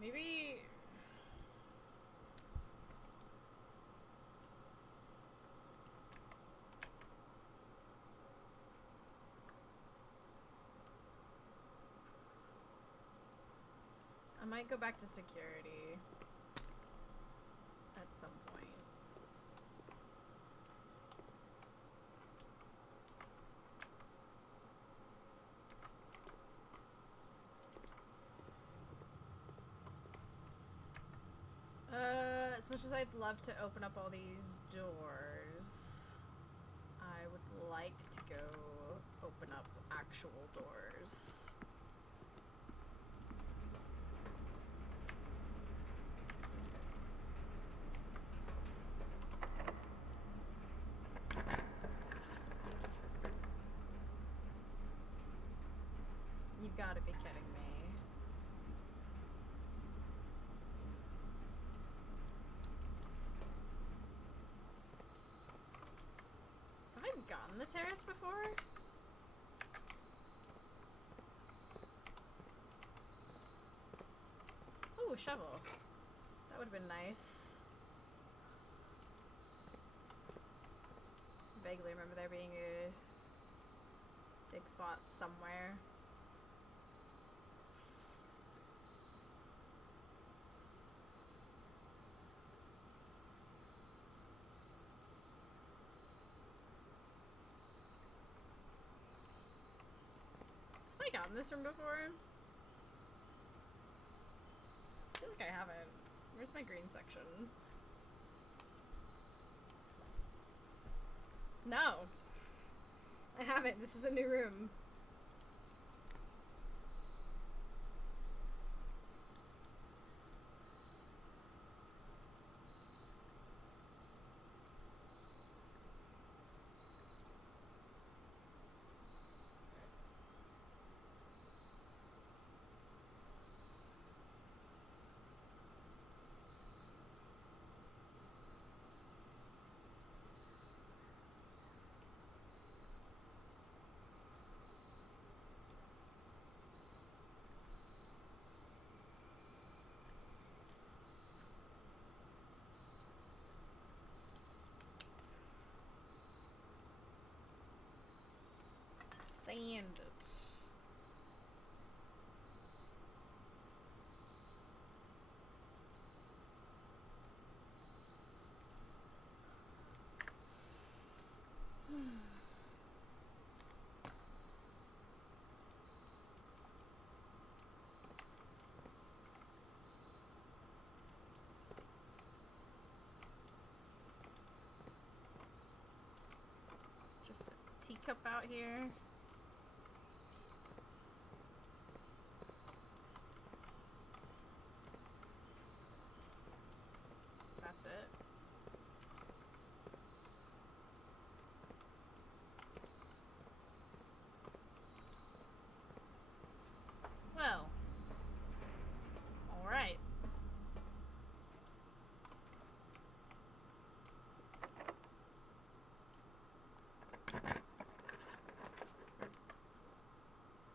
Maybe. I might go back to security at some point. As much as I'd love to open up all these doors, I would like to go open up actual doors. gotta be kidding me. Have I gotten the terrace before? Ooh, a shovel. That would have been nice. Vaguely remember there being a dig spot somewhere. Have I gotten this room before? I feel like I haven't. Where's my green section? No. I haven't. This is a new room. Stand it. Just a teacup out here. That's it. Well. Alright.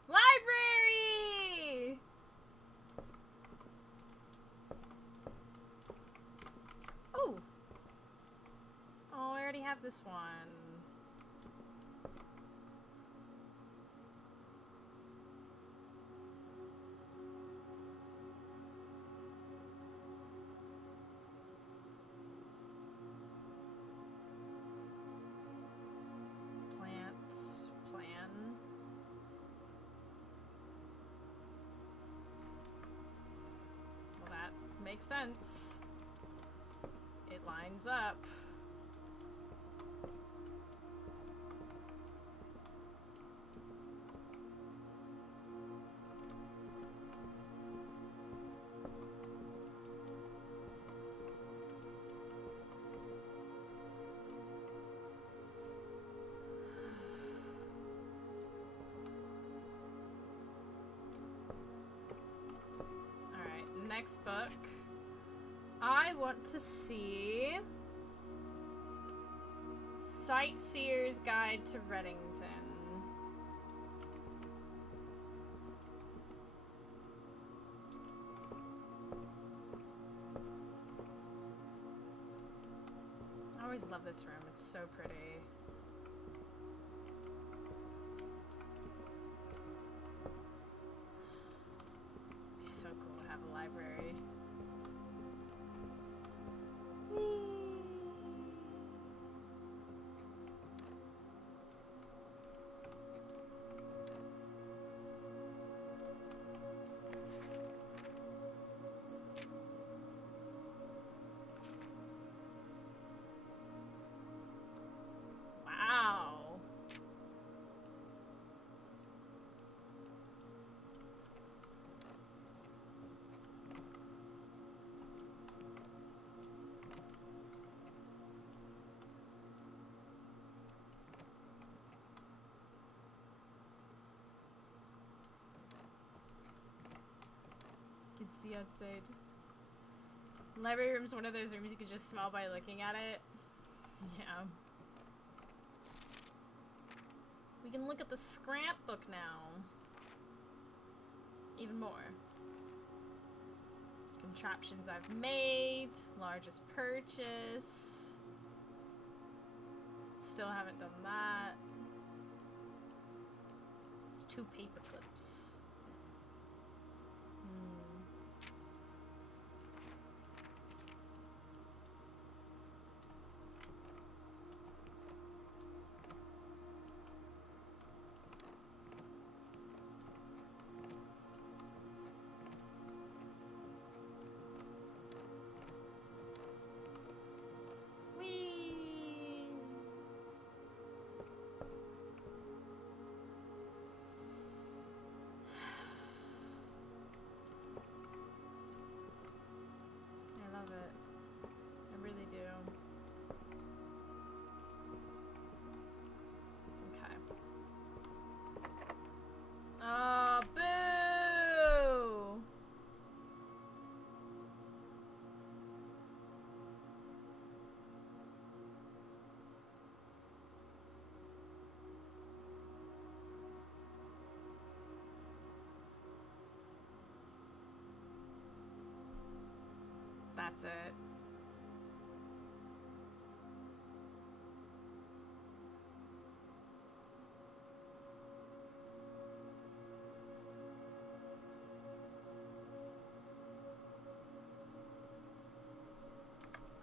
Library! Oh! Oh, I already have this one. Plant, plan. Well, that makes sense. It lines up. Alright, next book. I want to see Sightseer's Guide to Reddington. I always love this room. It's so pretty. It'd be so cool to have a library. see outside. Library room's one of those rooms you can just smell by looking at it. Yeah. We can look at the scrapbook now. Even more. Contraptions I've made. Largest purchase. Still haven't done that. It's 2 paper clips. Boo! That's it.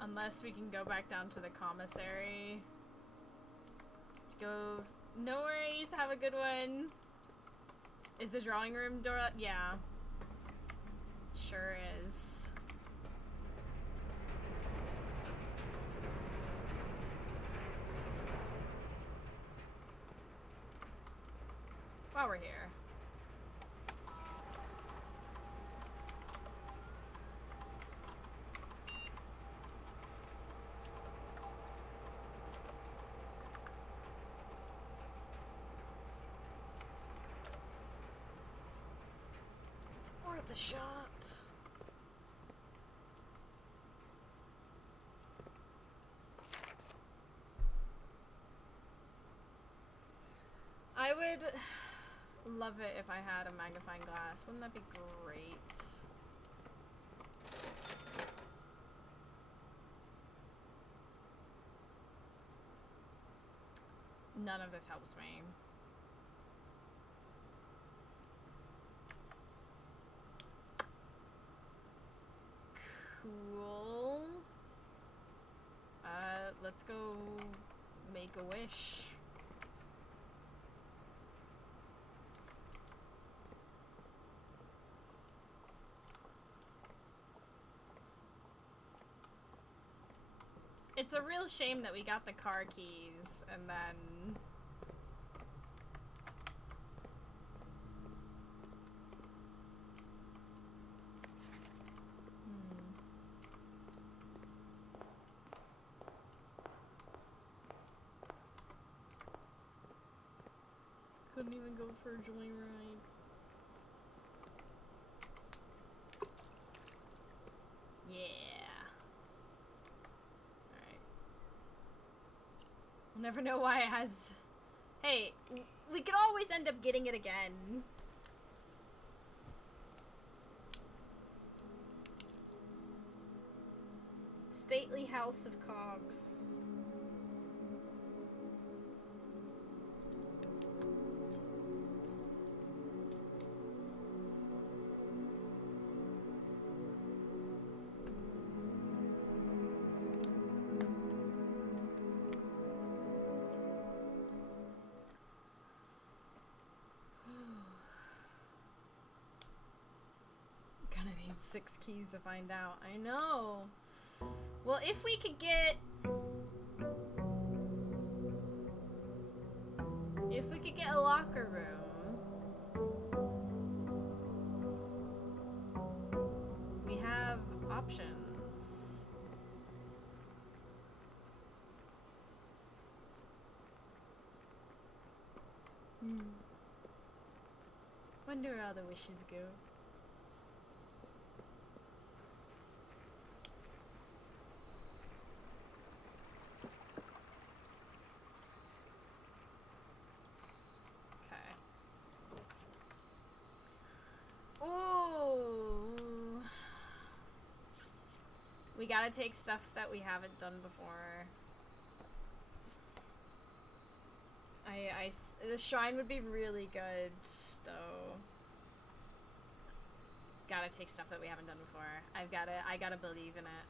Unless we can go back down to the commissary. Go. No worries, have a good one. Is the drawing room door up? Yeah. Sure is. While we're here. Worth the shot. I would love it if I had a magnifying glass. Wouldn't that be great? None of this helps me. Cool. Let's go make a wish. It's a real shame that we got the car keys and then... Couldn't even go for a joyride. Yeah. Alright. We'll never know why it has... Hey, we could always end up getting it again. Stately House of Cogs. Gonna need 6 keys to find out. I know. Well, if we could get... If we could get a locker room... We have options. Wonder where all the wishes go. We gotta take stuff that we haven't done before. The shrine would be really good, though. Gotta take stuff that we haven't done before. I gotta believe in it.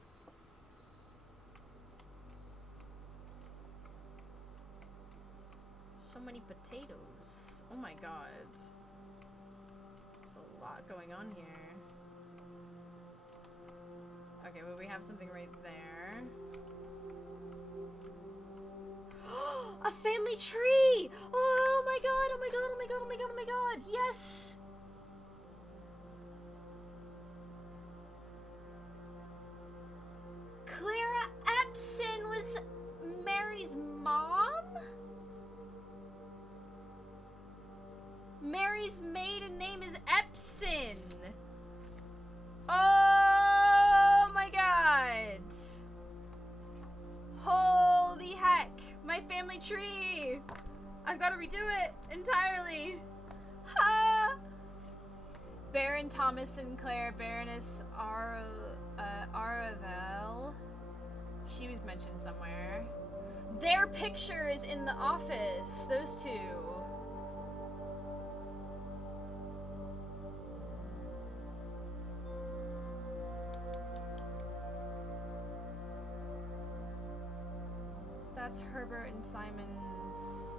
So many potatoes. Oh my god. There's a lot going on here. Okay, well we have something right there. A family tree! Oh my god, oh my god, oh my god, oh my god, oh my god! Yes! Clara Epson was Mary's mom? Mary's maiden name is Epson. Oh my god. Holy heck. My family tree. I've got to redo it entirely. Ha! Baron Thomas Sinclair, Baroness Aravel. She was mentioned somewhere. Their picture is in the office. Those two. That's Herbert and Simon's.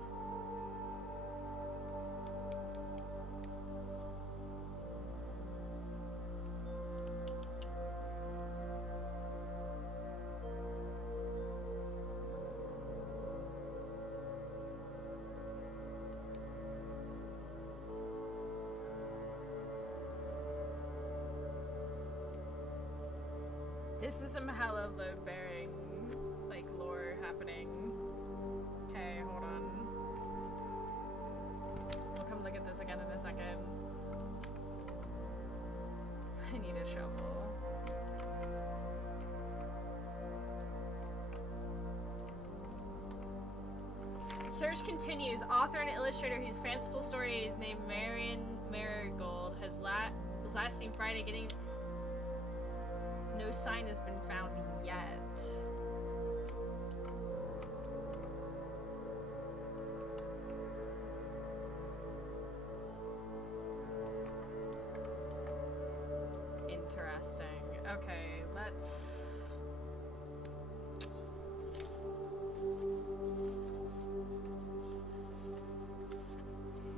This is some hella load-bearing, like, lore happening. Okay, hold on. We'll come look at this again in a second. I need a shovel. Search continues. Author and illustrator whose fanciful story is named Marion Marigold was last seen Friday getting... No sign has been found yet. Interesting. Okay, let's...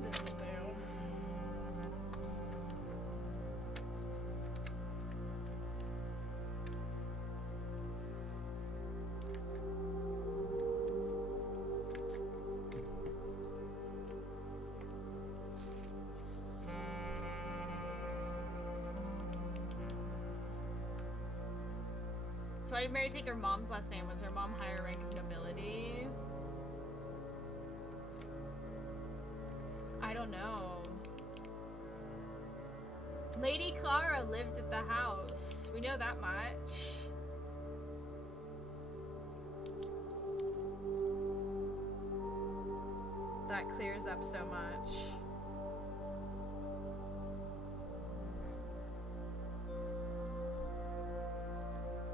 This'll do. So why did Mary take her mom's last name? Was her mom higher rank of nobility? I don't know. Lady Clara lived at the house. We know that much. That clears up so much.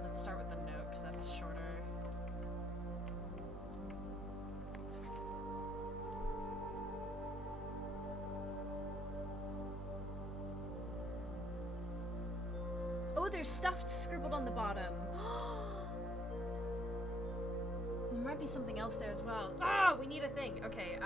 Let's start with the note, because that's shorter. Oh, there's stuff scribbled on the bottom. There might be something else there as well. Ah, we need a thing. Okay,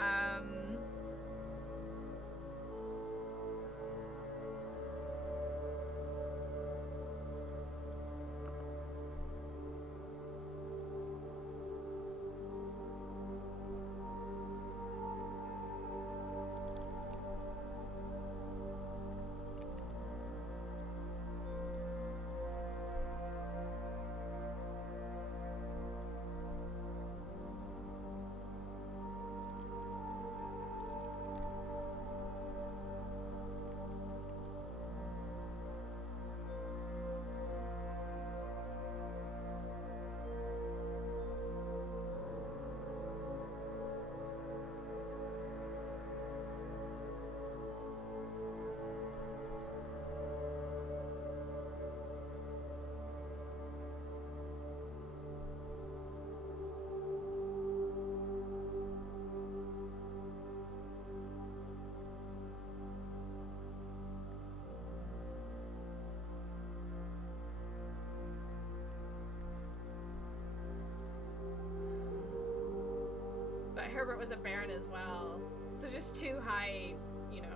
Herbert was a baron as well. So just too high, you know.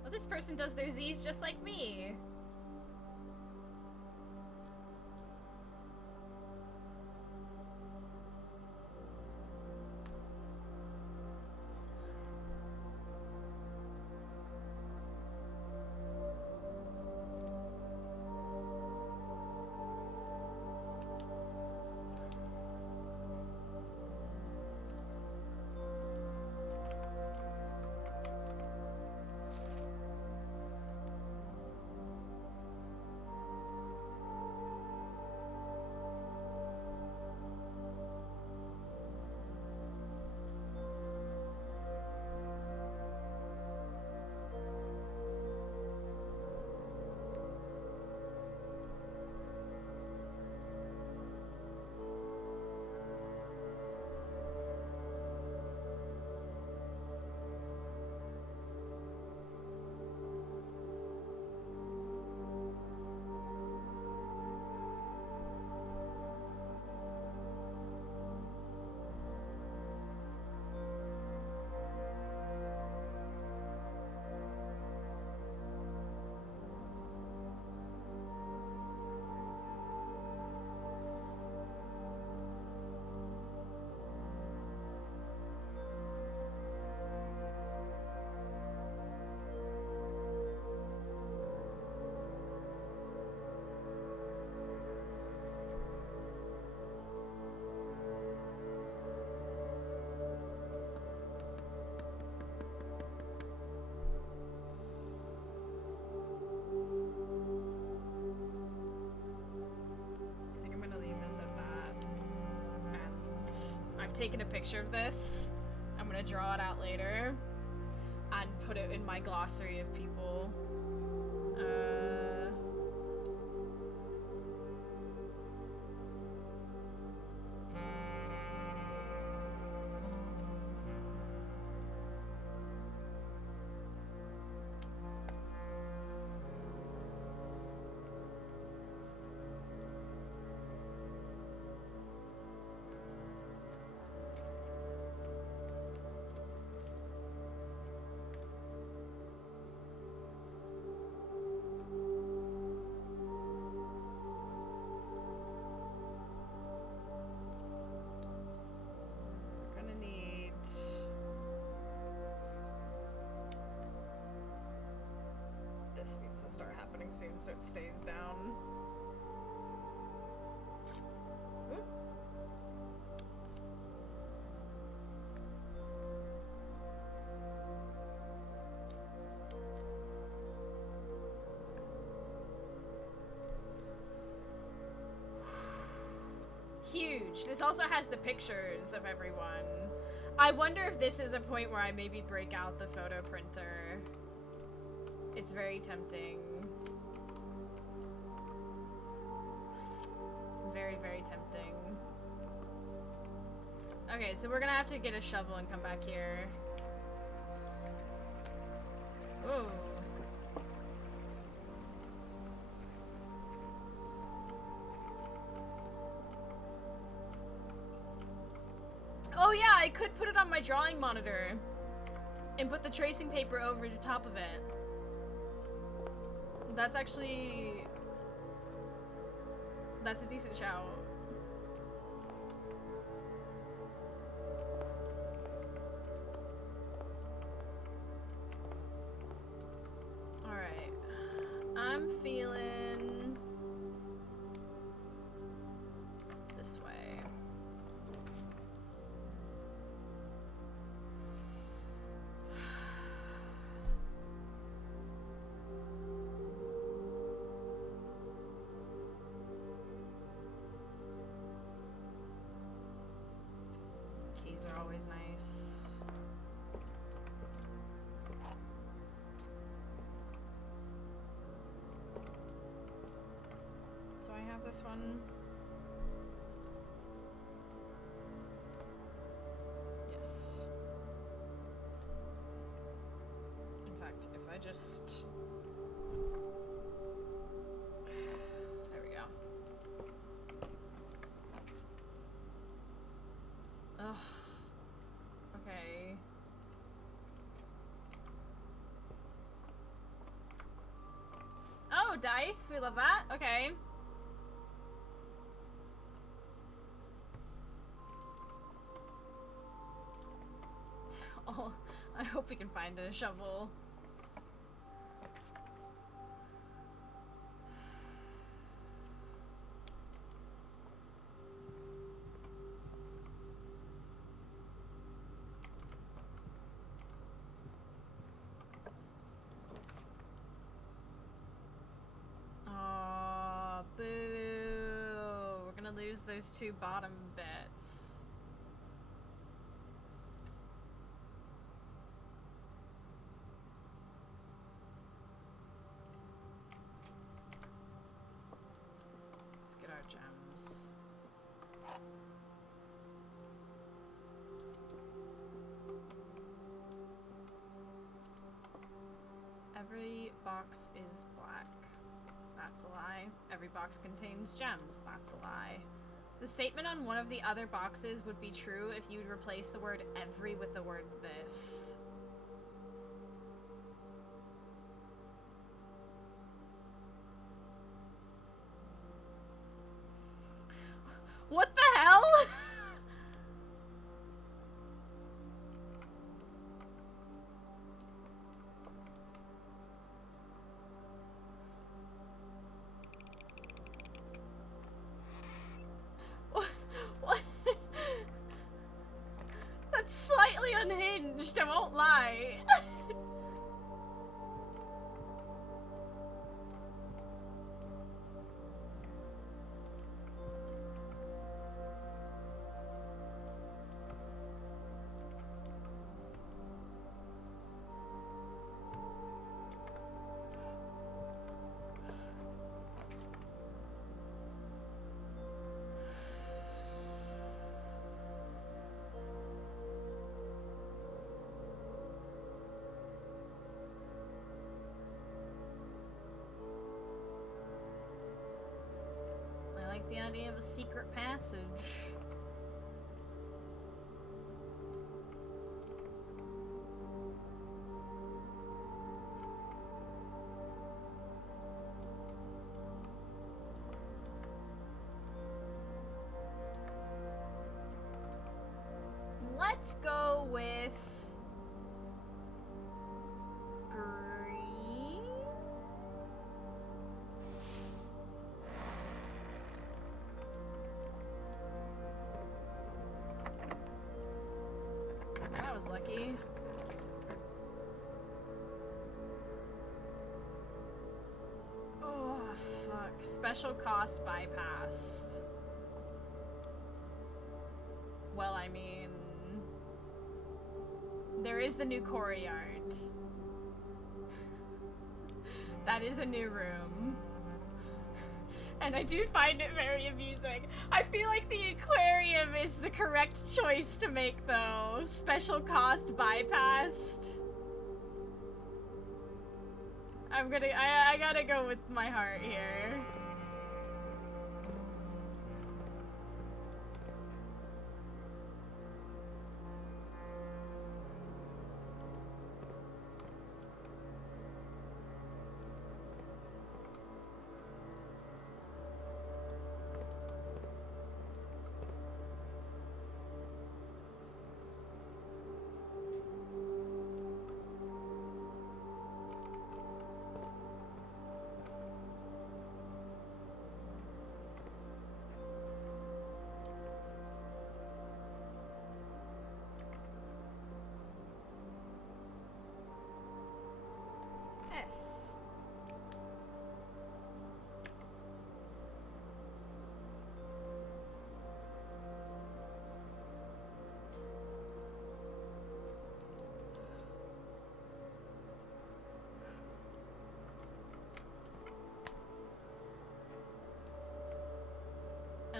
Well, this person does their Z's just like me. Taken a picture of this. I'm gonna draw it out later and put it in my glossary of people. This needs to start happening soon so it stays down. Ooh. Huge. This also has the pictures of everyone. I wonder if this is a point where I maybe break out the photo printer. It's very tempting. Very, very tempting. Okay, so we're gonna have to get a shovel and come back here. Ooh. Oh yeah, I could put it on my drawing monitor and put the tracing paper over the top of it. That's actually That's a decent shout. Alright. I'm feeling this way. Keys are always nice. Do I have this one? Yes. In fact, if I just... There we go. Ugh. Okay. Oh, dice. We love that. Okay. Oh, I hope we can find a shovel. Oh, boo. We're gonna lose those two bottom bits. Let's get our gems. Every box is black. That's a lie. Every box contains gems. That's a lie. The statement on one of the other boxes would be true if you'd replace the word every with the word this. What the hell? What? That's slightly unhinged, I won't lie. I like the idea of a secret passage. Let's go with green. That was lucky. Oh, fuck. Special cost bypassed. Well, I mean... There is the new courtyard. That is a new room. And I do find it very amusing. I feel like the aquarium is the correct choice to make, though. Special cost bypassed. I gotta go with my heart here.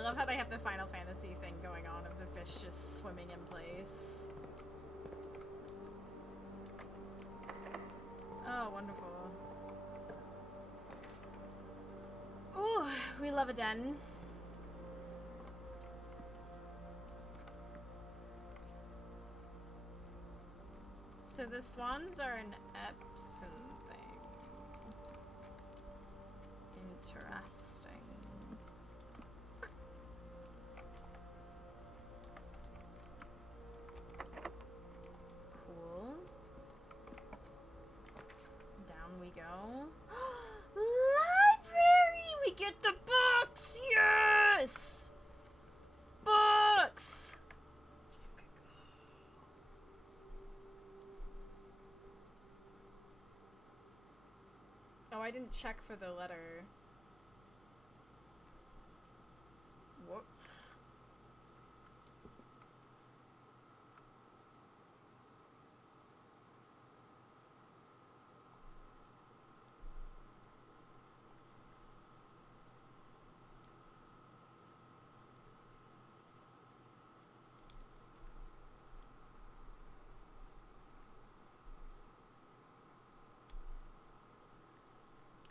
love how they have the Final Fantasy thing going on of the fish just swimming in place. Oh, wonderful. Ooh, we love a den. So the swans are an Epson thing. Interesting. Cool. Down we go. Library! We get the books! Yes! Books! Oh, I didn't check for the letter. What?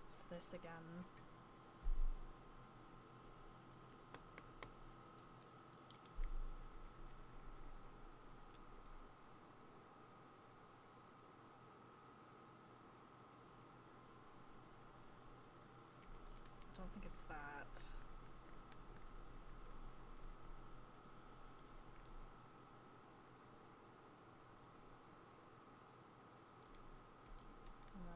It's this again. I don't think it's that. No.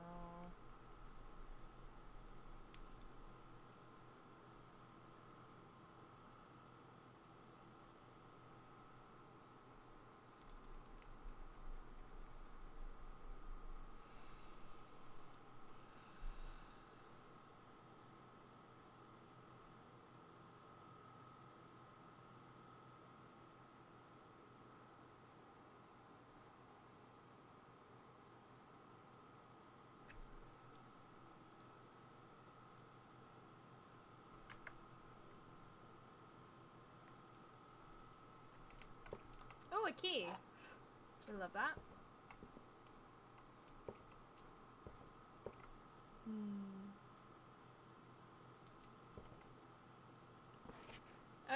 Oh, a key. I love that.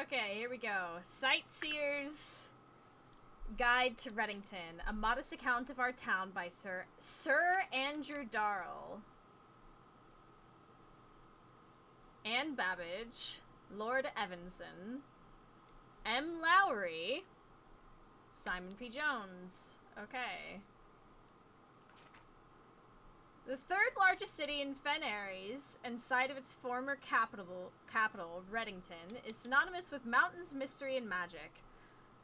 Okay, here we go. Sightseer's Guide to Reddington. A modest account of our town by Sir Andrew Darrell. Anne Babbage. Lord Evanson. M. Lowry. Simon P. Jones. Okay. The third largest city in Fen Ares and site of its former capital, Reddington, is synonymous with mountains, mystery, and magic.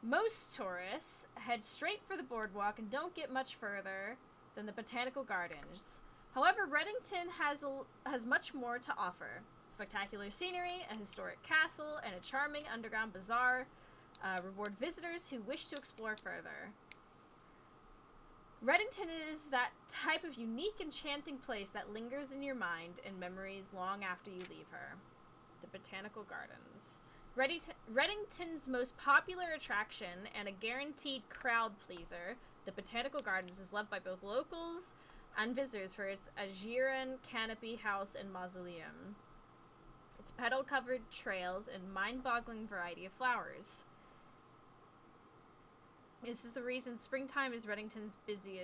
Most tourists head straight for the boardwalk and don't get much further than the botanical gardens. However, Reddington has much more to offer. Spectacular scenery, a historic castle, and a charming underground bazaar reward visitors who wish to explore further. Reddington is that type of unique, enchanting place that lingers in your mind and memories long after you leave her. The Botanical Gardens. Reddington's most popular attraction and a guaranteed crowd pleaser, the Botanical Gardens is loved by both locals and visitors for its Ajiran canopy house and mausoleum, its petal-covered trails, and mind-boggling variety of flowers. This is the reason springtime is Reddington's busy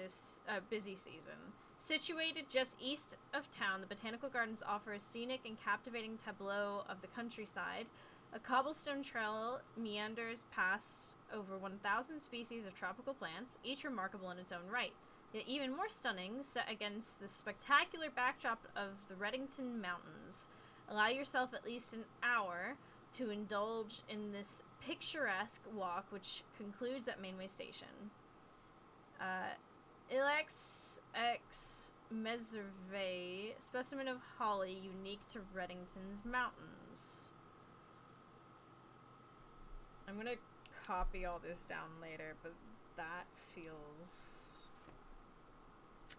season. Situated just east of town, the Botanical Gardens offer a scenic and captivating tableau of the countryside. A cobblestone trail meanders past over 1,000 species of tropical plants, each remarkable in its own right. Yet even more stunning, set against the spectacular backdrop of the Reddington Mountains. Allow yourself at least an hour to indulge in this picturesque walk, which concludes at Mainway Station. Ilex ex Meserve, specimen of holly unique to Reddington's mountains. I'm gonna copy all this down later, but that feels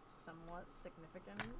somewhat significant.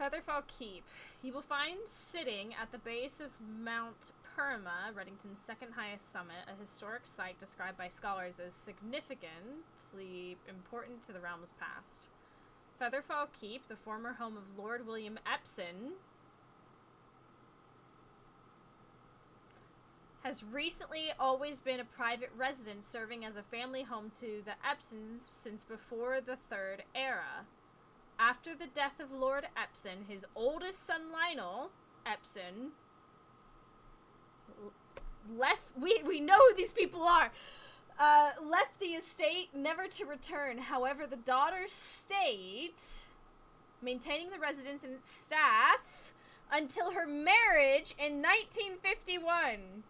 Featherfall Keep. You will find sitting at the base of Mount Perma, Reddington's second highest summit, a historic site described by scholars as significantly important to the realm's past. Featherfall Keep, the former home of Lord William Epson, has recently always been a private residence serving as a family home to the Epsons since before the Third Era. After the death of Lord Epson, his oldest son Lionel Epson left. We know who these people are. Left the estate, never to return. However, the daughter stayed, maintaining the residence and its staff until her marriage in 1951.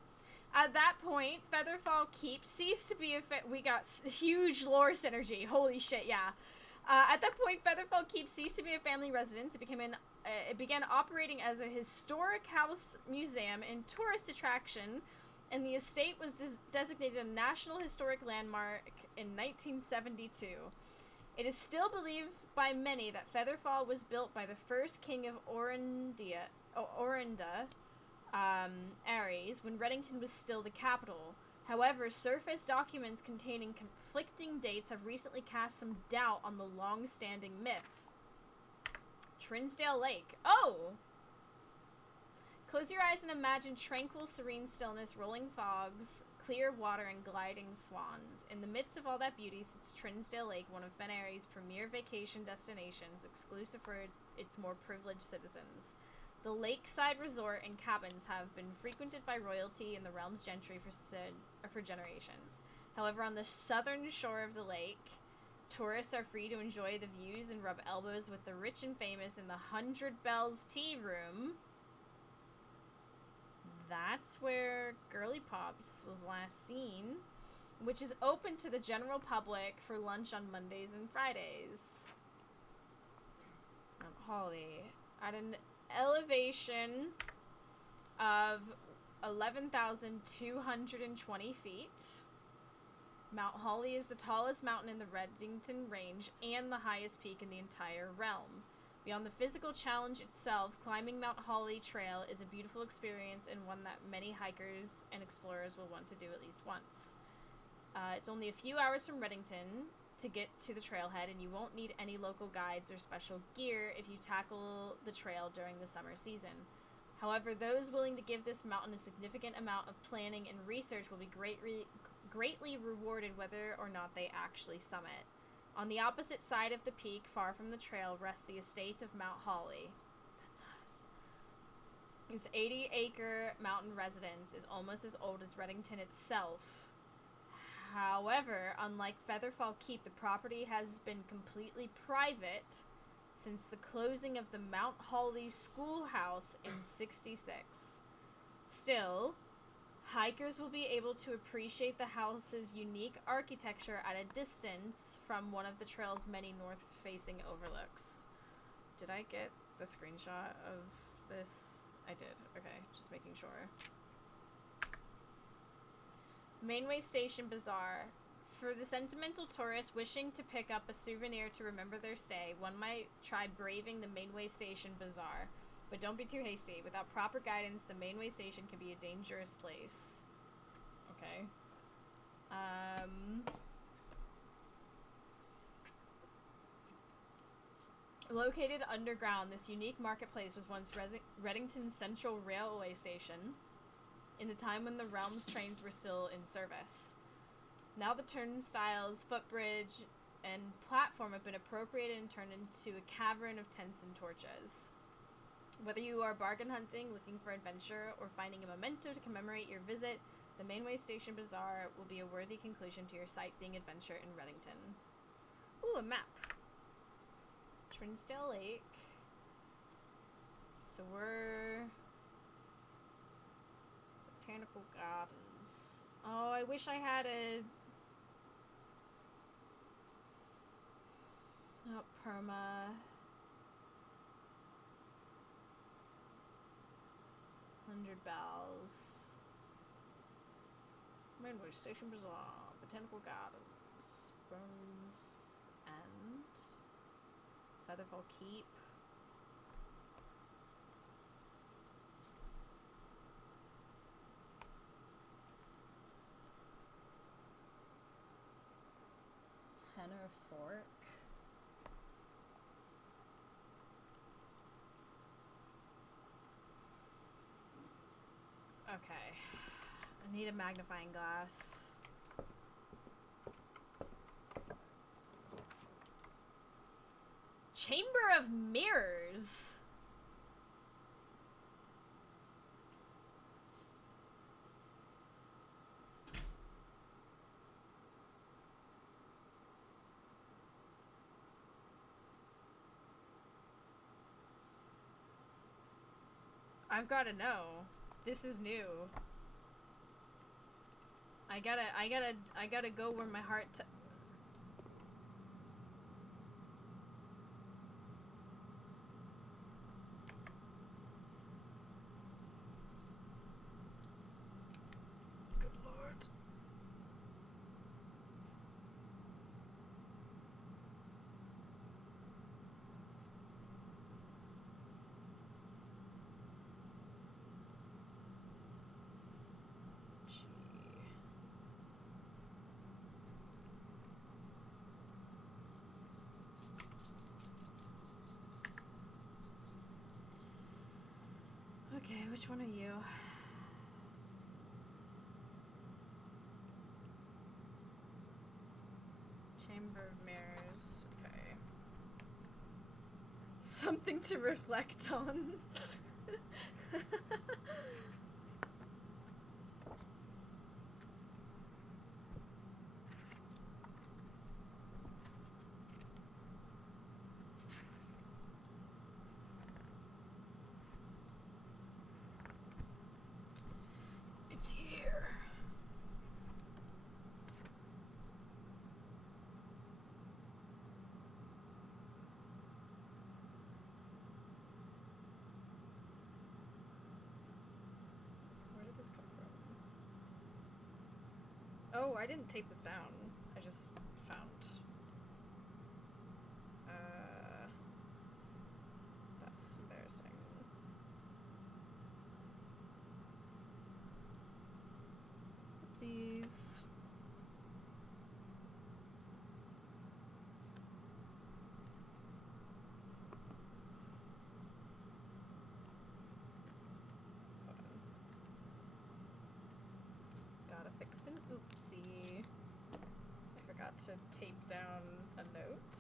At that point, Featherfall Keep ceased to be we got huge lore synergy. Holy shit, yeah. At that point, Featherfall Keep ceased to be a family residence. It began operating as a historic house museum and tourist attraction, and the estate was designated a National Historic Landmark in 1972. It is still believed by many that Featherfall was built by the first king of Orinda, Ares, when Reddington was still the capital. However, surface documents containing conflicting dates have recently cast some doubt on the long-standing myth. Trinsdale Lake. Oh! Close your eyes and imagine tranquil, serene stillness, rolling fogs, clear water, and gliding swans. In the midst of all that beauty sits Trinsdale Lake, one of Fenary's premier vacation destinations, exclusive for its more privileged citizens. The lakeside resort and cabins have been frequented by royalty and the realm's gentry for generations. However, on the southern shore of the lake, tourists are free to enjoy the views and rub elbows with the rich and famous in the 100 Bells Tea Room. That's where Girly Pops was last seen, which is open to the general public for lunch on Mondays and Fridays. Mount Holly. At an elevation of 11,220 feet, Mount Holly is the tallest mountain in the Reddington Range and the highest peak in the entire realm. Beyond the physical challenge itself, climbing Mount Holly Trail is a beautiful experience and one that many hikers and explorers will want to do at least once. It's only a few hours from Reddington to get to the trailhead, and you won't need any local guides or special gear if you tackle the trail during the summer season. However, those willing to give this mountain a significant amount of planning and research will be greatly rewarded whether or not they actually summit. On the opposite side of the peak, far from the trail, rests the estate of Mount Holly. That's us. This 80-acre mountain residence is almost as old as Reddington itself. However, unlike Featherfall Keep, the property has been completely private since the closing of the Mount Holly Schoolhouse in '66. Still, hikers will be able to appreciate the house's unique architecture at a distance from one of the trail's many north-facing overlooks. Did I get the screenshot of this? I did. Okay, just making sure. Mainway Station Bazaar. For the sentimental tourist wishing to pick up a souvenir to remember their stay, one might try braving the Mainway Station Bazaar. But don't be too hasty. Without proper guidance, the Mainway Station can be a dangerous place. Okay. Located underground, this unique marketplace was once Reddington's Central Railway Station, in a time when the realm's trains were still in service. Now the turnstiles, footbridge, and platform have been appropriated and turned into a cavern of tents and torches. Whether you are bargain hunting, looking for adventure, or finding a memento to commemorate your visit, the Mainway Station Bazaar will be a worthy conclusion to your sightseeing adventure in Reddington. Ooh, a map. Trinsdale Lake. So we're... Botanical Gardens. Oh, I wish I had a... Oh, Perma. 100 Bells. Mainway Station Bazaar. Botanical Gardens. Burns End. Featherfall Keep. Manor Fork. Okay. I need a magnifying glass. Chamber of Mirrors. I've gotta know. This is new. I gotta go where my heart Good lord. Gee. Okay, which one are you? Chamber of Mirrors. Okay. Something to reflect on. It's here. Where did this come from? Oh, I didn't tape this down. I just found. That's embarrassing. Oopsies. Hold on. Gotta fix an oopsie. I forgot to tape down a note.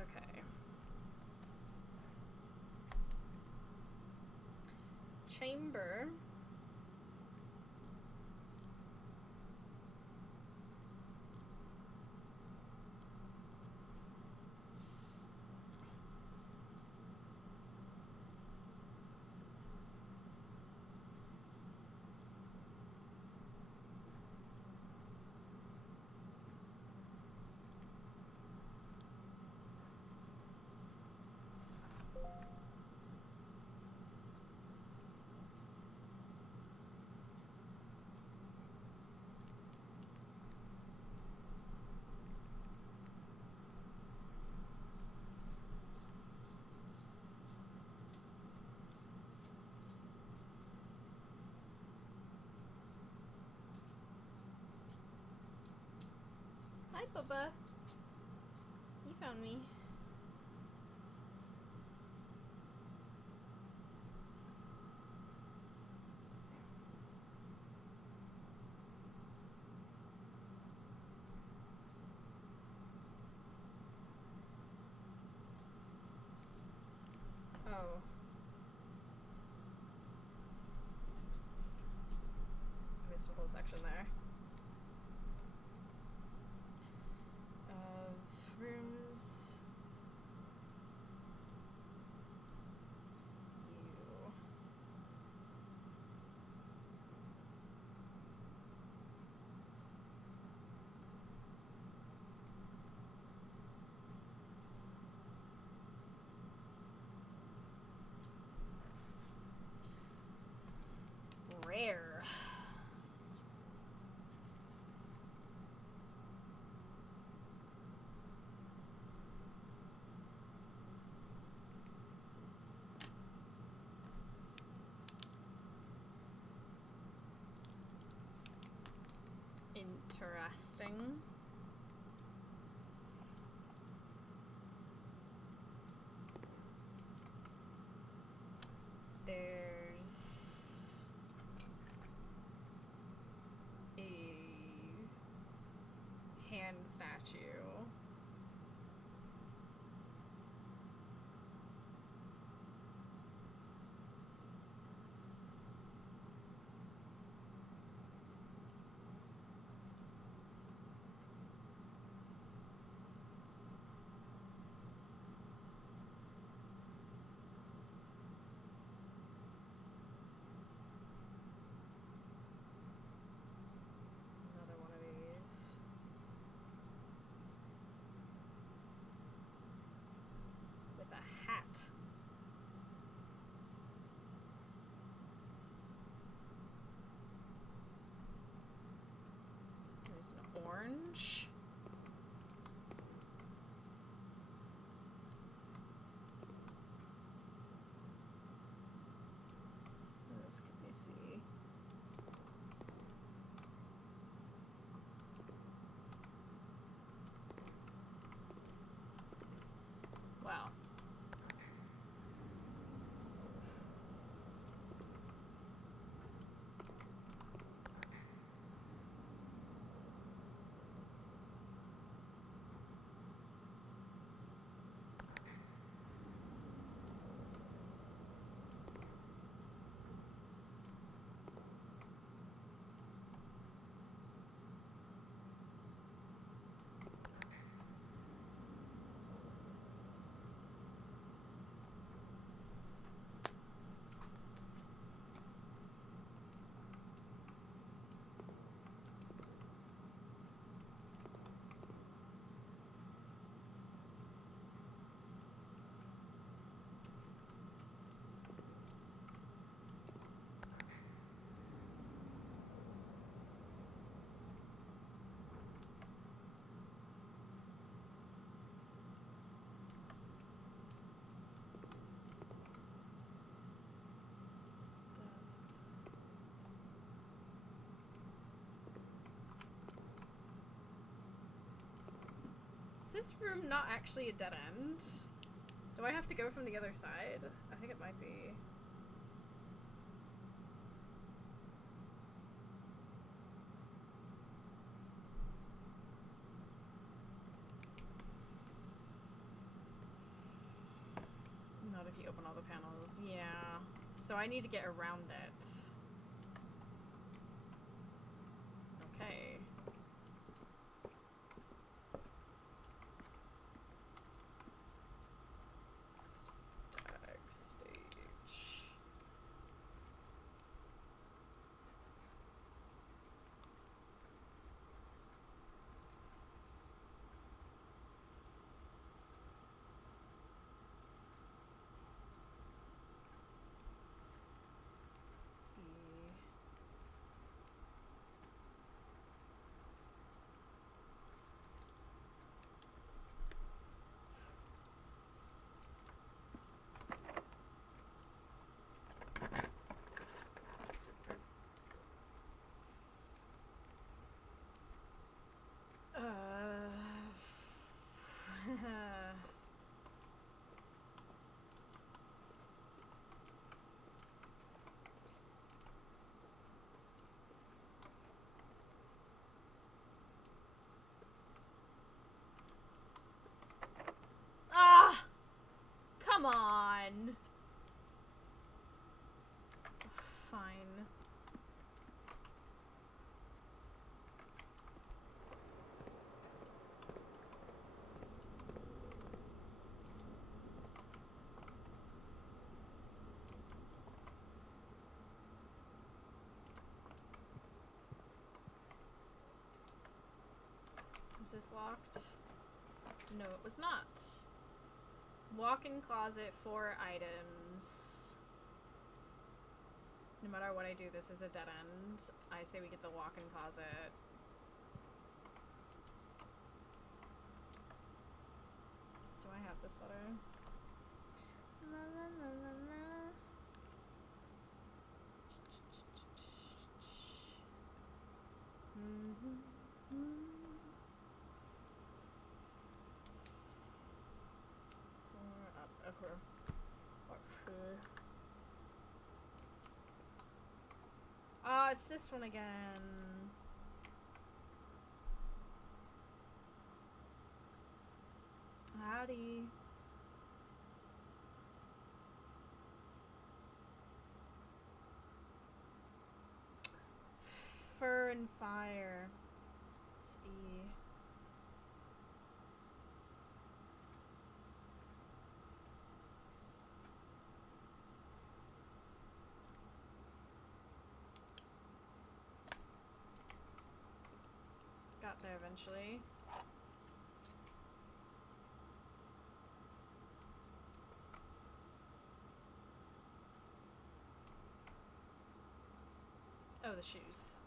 Okay. Chamber. Hi, Bubba. You found me. Oh. I missed a whole section there. Rooms. You. Rare. Interesting. There's a hand statue. Another one of these. With a hat. There's an orange. What else can we see? Wow. Is this room not actually a dead end? Do I have to go from the other side? I think it might be. Not if you open all the panels. Yeah. So I need to get around it. Okay. Stag stage. Ah! Come on! Fine. Was this locked? No, it was not. Walk-in closet, 4 items. No matter what I do, this is a dead end. I say we get the walk-in closet. Do I have this letter? La, la, la, la, la. Mm-hmm. it's this one again. Howdy. Fur and fire. It's E. Got there eventually. Oh, the shoes.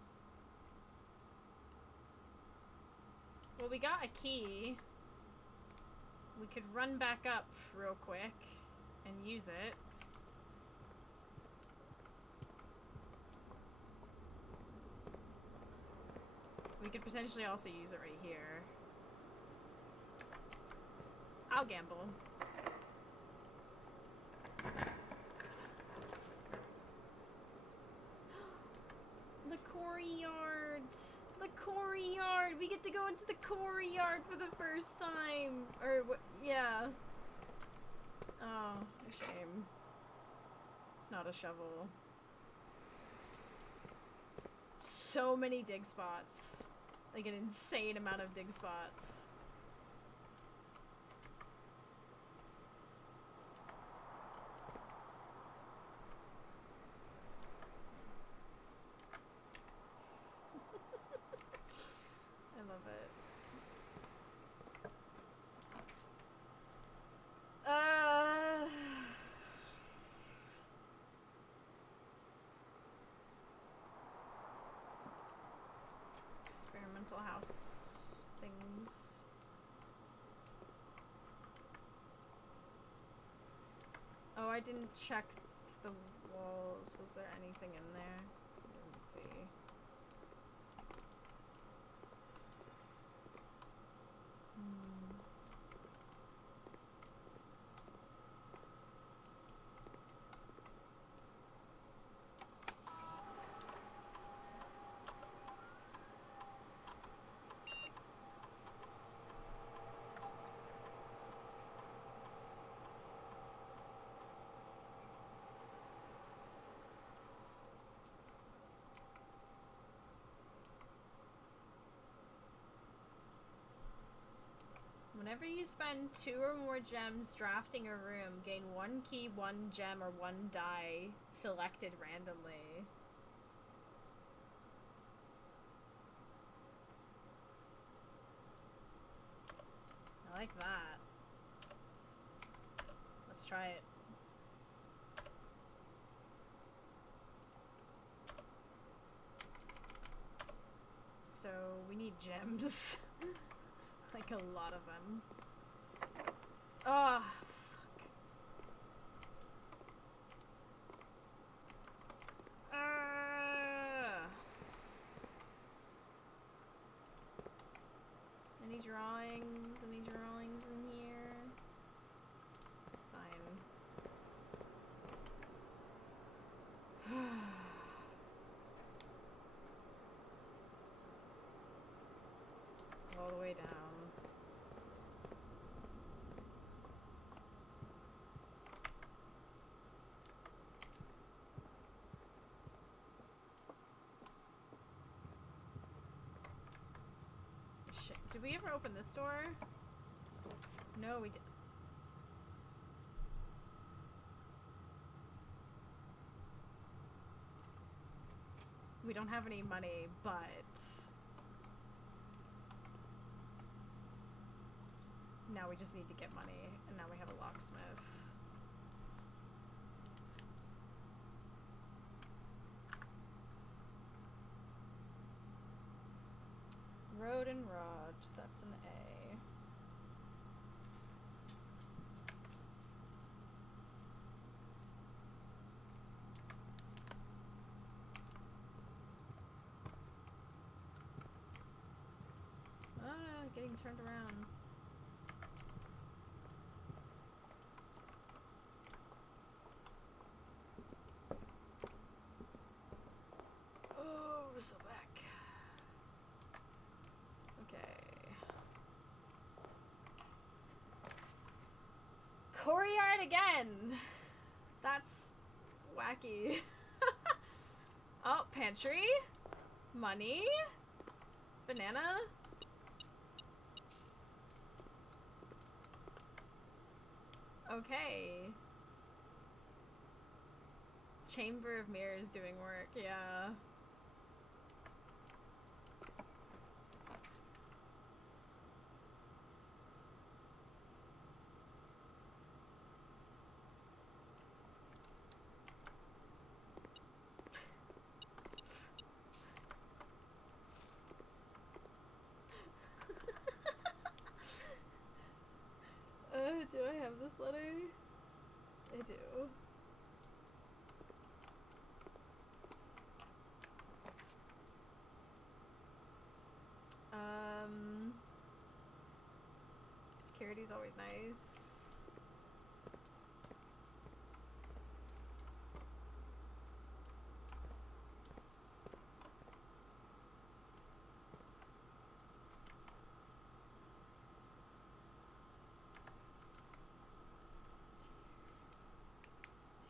Well, we got a key. We could run back up real quick and use it. We could potentially also use it right here. I'll gamble. The quarry yard! The quarry yard! We get to go into the quarry yard for the first time! Or, what? Yeah. Oh, a shame. It's not a shovel. So many dig spots. Like an insane amount of dig spots. I love it. Experimental house things. Oh, I didn't check the walls. Was there anything in there? Let's see. Whenever you spend 2 or more gems drafting a room, gain 1 key, 1 gem, or 1 die selected randomly. I like that. Let's try it. So, we need gems. Like a lot of them. Oh, fuck. Any drawings? Any drawings in here? Fine. All the way down. Shit. Did we ever open this door? No, we did. We don't have any money, but now we just need to get money, and now we have a locksmith. Road and rod, that's an A. Getting turned around. Oh. Sobek. Okay. Courtyard again! That's wacky. Oh, pantry. Money. Banana. Okay. Chamber of Mirrors doing work, yeah. Do I have this letter? I do. Security's always nice.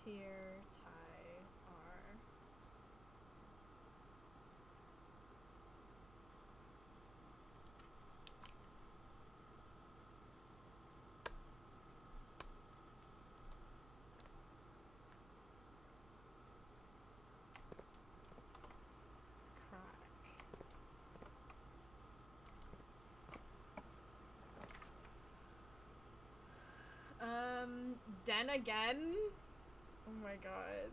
Tier, tie, R. Den again? Oh my god.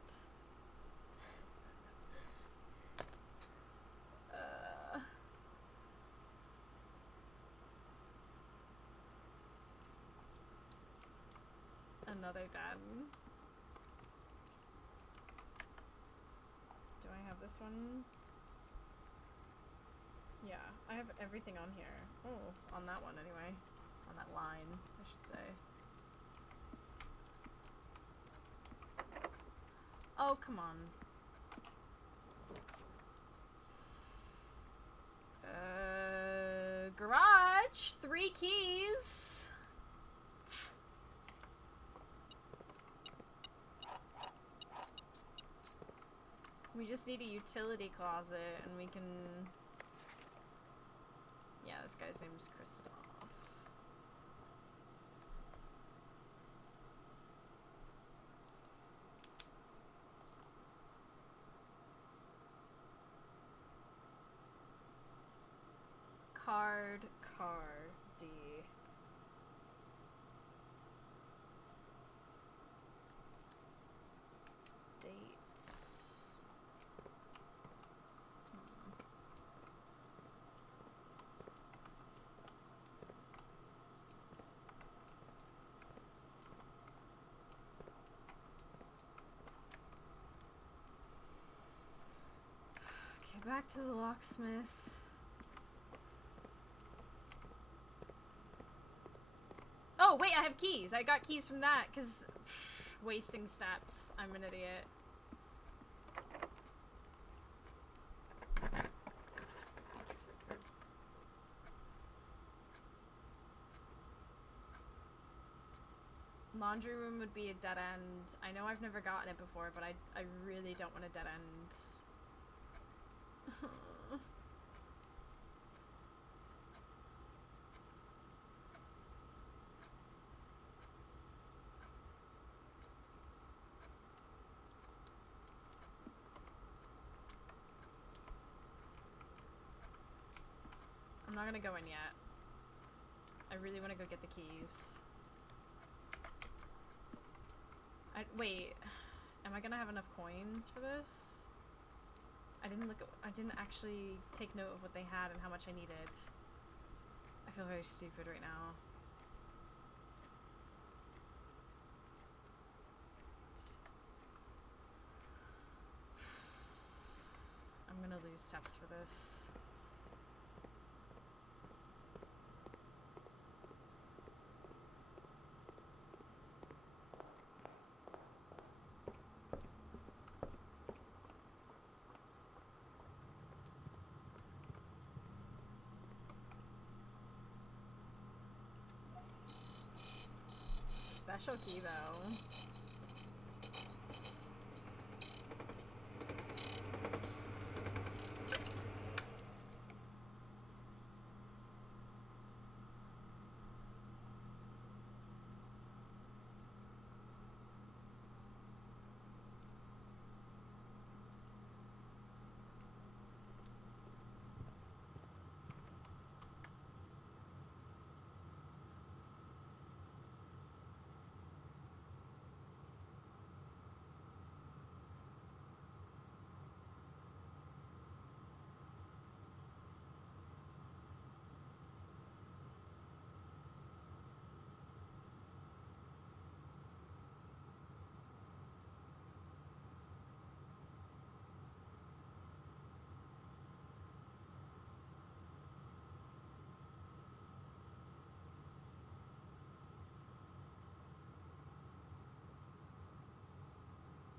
Another den. Do I have this one? Yeah, I have everything on here. Oh, on that one anyway. On that line, I should say. Oh, come on. Garage! 3 keys! We just need a utility closet and we can... Yeah, this guy's name is Christoph. Card, D. Dates. Okay, back to the locksmith. Oh, wait, I have keys. I got keys from that, because... wasting steps. I'm an idiot. Laundry room would be a dead end. I know I've never gotten it before, but I really don't want a dead end. I'm not gonna go in yet. I really want to go get the keys. Wait, am I gonna have enough coins for this? I didn't actually take note of what they had and how much I needed. I feel very stupid right now. I'm gonna lose steps for this. special key, though.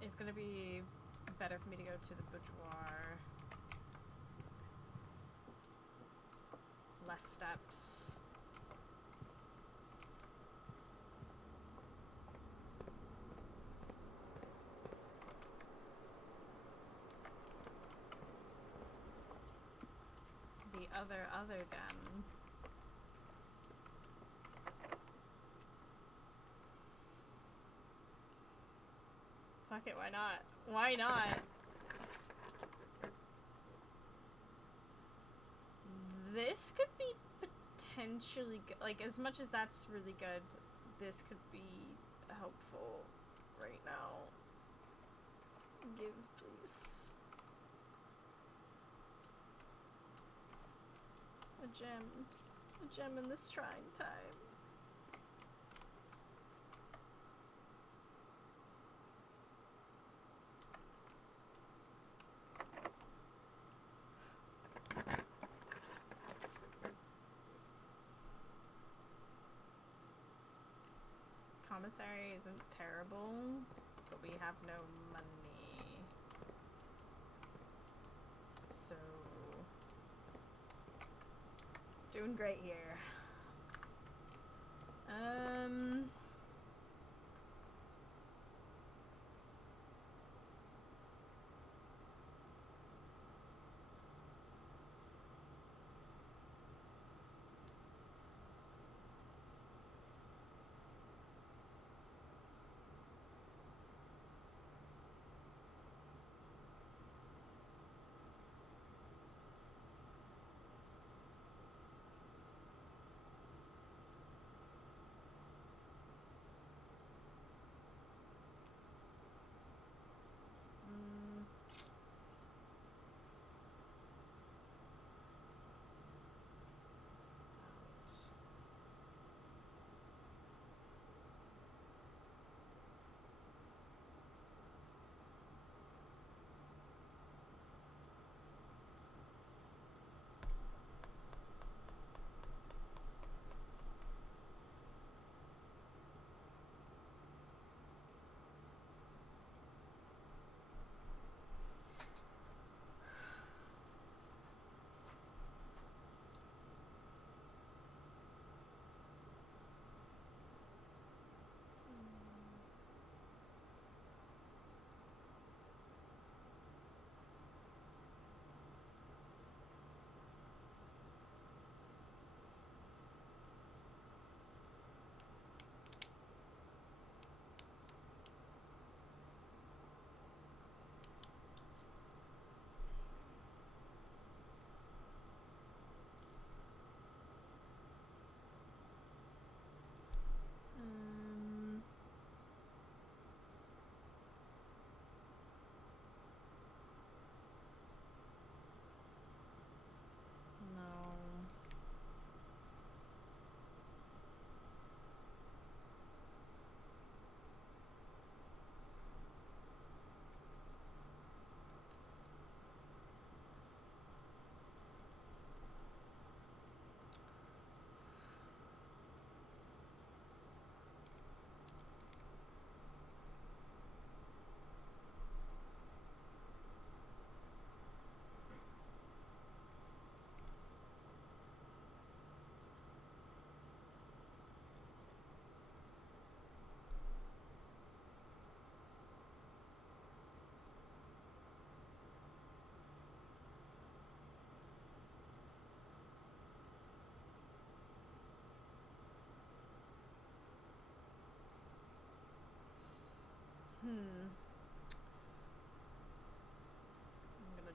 It's gonna be better for me to go to the boudoir. Less steps. The other den. Fuck it, why not? Why not? This could be potentially good. Like, as much as that's really good, this could be helpful right now. Give, please. A gem. A gem in this trying time. Commissary isn't terrible, but we have no money. So, doing great here.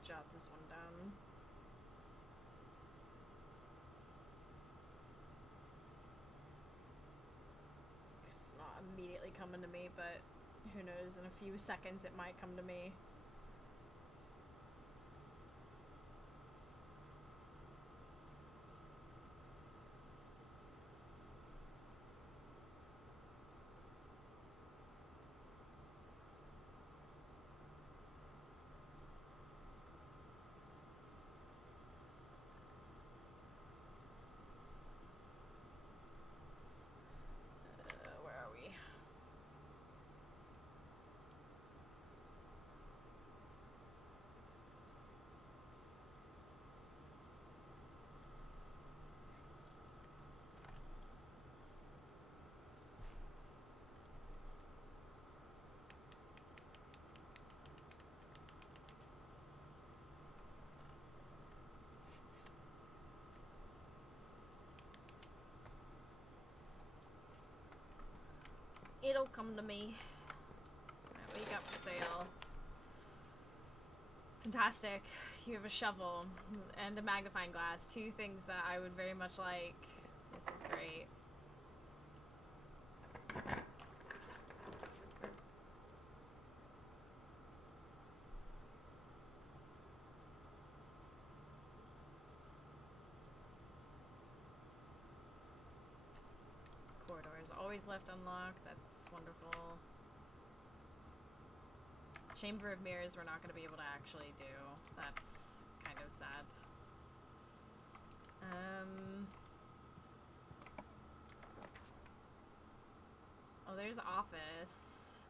jot this one down. It's not immediately coming to me, but who knows, in a few seconds it might come to me. Where are we? It'll come to me. Alright, what you got for sale? Fantastic. You have a shovel and a magnifying glass. Two things that I would very much like. This is great. Corridors always left unlocked. That's wonderful. Chamber of Mirrors we're not going to be able to actually do. That's kind of sad. Oh, there's office.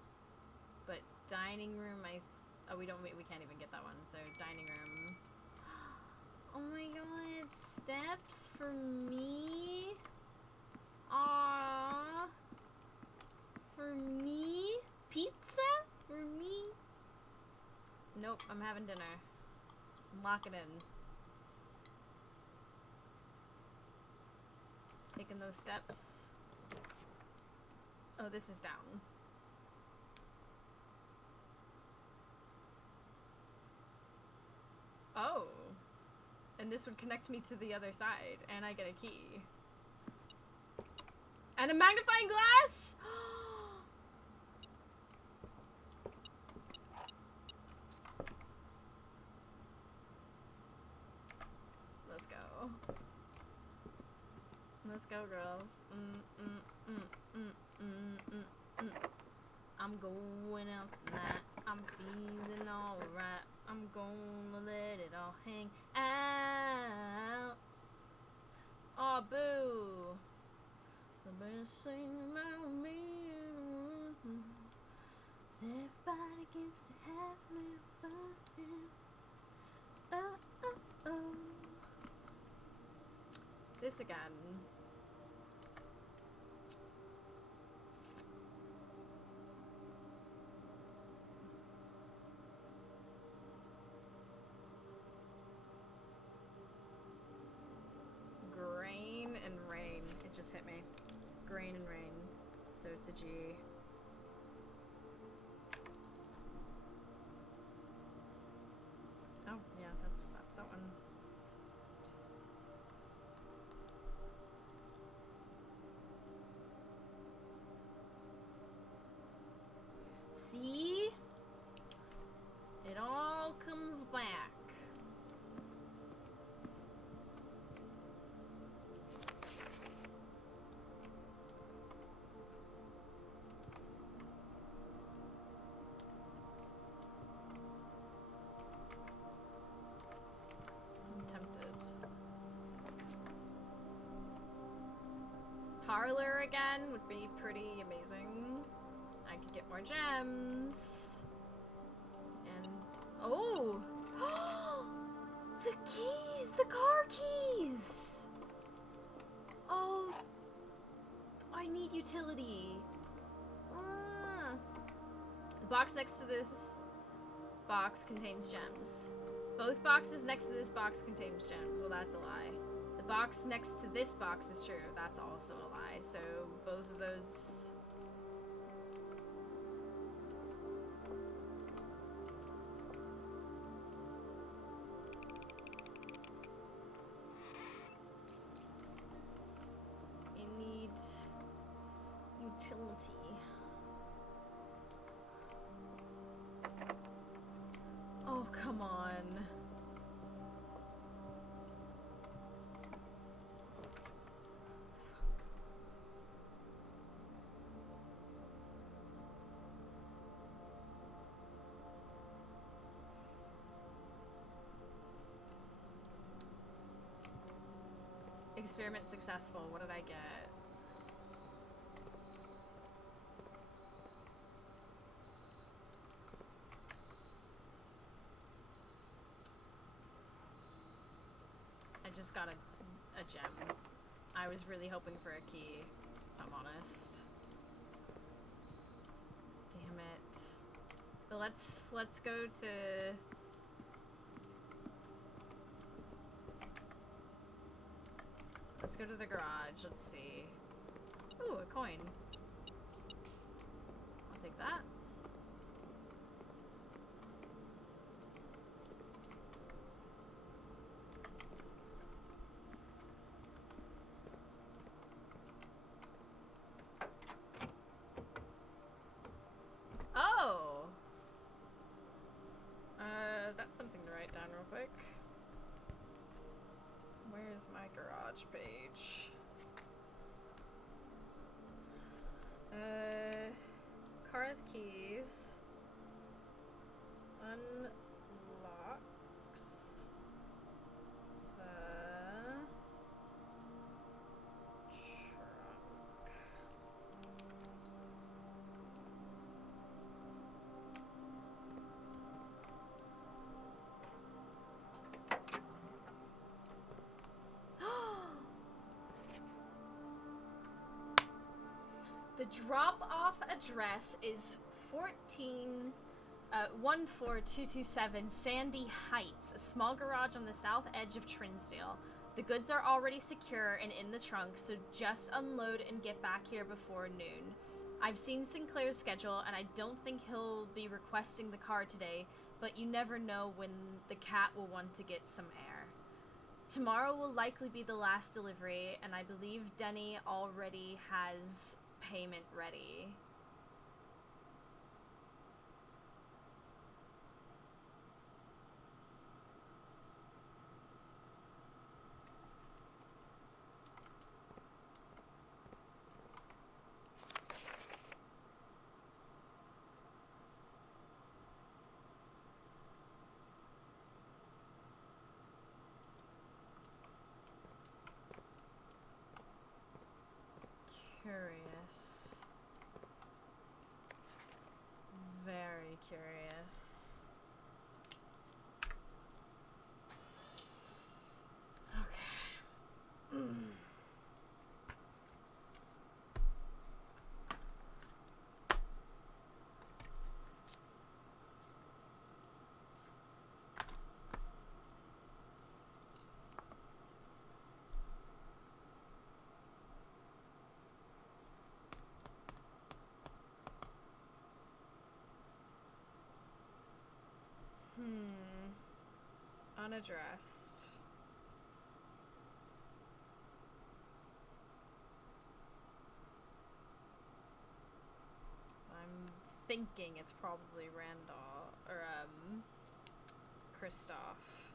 But dining room, oh, we can't even get that one. So dining room. Oh my god, steps for me? Aww. For me? Pizza? For me? Nope, I'm having dinner. Lock it in. Taking those steps. Oh, this is down. Oh. And this would connect me to the other side, and I get a key. And a magnifying glass? Let's go. Let's go, girls. I'm going out tonight. I'm feeling alright. I'm gonna let it all hang out. Oh, boo. Somebody sing around me. Everybody gets to have a little fun. Oh, oh, oh. This again. Grain and rain. It just hit me. Grain and rain. So it's a G. Oh, yeah, that's that one. See? It all comes back. I'm tempted. Parlor again would be pretty amazing. I could get more gems. And oh! The keys! The car keys! Oh, I need utility. The box next to this box contains gems. Both boxes next to this box contains gems. Well, that's a lie. The box next to this box is true. That's also a lie. So both of those... come on. Experiment successful. What did I get? I just got a gem. I was really hoping for a key, if I'm honest. Damn it. But let's go to... Let's go to the garage. Let's see. Ooh, a coin. I'll take that. Oh! That's something to write down real quick. Where's my garage page? Car has keys. Unlocks the trunk. The drop-off address is 14227 Sandy Heights, a small garage on the south edge of Trinsdale. The goods are already secure and in the trunk, so just unload and get back here before noon. I've seen Sinclair's schedule, and I don't think he'll be requesting the car today, but you never know when the cat will want to get some air. Tomorrow will likely be the last delivery, and I believe Denny already has payment ready. Curious. Very curious. Okay. Unaddressed. I'm thinking it's probably Randall or Kristoff.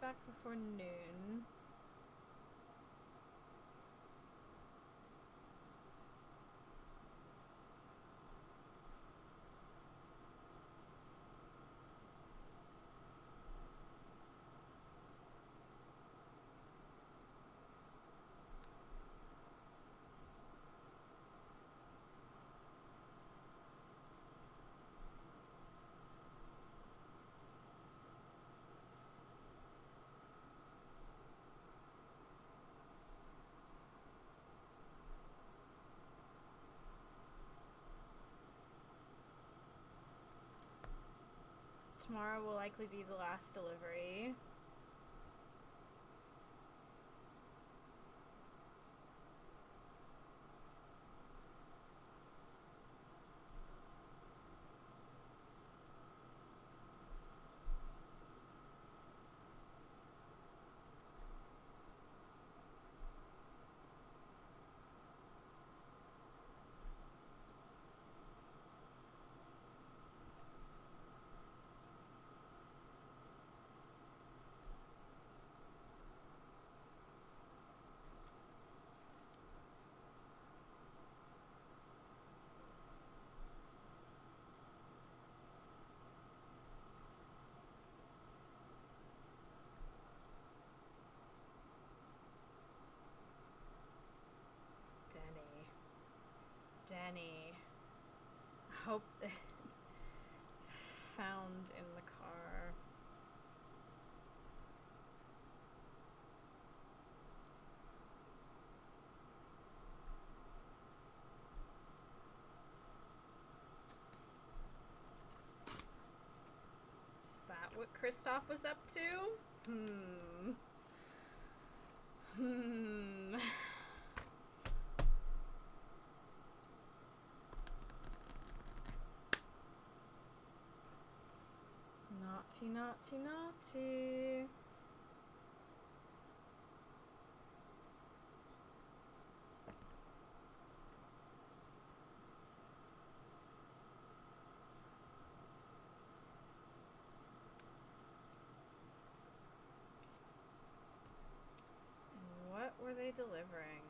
back before noon. Tomorrow will likely be the last delivery. Danny. I hope found in the car. Is that what Kristoff was up to? Naughty, naughty, naughty. And what were they delivering?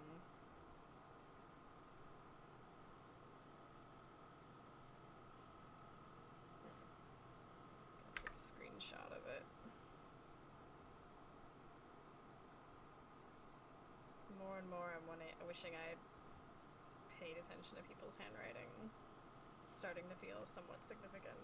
Let's get a screenshot of it. More and more I'm wishing I had paid attention to people's handwriting. It's starting to feel somewhat significant.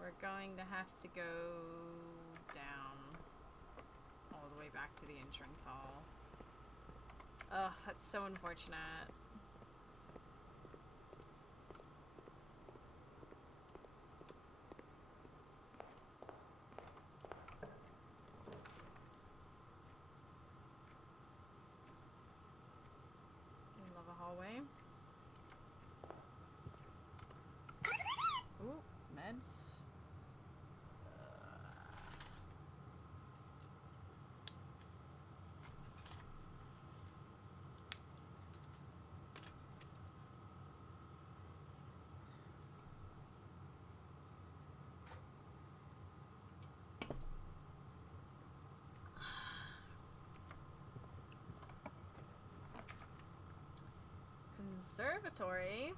We're going to have to go down all the way back to the entrance hall. Ugh, that's so unfortunate. Love a hallway. Ooh, meds. Conservatory.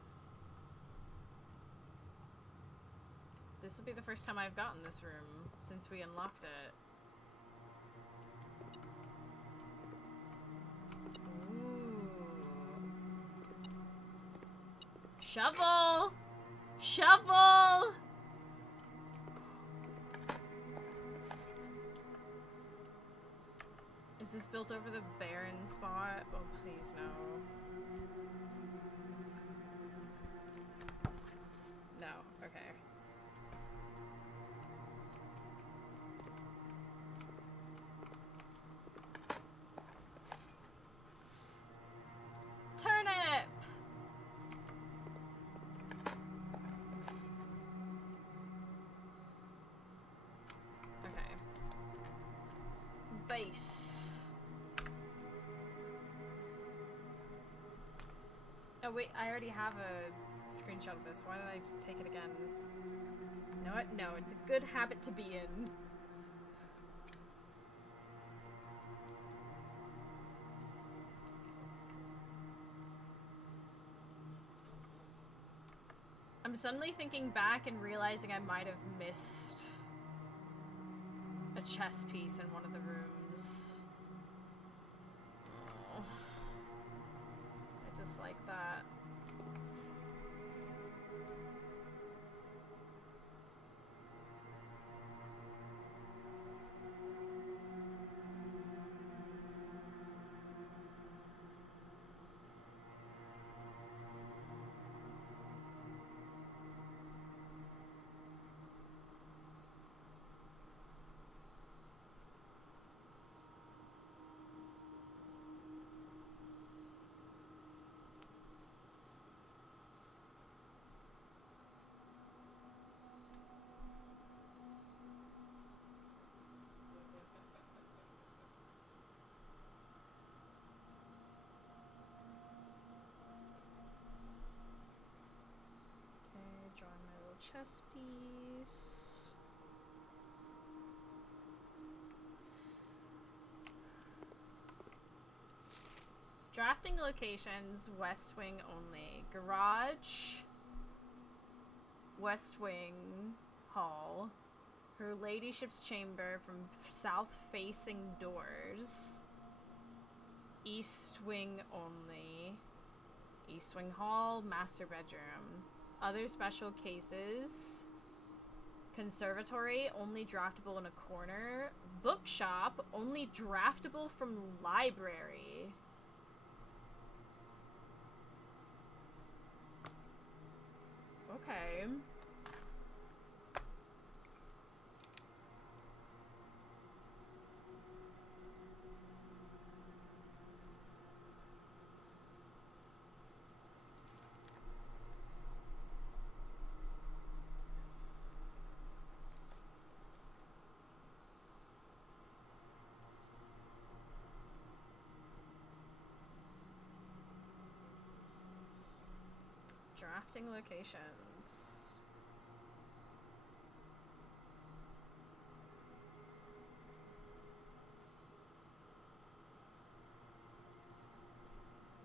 This will be the first time I've gotten this room since we unlocked it. Ooh. Shovel! Shovel! Is this built over the barren spot? Oh, please no. No, okay. dice. Oh wait, I already have a screenshot of this. Why did I take it again? You know what? No, it's a good habit to be in. I'm suddenly thinking back and realizing I might have missed a chess piece in one of the rooms. Oh. I just like that. Drawing my little chess piece. Drafting locations, West Wing only. Garage, West Wing, hall. Her ladyship's chamber from south-facing doors. East Wing only. East Wing hall, master bedroom. Other special cases. Conservatory, only draftable in a corner. Bookshop, only draftable from library. Okay. Drafting locations.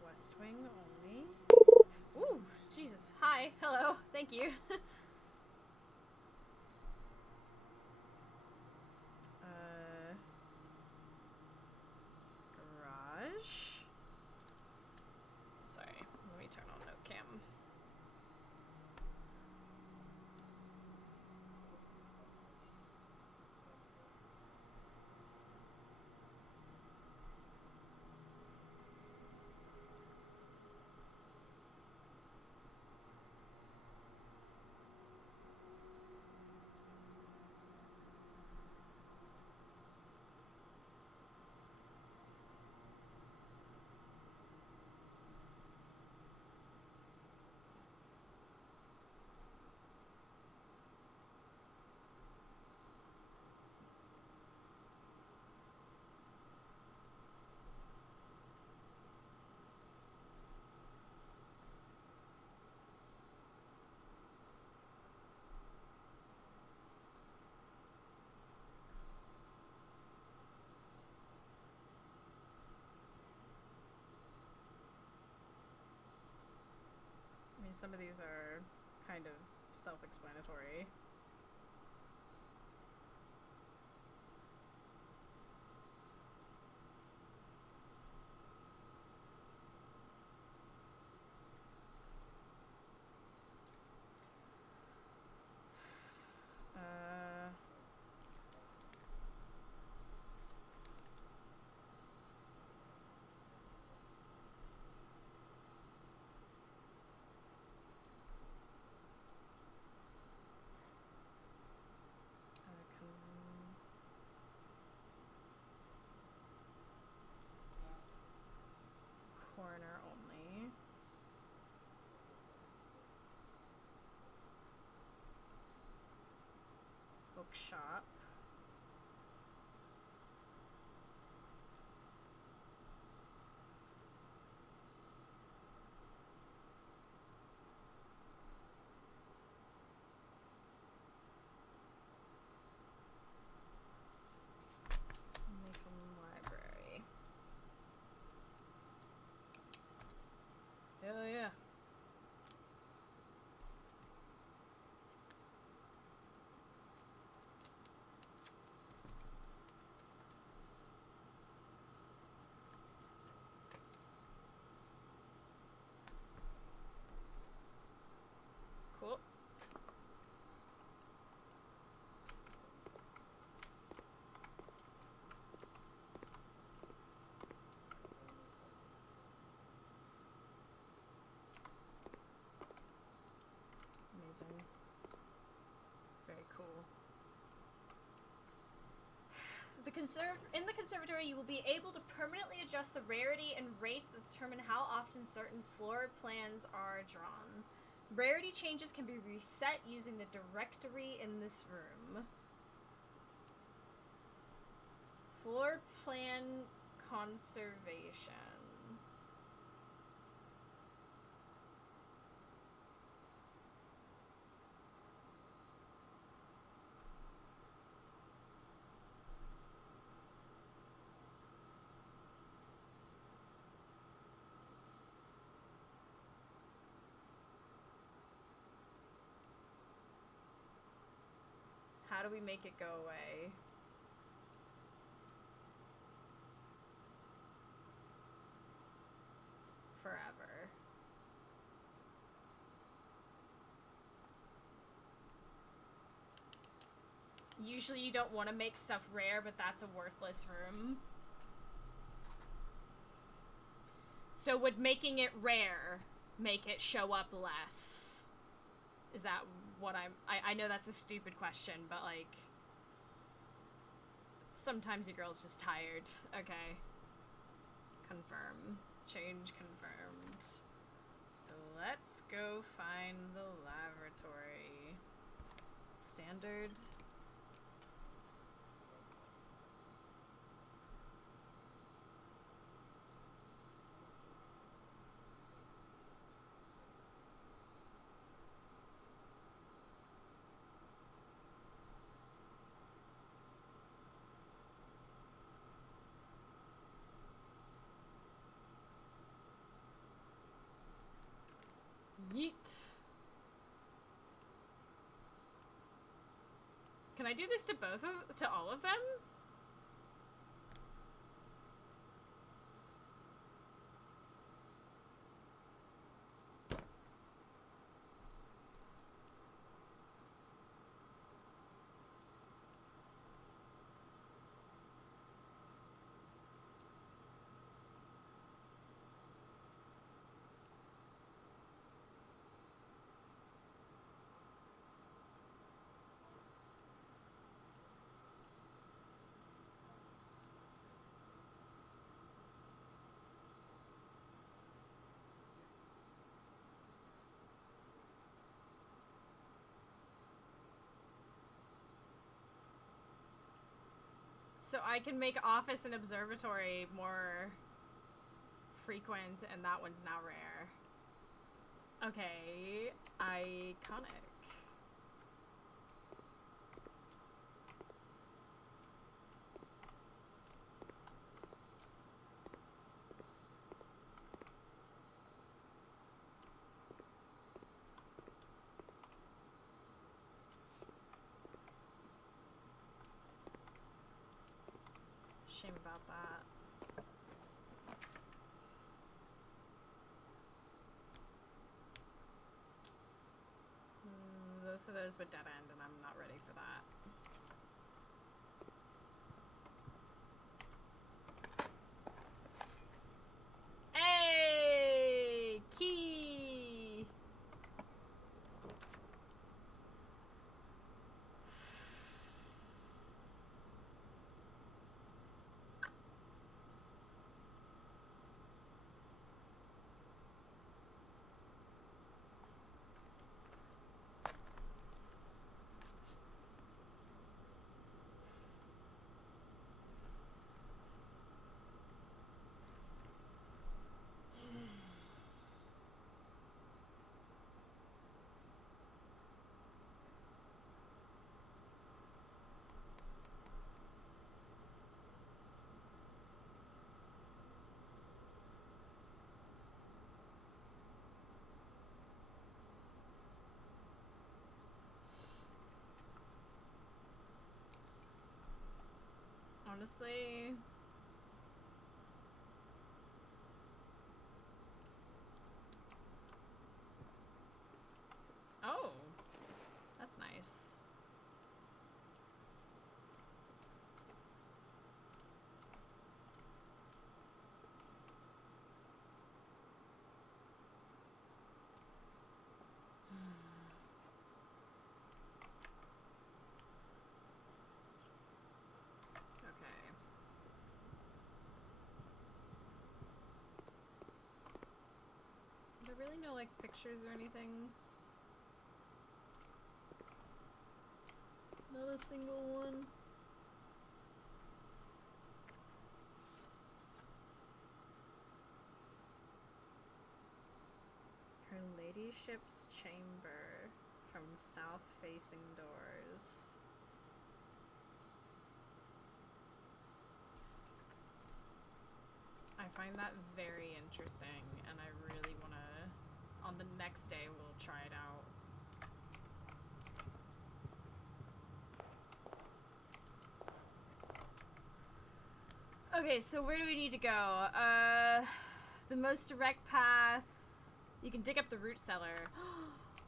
West Wing only. Ooh, Jesus. Hi. Hello. Thank you. Garage. Sorry. Let me turn on note cam. I mean, some of these are kind of self-explanatory. Corner only. Bookshop. Amazing. Very cool. In the conservatory, you will be able to permanently adjust the rarity and rates that determine how often certain floor plans are drawn. Rarity changes can be reset using the directory in this room. Floor plan conservation. How do we make it go away? Forever. Usually you don't want to make stuff rare, but that's a worthless room. So would making it rare make it show up less? Is that what I know that's a stupid question, but like... Sometimes your girl's just tired. Okay. Confirm. Change confirmed. So let's go find the laboratory. Standard. Yeet. Can I do this to all of them? So I can make office and observatory more frequent, and that one's now rare. Okay, iconic. Shame about that. Both of those would dead end, and I'm not ready for that. Hey! Key! Honestly... Oh! That's nice. there really no, like, pictures or anything? Not a single one. Her ladyship's chamber from south-facing doors. I find that very interesting, and I really want to... On the next day, we'll try it out. Okay, so where do we need to go? The most direct path... You can dig up the root cellar.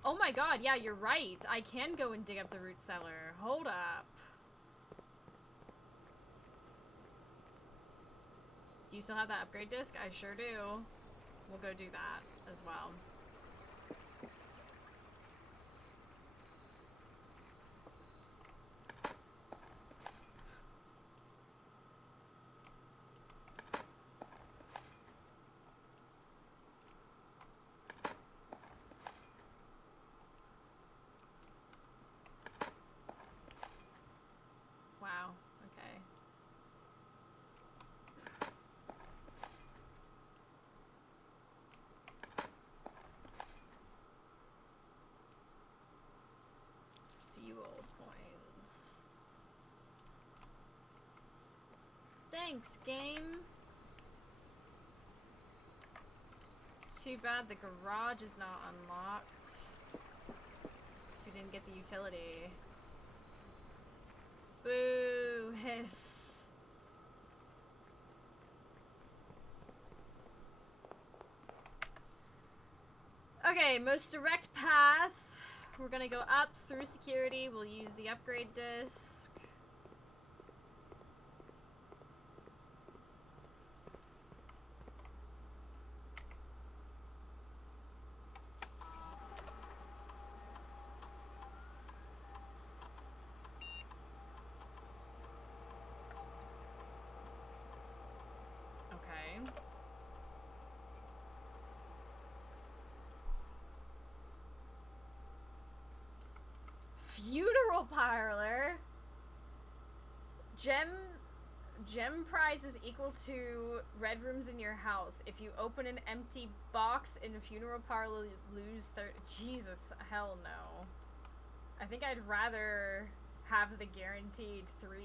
Oh my god, yeah, you're right. I can go and dig up the root cellar. Hold up. Do you still have that upgrade disc? I sure do. We'll go do that as well. Wow, okay. Fuel coins. Thanks, game. It's too bad the garage is not unlocked. So we didn't get the utility. Boo, hiss. Okay, most direct path. We're gonna go up through security. We'll use the upgrade disc. Okay. Funeral parlor. Gem prize is equal to red rooms in your house. If you open an empty box in a funeral parlor, you lose Jesus, hell no. I think I'd rather have the guaranteed 3.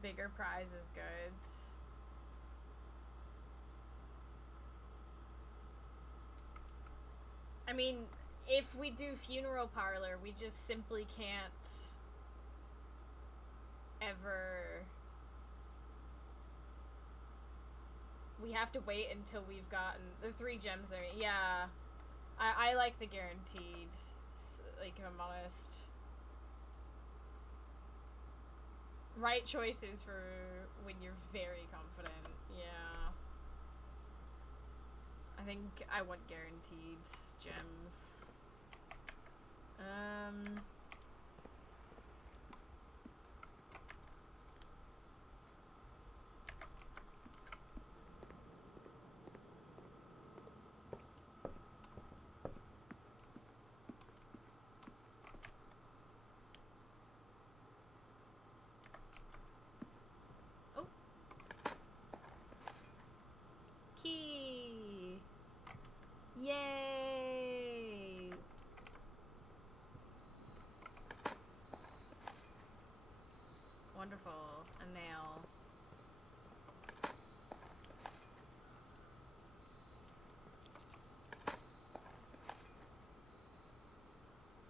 Bigger prize is good. I mean, if we do funeral parlor, we just simply can't ever... We have to wait until we've gotten the 3 gems there. Yeah, I like the guaranteed, like, if I'm honest. Right choices for when you're very confident, yeah. I think I want guaranteed gems. Oh. Key. Yay. Wonderful. A nail.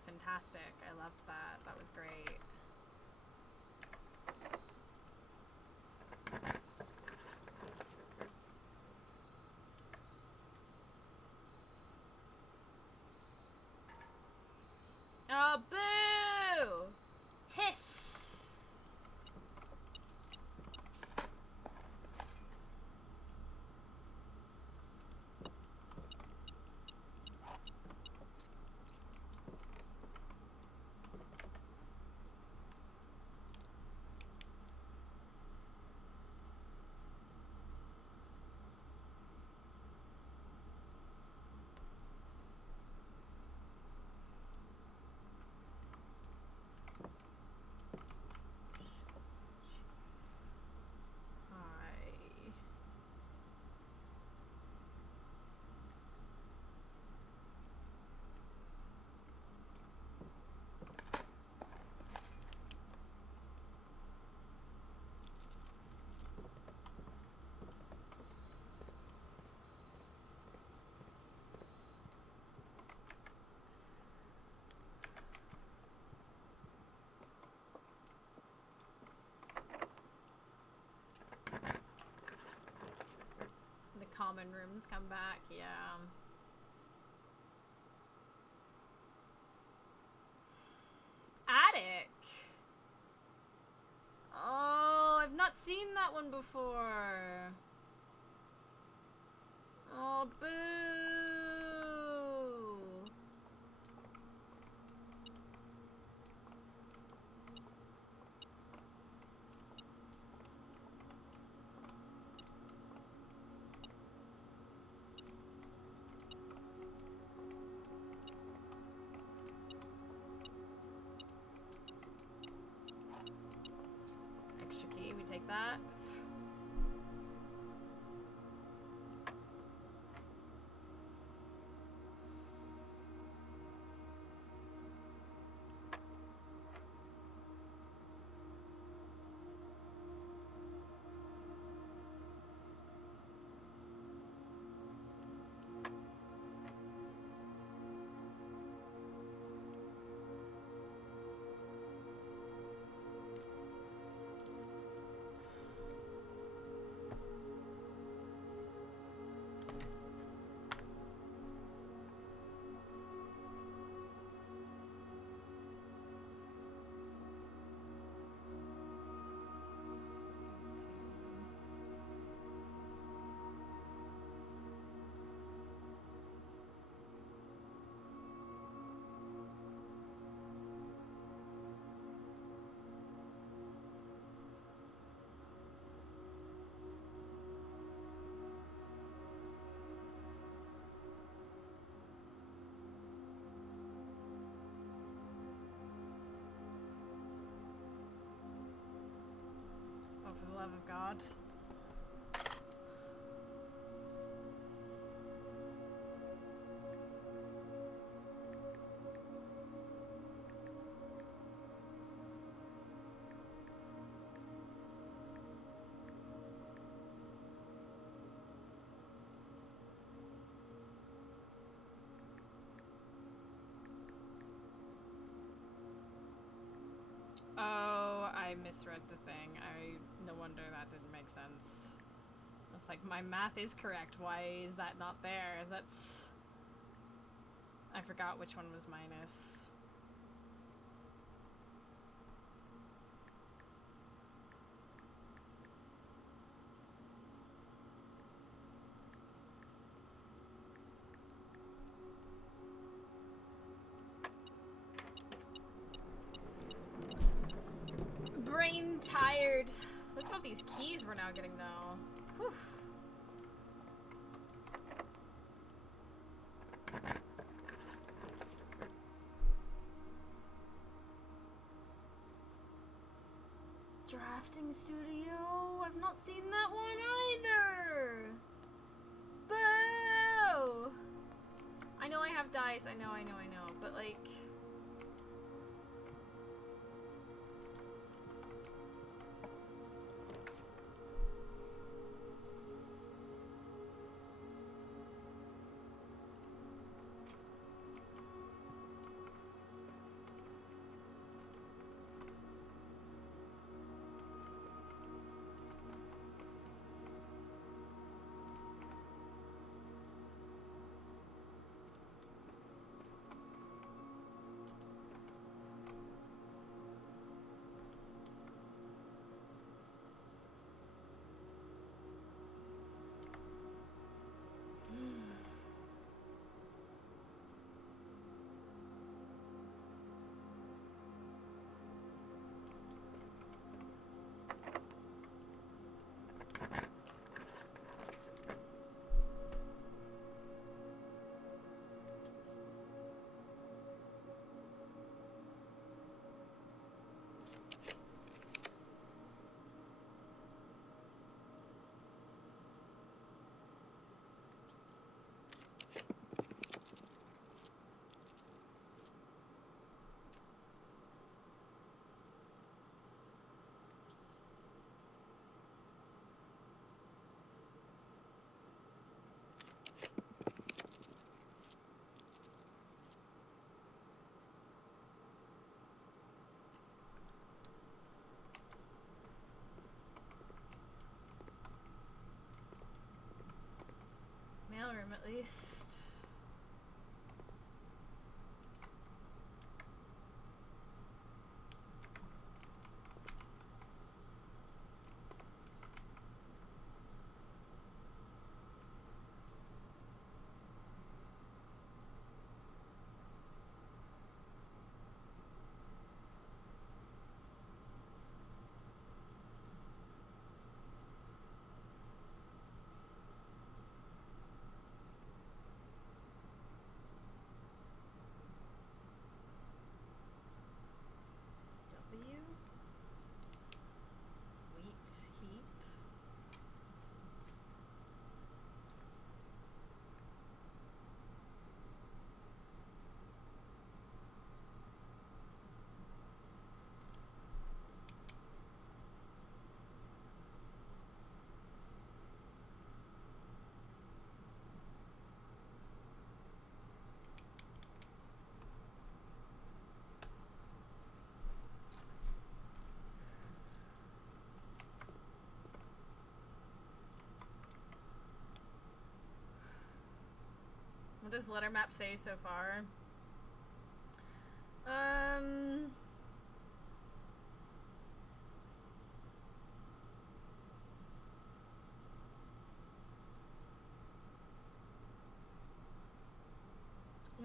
Fantastic. I loved that. That was great. Oh, boo! Hiss! common rooms come back, yeah. Attic! Oh, I've not seen that one before. Oh, boo! Extra key, we take that. Oh, for the love of God. Oh, I misread the thing. No wonder that didn't make sense. I was like, my math is correct. Why is that not there? That's... I forgot which one was minus. Brain tired. Look at all these keys we're now getting though. Whew. Drafting studio? I've not seen that one either. Boo! I know I have dice, I know, but like... room at least. W. Wheat, heat. What does letter map say so far?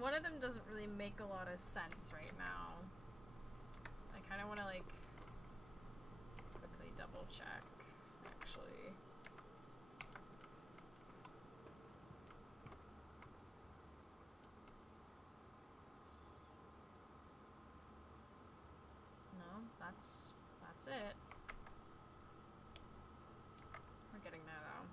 One of them doesn't really make a lot of sense right now. I kind of want to like quickly double check, actually. No, that's it. We're getting there though.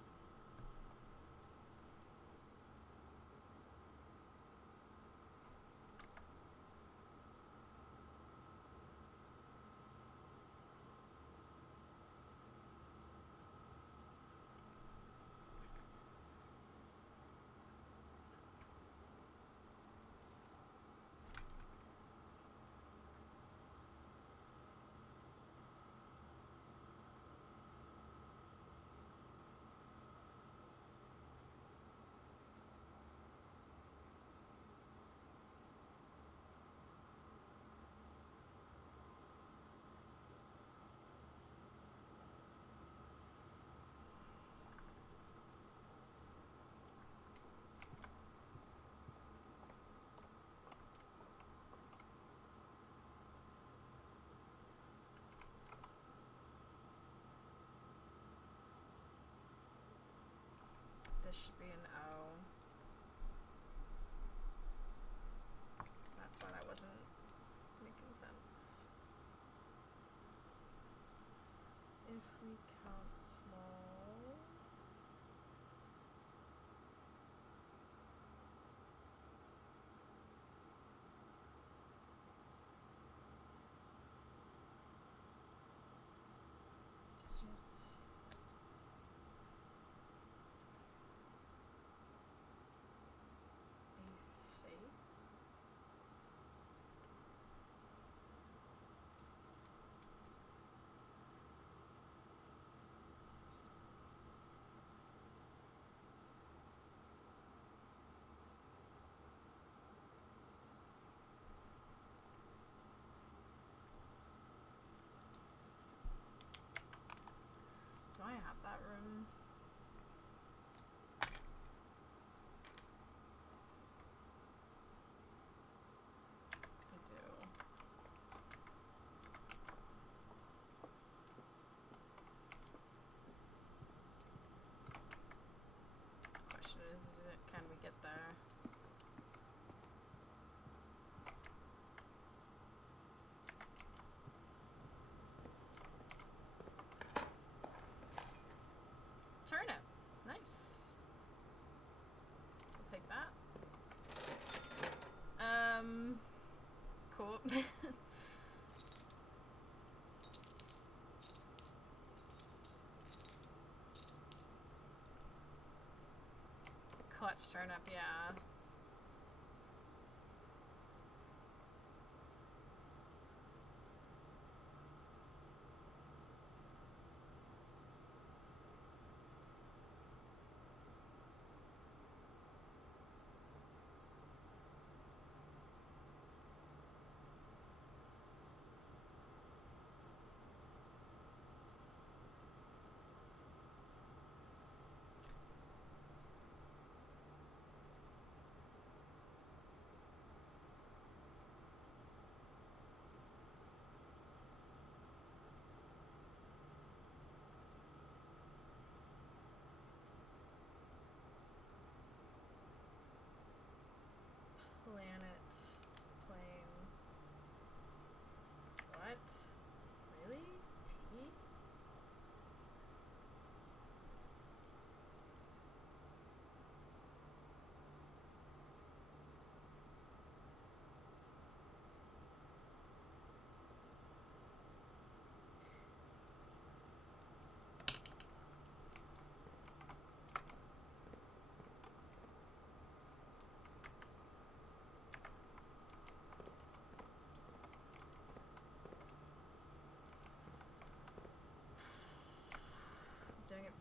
This should be an O. That's why that wasn't making sense. If we count small. Digits. C. Do I have that room? I do. Question is it, can we get there? Turnip. Nice. I'll take that. Cool. Clutch turnip, yeah.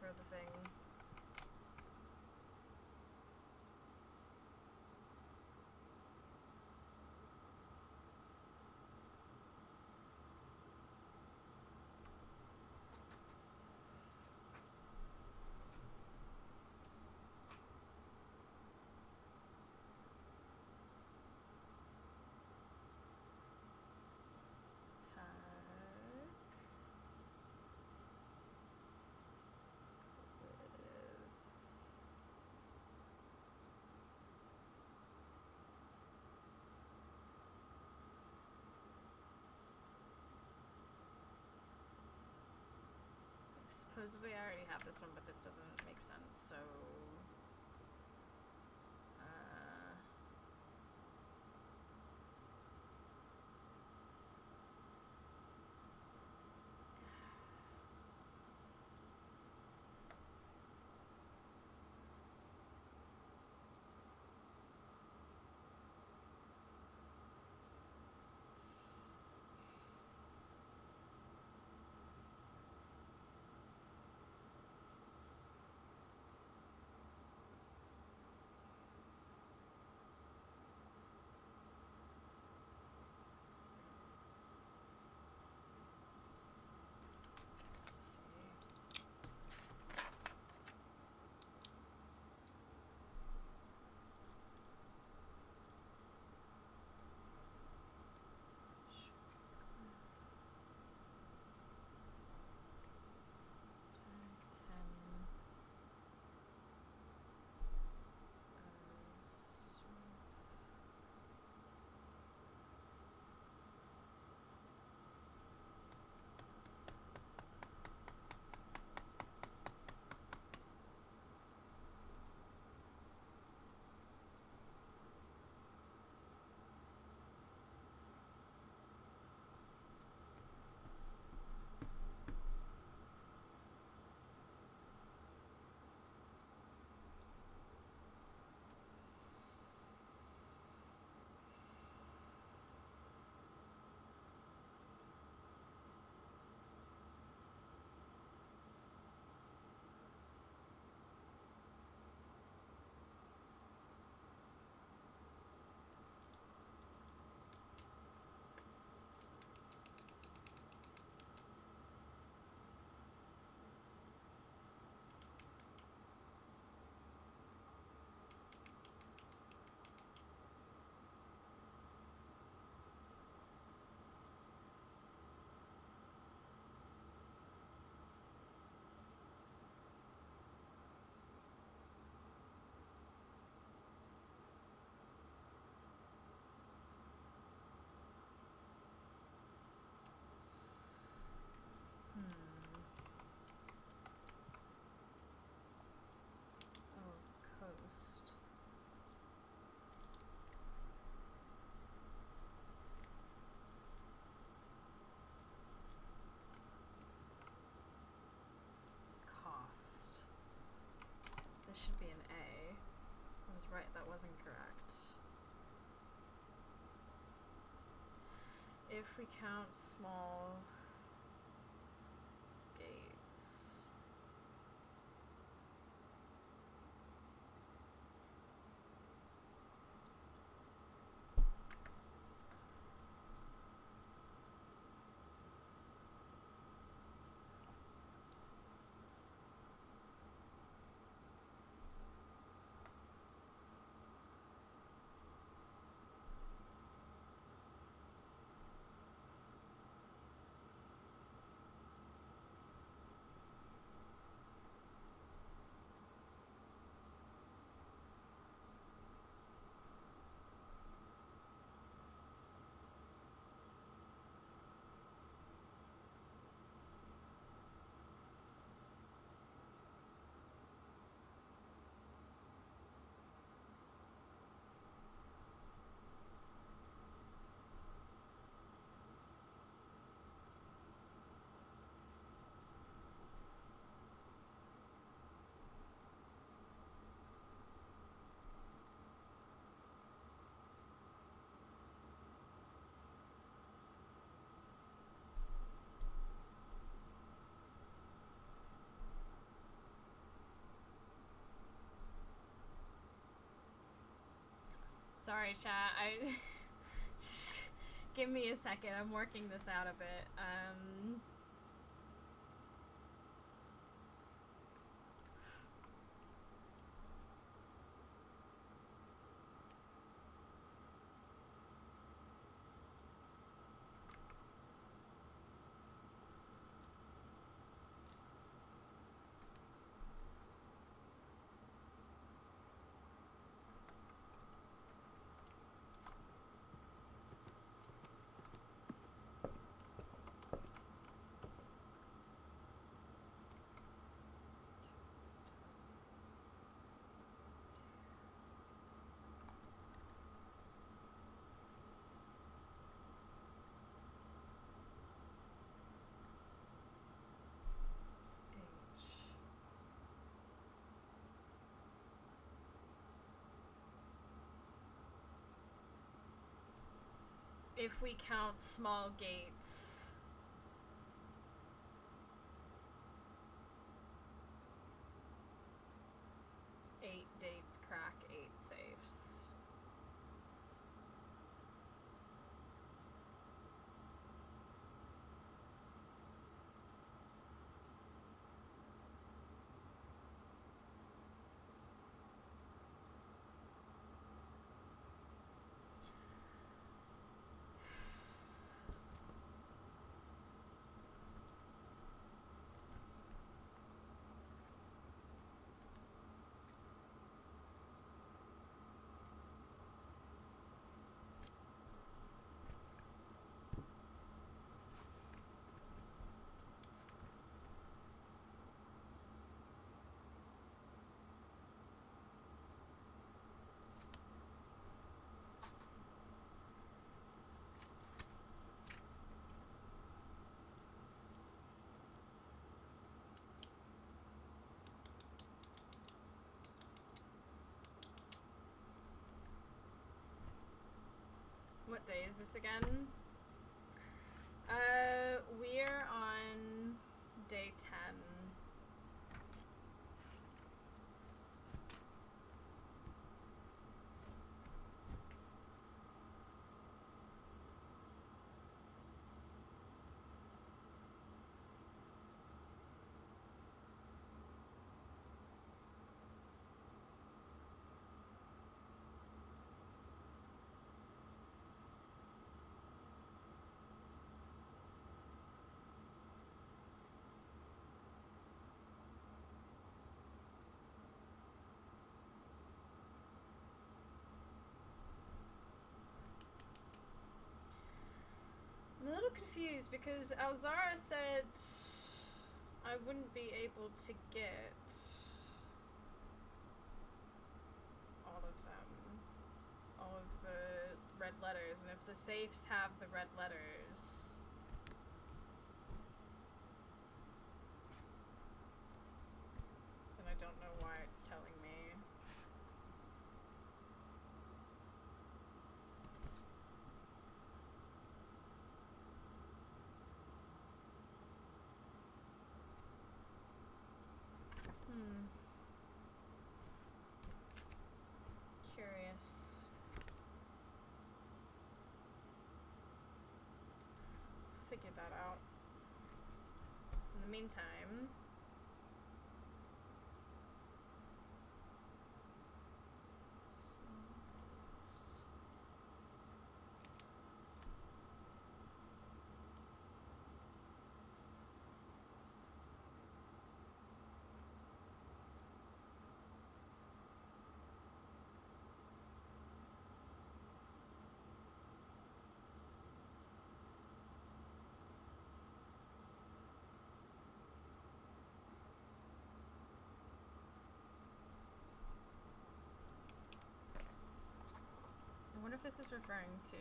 for the thing. Supposedly I already have this one, but this doesn't make sense, so... Let's see. Oh, coast. Cost. This should be an A. I was right, that was incorrect. If we count small gates. Sorry, chat. Just give me a second. I'm working this out a bit. If we count small gates. Eight dates, crack, 8 safes. What day is this again? We're on day 10. I'm a little confused because Alzara said I wouldn't be able to get all of them. All of the red letters, and if the safes have the red letters, then I don't know why it's telling me. Curious. Figure that out. In the meantime, I wonder if this is referring to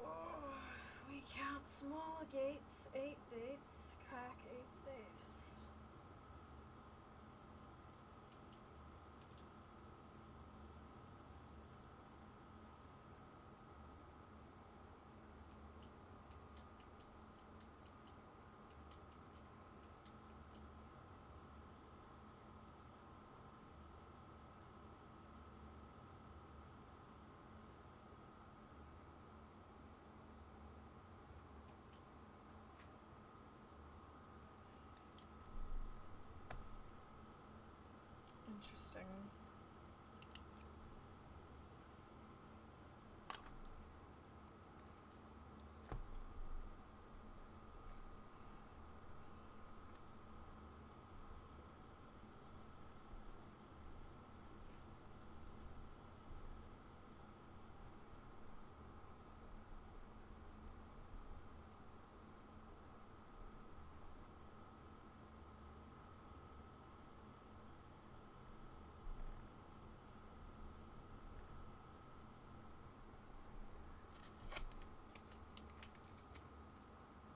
if we count small gates, 8 dates, crack 8 safes. Interesting.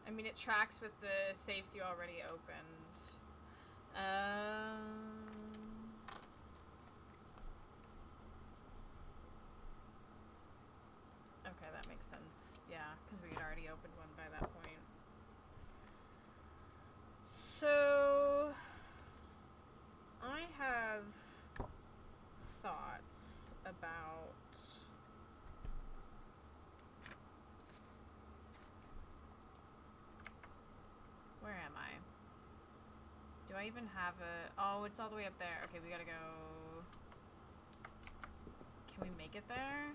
I mean, it tracks with the safes you already opened. Okay, that makes sense. Yeah, because we had already opened one by that point. So, I have thoughts about... Where am I? Do I even have a... Oh, it's all the way up there. Okay, we gotta go... Can we make it there?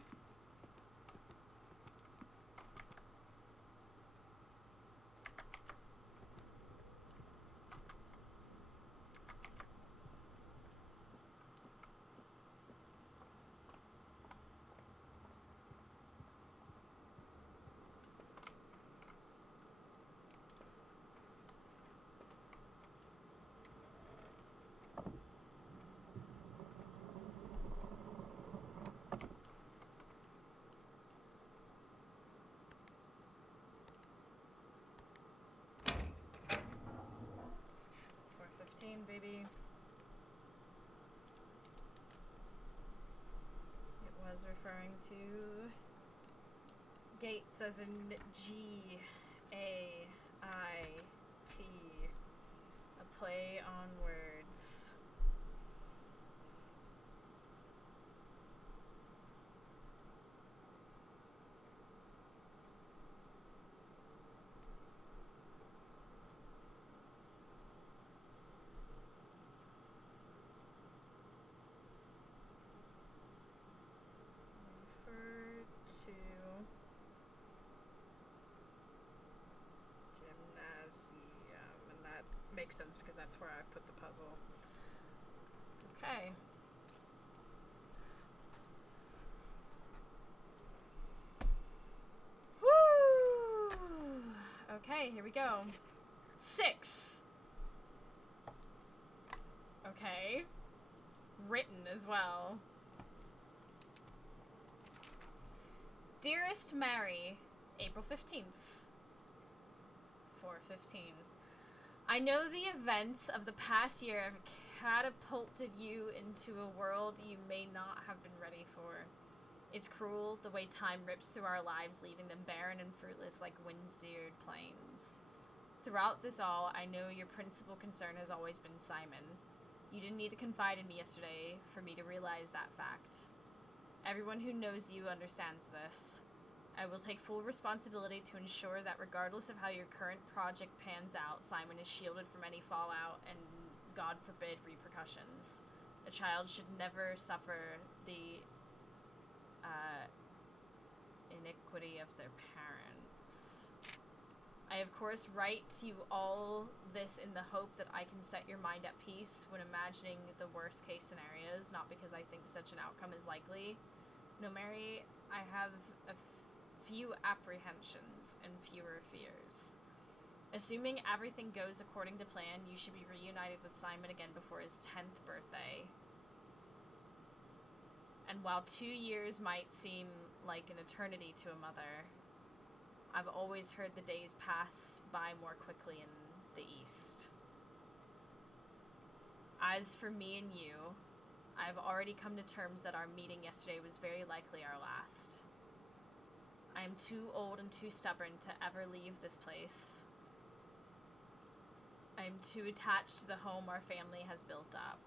Baby. It was referring to Gates as in G-A-I-T. A play on words. Makes sense because that's where I've put the puzzle. Okay. Woo! Okay, here we go. 6. Okay. Written as well. Dearest Mary, April 15th. 4:15. I know the events of the past year have catapulted you into a world you may not have been ready for. It's cruel the way time rips through our lives, leaving them barren and fruitless like wind-seared plains. Throughout this all, I know your principal concern has always been Simon. You didn't need to confide in me yesterday for me to realize that fact. Everyone who knows you understands this. I will take full responsibility to ensure that regardless of how your current project pans out, Simon is shielded from any fallout and, God forbid, repercussions. A child should never suffer the iniquity of their parents. I, of course, write to you all this in the hope that I can set your mind at peace when imagining the worst-case scenarios, not because I think such an outcome is likely. No, Mary, I have a few apprehensions and fewer fears. Assuming everything goes according to plan, you should be reunited with Simon again before his 10th birthday. And while 2 years might seem like an eternity to a mother, I've always heard the days pass by more quickly in the East. As for me and you, I've already come to terms that our meeting yesterday was very likely our last. I am too old and too stubborn to ever leave this place. I am too attached to the home our family has built up.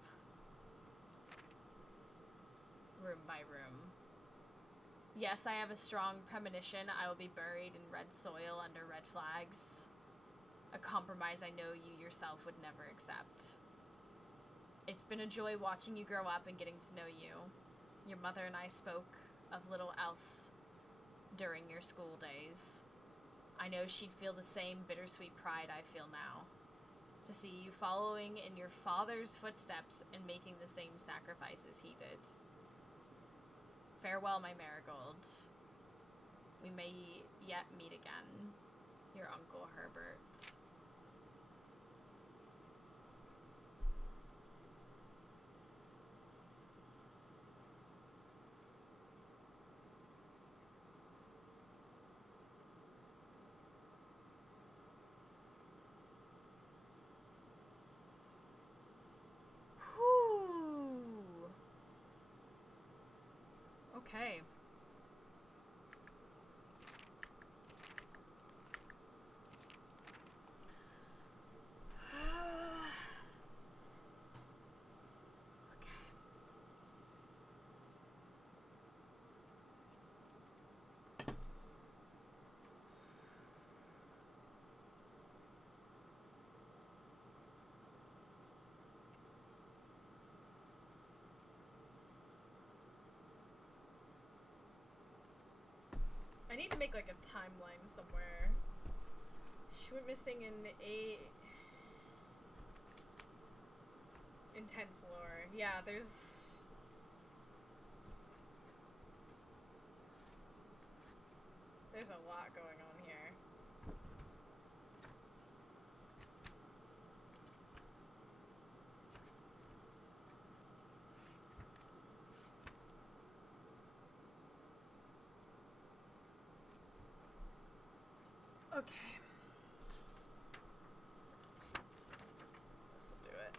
Room by room. Yes, I have a strong premonition I will be buried in red soil under red flags. A compromise I know you yourself would never accept. It's been a joy watching you grow up and getting to know you. Your mother and I spoke of little else during your school days. I know she'd feel the same bittersweet pride I feel now. To see you following in your father's footsteps and making the same sacrifices he did. Farewell, my Marigold. We may yet meet again. Your Uncle Herbert. Whew. Okay. I need to make like a timeline somewhere. She went missing in intense lore. Yeah, there's a lot going on here. Okay. This'll do it.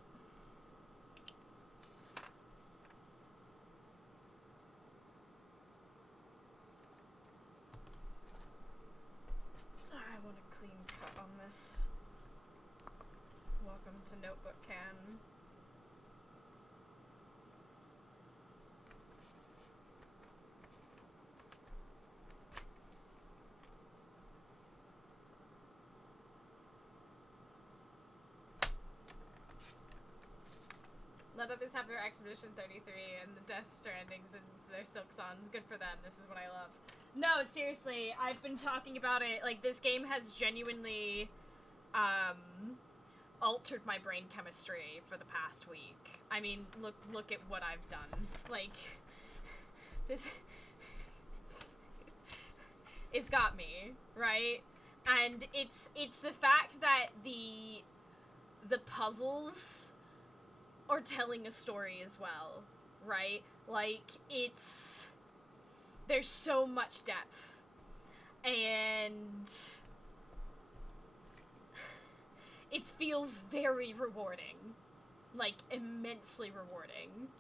I want a clean cut on this. Welcome to Notebook Can. Let others have their Expedition 33 and the Death Strandings and their Silk Sons. Good for them. This is what I love. No, seriously, I've been talking about it. Like, this game has genuinely, altered my brain chemistry for the past week. I mean, look at what I've done. Like, this... it's got me, right? And it's the fact that the puzzles are telling a story as well, right? Like, there's so much depth, and it feels very rewarding, like, immensely rewarding.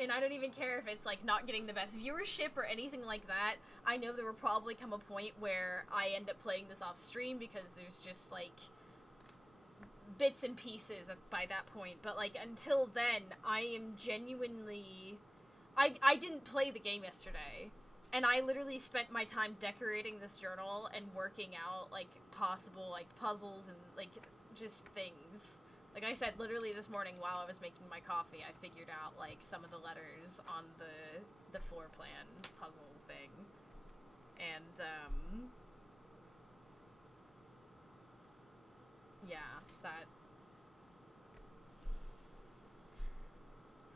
And I don't even care if it's, like, not getting the best viewership or anything like that. I know there will probably come a point where I end up playing this off stream because there's just, like, bits and pieces by that point, but like until then I am genuinely I didn't play the game yesterday, and I literally spent my time decorating this journal and working out like possible like puzzles and like just things. Like I said, literally this morning while I was making my coffee, I figured out like some of the letters on the floor plan puzzle thing, and yeah, that...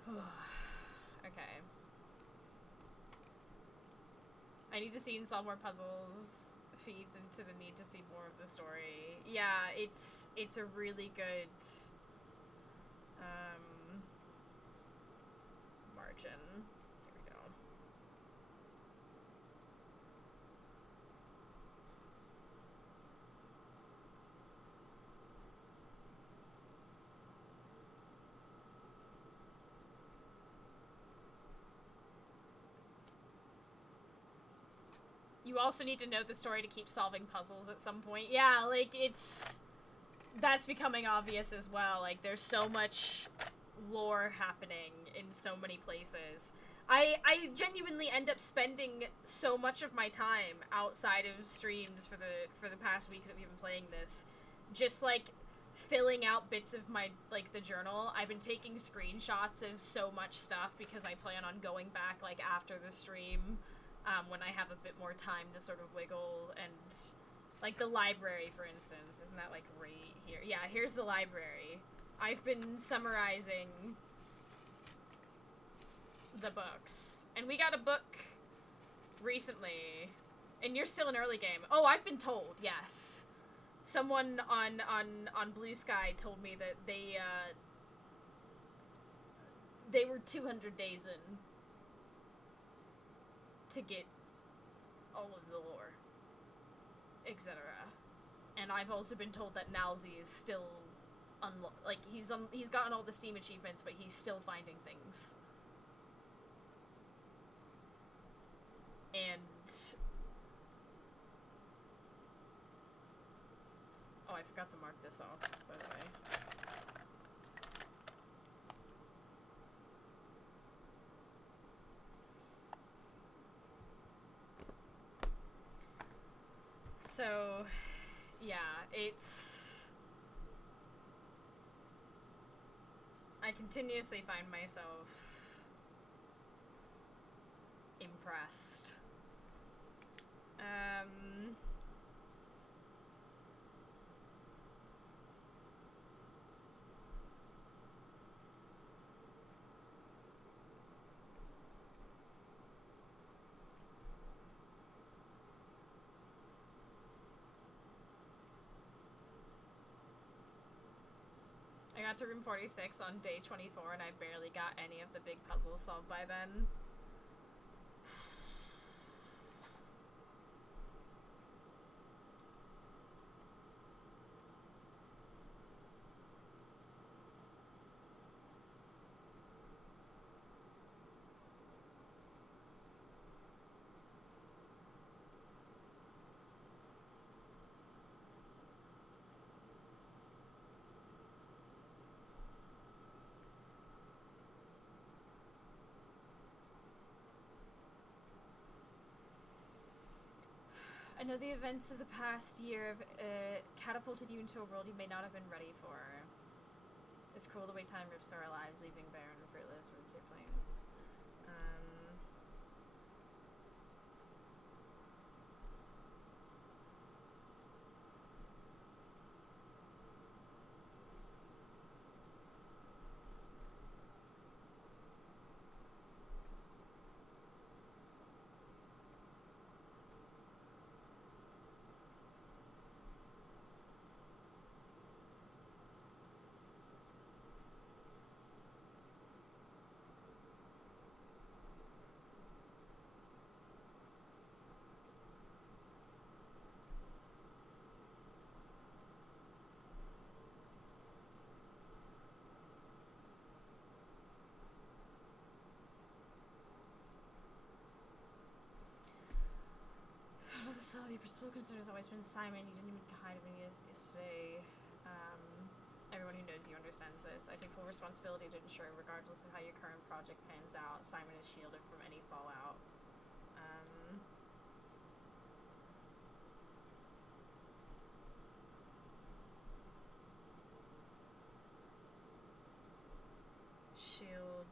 okay. I need to see and solve more puzzles. Feeds into the need to see more of the story. Yeah, it's a really good margin. Here we go. You also need to know the story to keep solving puzzles at some point. Yeah, like, that's becoming obvious as well. Like, there's so much lore happening in so many places. I genuinely end up spending so much of my time outside of streams for the past week that we've been playing this, just, like, filling out bits of my, like, the journal. I've been taking screenshots of so much stuff because I plan on going back, like, after the stream, when I have a bit more time to sort of wiggle, and, like, the library, for instance, isn't that, like, right here? Yeah, here's the library. I've been summarizing the books. And we got a book recently, and you're still in early game. Oh, I've been told, yes. Someone on Blue Sky told me that they were 200 days in to get all of the lore, etc. And I've also been told that Nalzi is still he's gotten all the Steam achievements, but he's still finding things. And oh, I forgot to mark this off, by the way. So, yeah, I continuously find myself impressed. I got to room 46 on day 24, and I barely got any of the big puzzles solved by then. I know the events of the past year have catapulted you into a world you may not have been ready for. It's cruel the way time rips through our lives, leaving barren and fruitless winds or plains. So the principal concern has always been Simon. You didn't even hide him yesterday. Everyone who knows you understands this. I take full responsibility to ensure, regardless of how your current project pans out, Simon is shielded from any fallout. Shield.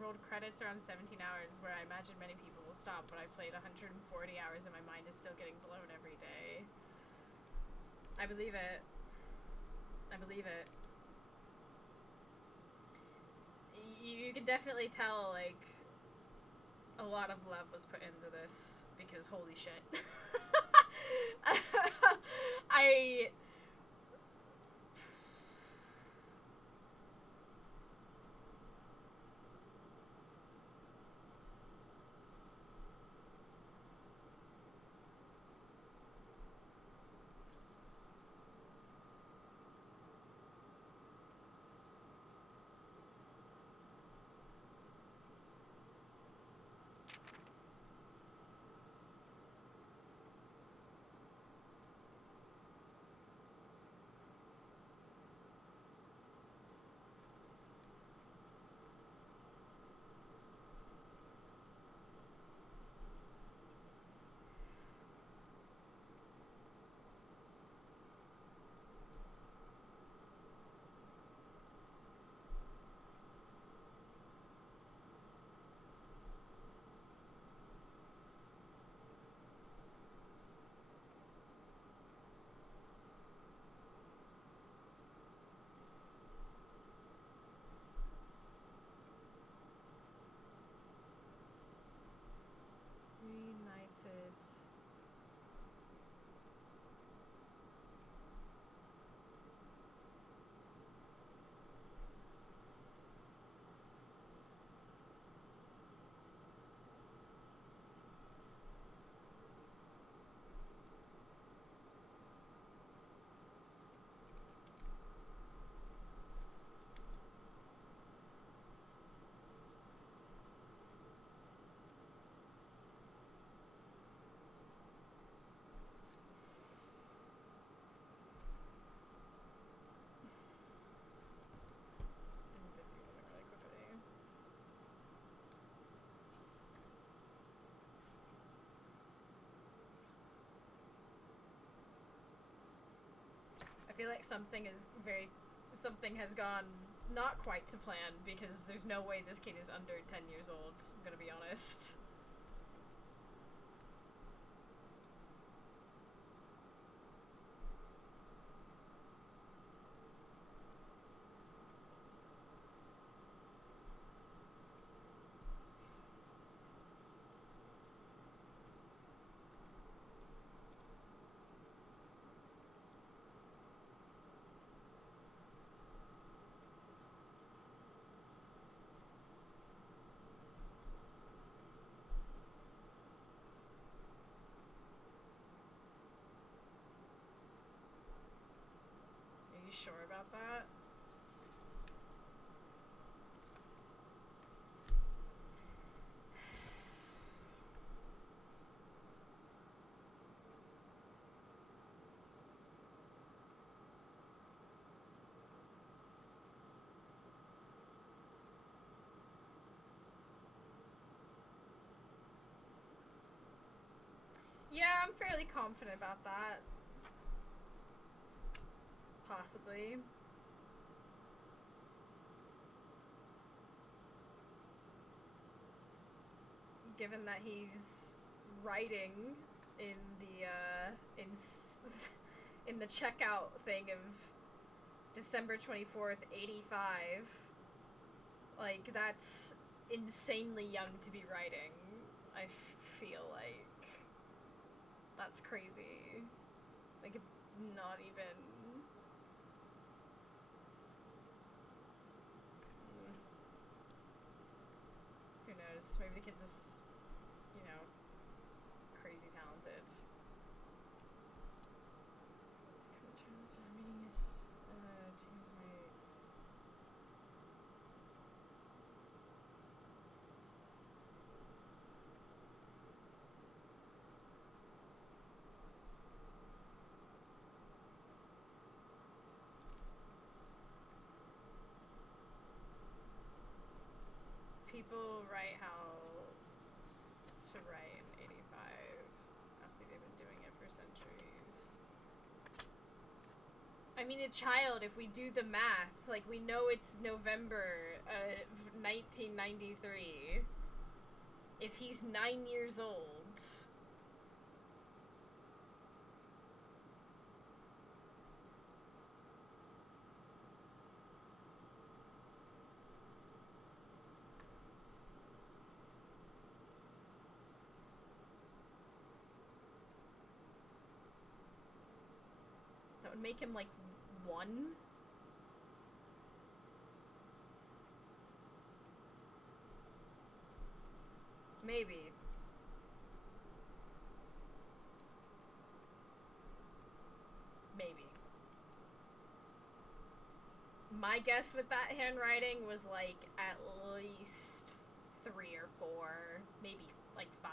Rolled credits around 17 hours, where I imagine many people will stop, but I played 140 hours and my mind is still getting blown every day. I believe it. I believe it. You can definitely tell, like, a lot of love was put into this, because holy shit. feel like something has gone not quite to plan, because there's no way this kid is under 10 years old, I'm gonna be honest. Are you sure about that? Yeah, I'm fairly confident about that. Possibly. Given that he's writing in the in the checkout thing of December 24th, 85, like, that's insanely young to be writing. I feel like that's crazy. Like, not even. Who knows? Maybe the kid's just, you know, crazy talented. Meeting is, Tuesday. People write how to write in 85. Honestly, they've been doing it for centuries. I mean, a child, if we do the math, like, we know it's November of 1993. If he's 9 years old. That would make him, like, 1? Maybe. Maybe. My guess with that handwriting was, like, at least 3 or 4, maybe, like, 5.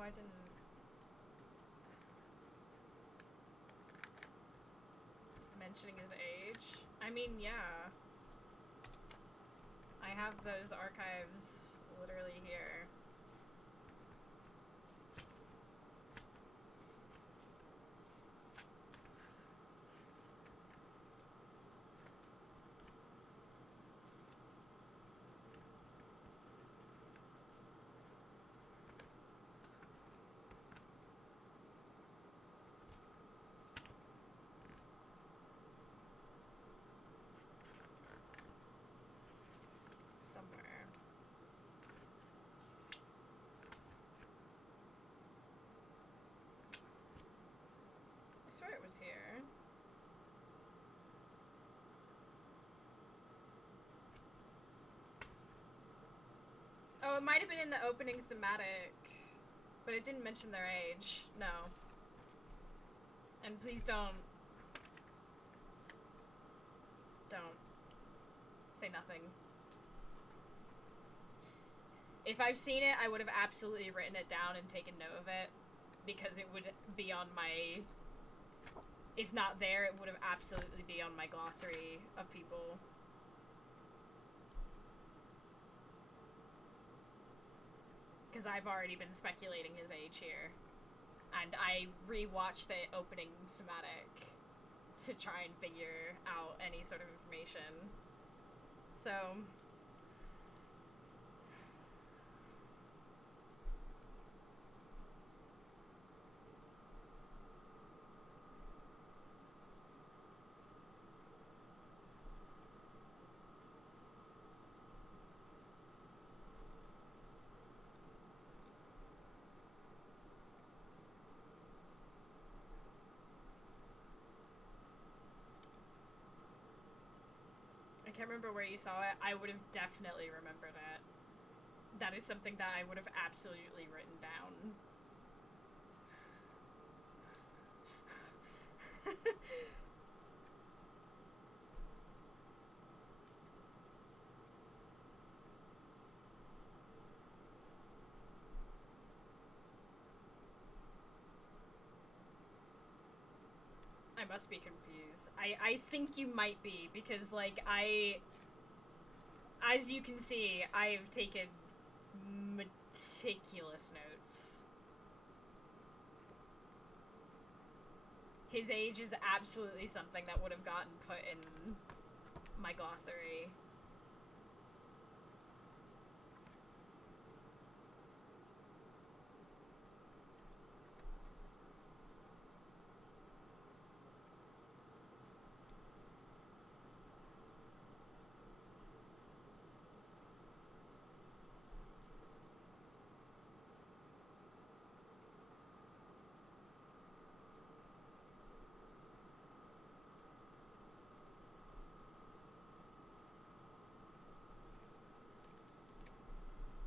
Oh, I didn't mentioning his age. I mean, yeah. I have those archives literally here. Somewhere. I swear it was here. Oh, it might have been in the opening thematic, but it didn't mention their age. No. And please don't say nothing. If I've seen it, I would have absolutely written it down and taken note of it, because it would be on my, if not there, it would have absolutely be on my glossary of people. Because I've already been speculating his age here. And I rewatched the opening thematic to try and figure out any sort of information. So... I can't remember where you saw it. I would have definitely remembered it. That is something that I would have absolutely written down. I must be confused. I think you might be, because, like, as you can see, I've taken meticulous notes. His age is absolutely something that would have gotten put in my glossary.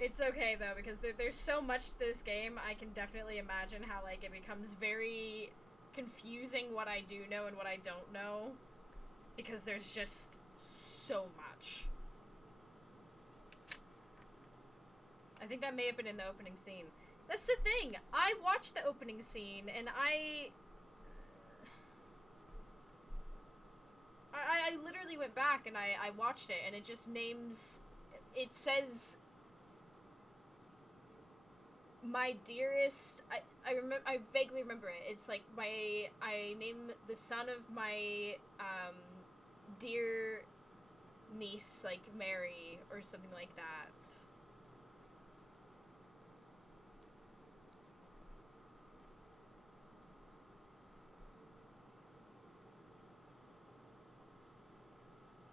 It's okay, though, because there's so much to this game, I can definitely imagine how, like, it becomes very confusing what I do know and what I don't know, because there's just so much. I think that may have been in the opening scene. That's the thing! I watched the opening scene, and I literally went back and I watched it, and it just names... It says... My dearest, I vaguely remember it. It's like I name the son of my, dear niece, like, Mary, or something like that.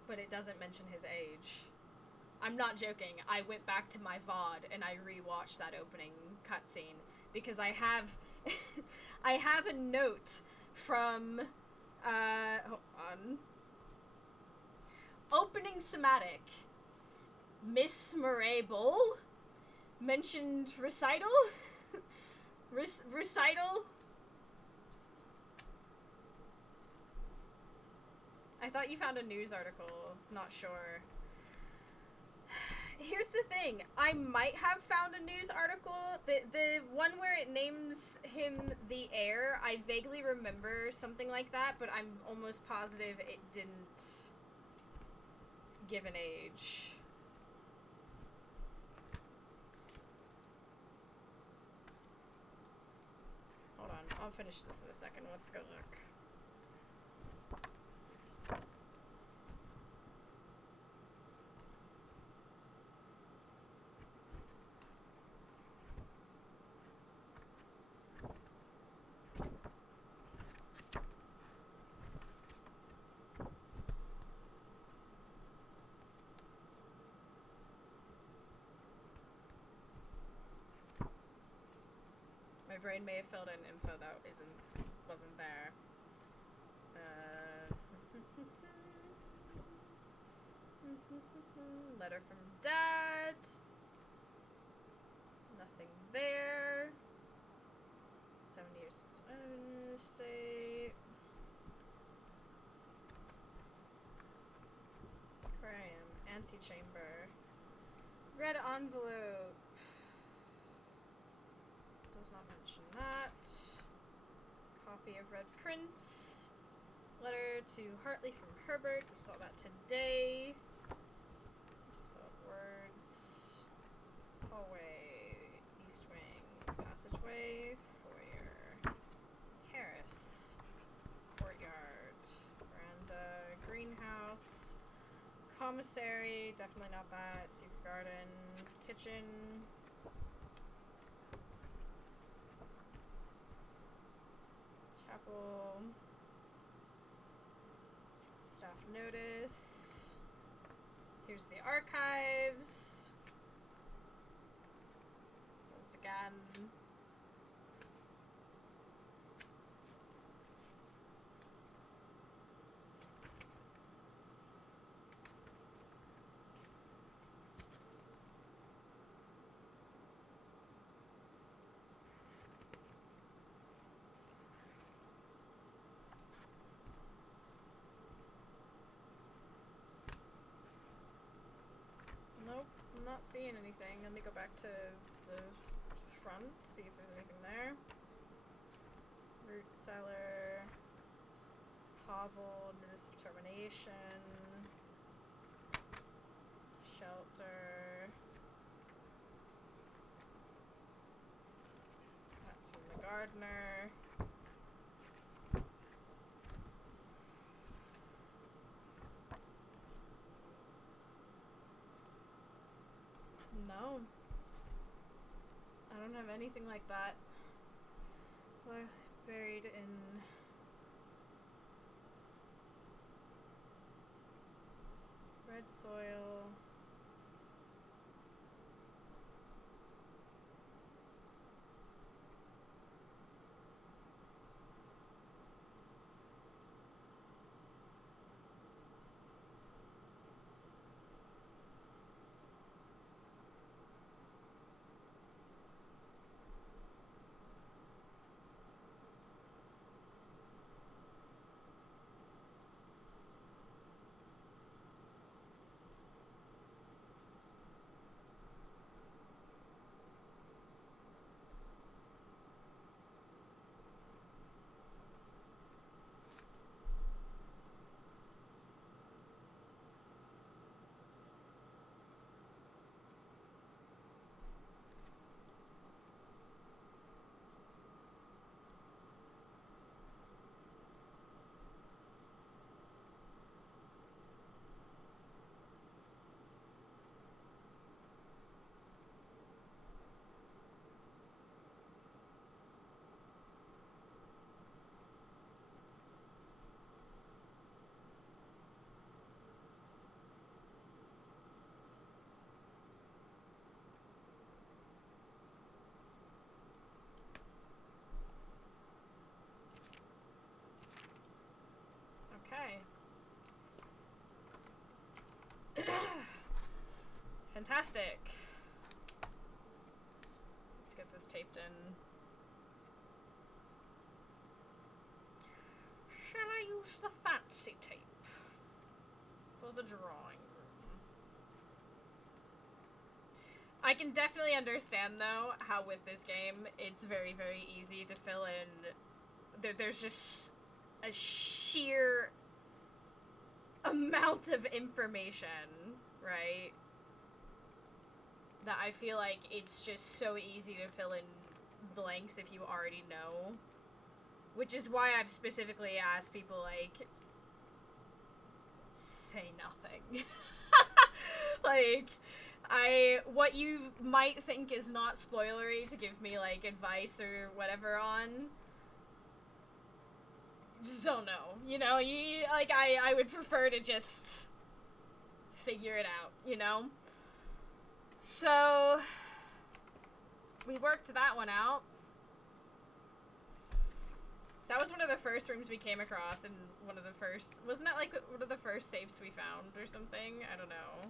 But it doesn't mention his age. I'm not joking. I went back to my VOD and I rewatched that opening cutscene because I have I have a note from hold on. Opening thematic. Miss Murray Bull mentioned recital? Recital? I thought you found a news article. Not sure. Here's the thing. I might have found a news article. The one where it names him the heir, I vaguely remember something like that, but I'm almost positive it didn't give an age. Hold on, I'll finish this in a second. Let's go look. My brain may have filled in info that wasn't there. Letter from Dad. Nothing there. 7 years since own estate. Crime. Antechamber. Red envelope. Does not mention that. Copy of Red Prince. Letter to Hartley from Herbert. We saw that today. Misspelled words. Hallway. East wing. Passageway. Foyer. Terrace. Courtyard. Veranda. Greenhouse. Commissary. Definitely not that. Secret garden. Kitchen. Chapel. Staff notice. Here's the archives. Once again. Nope, I'm not seeing anything. Let me go back to the front, see if there's anything there. Root cellar. Hovel, notice of termination. Shelter. That's from the gardener. No. I don't have anything like that. We're buried in red soil. Okay. Fantastic. Let's get this taped in. Shall I use the fancy tape for the drawing room? I can definitely understand, though, how with this game, it's very, very easy to fill in. There's just a sheer amount of information, right? That I feel like it's just so easy to fill in blanks if you already know. Which is why I've specifically asked people, like, say nothing. Like, what you might think is not spoilery to give me, like, advice or whatever on, just don't know, you know? I would prefer to just figure it out, you know? So, we worked that one out. That was one of the first rooms we came across, and one of the first... Wasn't that, like, one of the first safes we found or something? I don't know.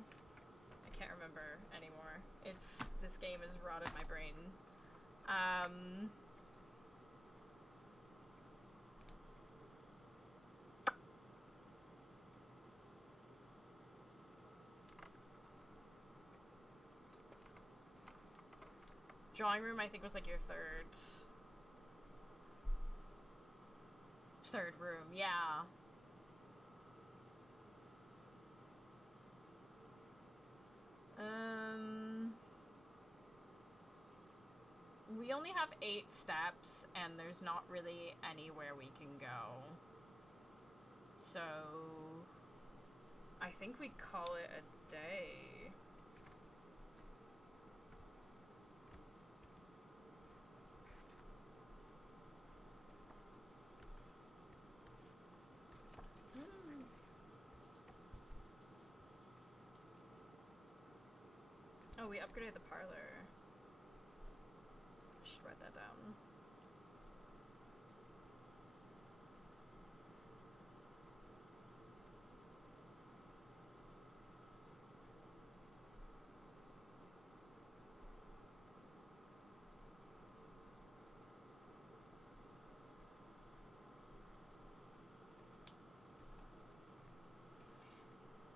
I can't remember anymore. This game has rotted my brain. Drawing room, I think, was, like, your third room, yeah. We only have 8 steps, and there's not really anywhere we can go. So, I think we call it a day. Oh, we upgraded the parlor. I should write that down.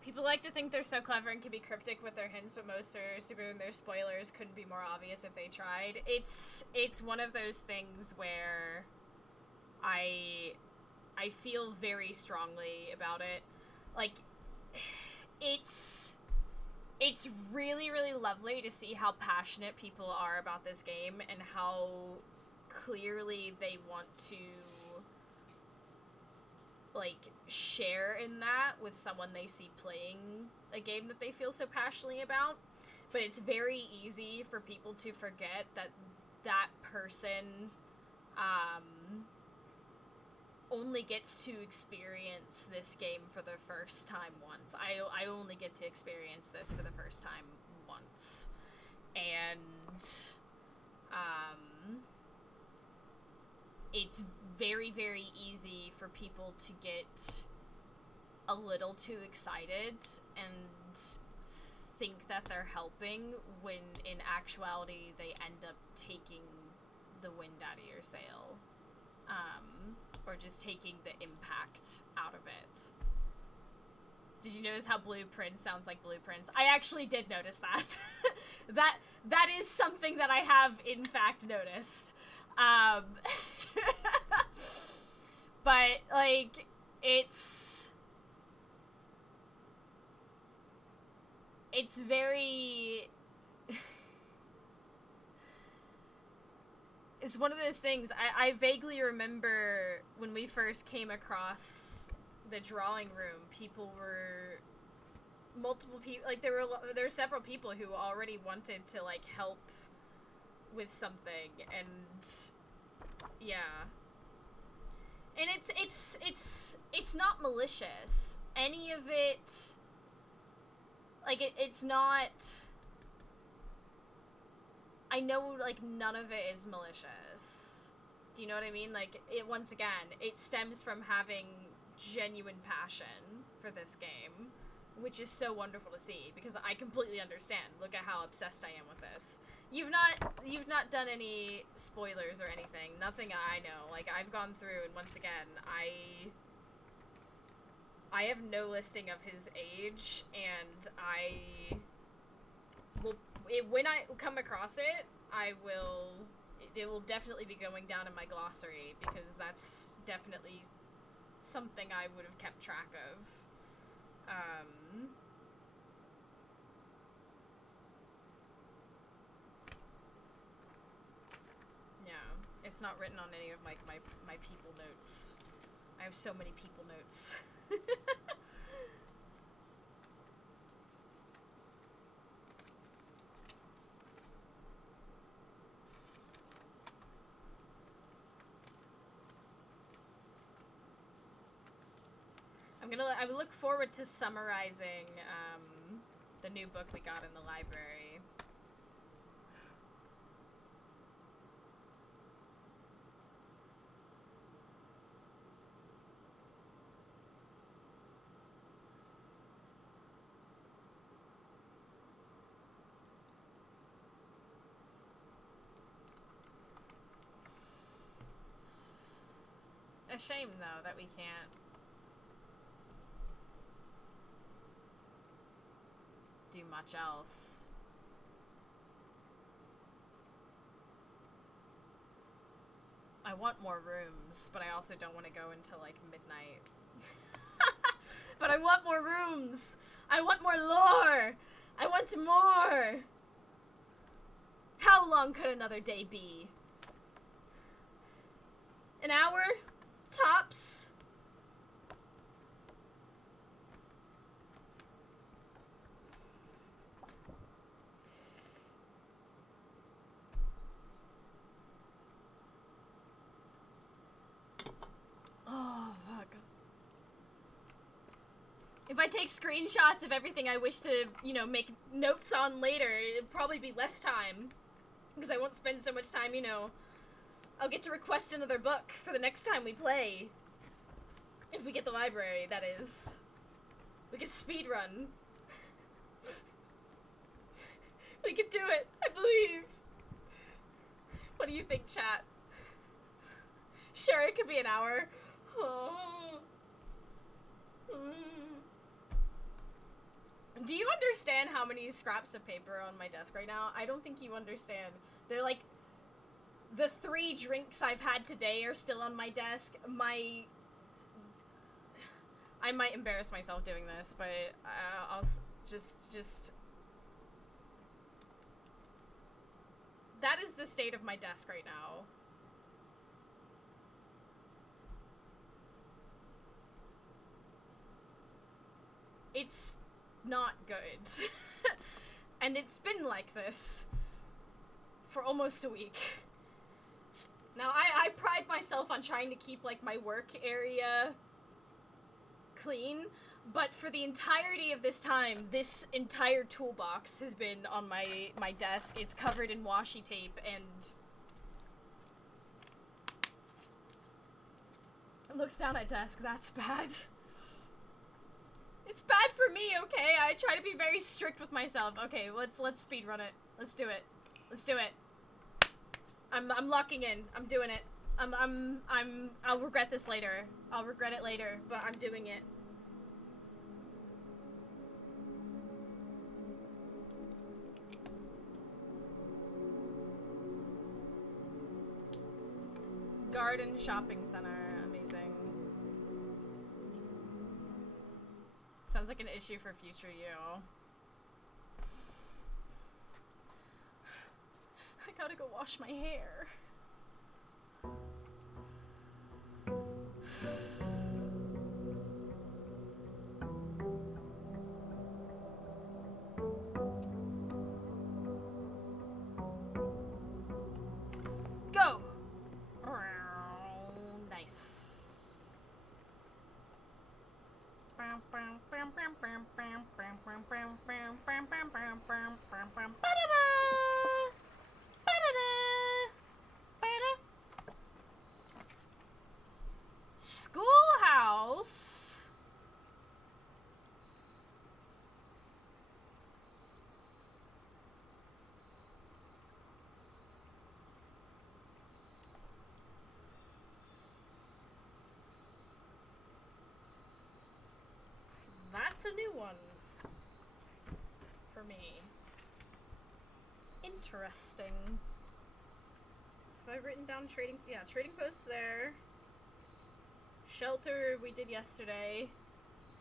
People like to think they're so clever and can be cryptic with their hints, but most are super, their spoilers couldn't be more obvious if they tried. It's one of those things where I feel very strongly about it. Like, it's really, really lovely to see how passionate people are about this game and how clearly they want to, like, share in that with someone they see playing a game that they feel so passionately about. But it's very easy for people to forget that that person only gets to experience this game for the first time once. I only get to experience this for the first time once. And it's very, very easy for people to get a little too excited and think that they're helping when in actuality they end up taking the wind out of your sail. Or just taking the impact out of it. Did you notice how Blueprints sounds like Blueprints? I actually did notice that. that is something that I have in fact noticed. But, like, it's very... It's one of those things, I vaguely remember when we first came across the drawing room, multiple people, like, there were several people who already wanted to, like, help with something, and, yeah. And it's not malicious. Any of it, like, it's not... I know, like, none of it is malicious. Do you know what I mean? Like, once again, it stems from having genuine passion for this game, which is so wonderful to see, because I completely understand. Look at how obsessed I am with this. You've not done any spoilers or anything. Nothing I know. Like, I've gone through, and once again, I have no listing of his age, and when I come across it, it will definitely be going down in my glossary, because that's definitely something I would have kept track of. Yeah, it's not written on any of my people notes. I have so many people notes. I would look forward to summarizing the new book we got in the library. A shame, though, that we can't do much else. I want more rooms, but I also don't want to go until like midnight. But I want more rooms! I want more lore! I want more! How long could another day be? An hour? Tops? Oh, fuck. If I take screenshots of everything I wish to, you know, make notes on later, it'd probably be less time. Because I won't spend so much time, you know. I'll get to request another book for the next time we play. If we get the library, that is. We could speedrun. We could do it, I believe. What do you think, chat? Sure, it could be an hour. Oh. Do you understand how many scraps of paper are on my desk right now? I don't think you understand. They're like, the 3 drinks I've had today are still on my desk. I might embarrass myself doing this, but I'll just... That is the state of my desk right now. It's not good. And it's been like this for almost a week. Now, I pride myself on trying to keep, like, my work area clean, but for the entirety of this time, this entire toolbox has been on my desk. It's covered in washi tape, and it looks down at desk. That's bad. It's bad for me, okay? I try to be very strict with myself. Okay, let's speedrun it. Let's do it. Let's do it. I'm locking in. I'm doing it. I'll regret this later. I'll regret it later, but I'm doing it. Garden Shopping Center. Amazing. Sounds like an issue for future you. I gotta go wash my hair. Go! Nice. Schoolhouse. That's a new one for me. Interesting. Have I written down trading? Yeah, trading posts there. Shelter we did yesterday.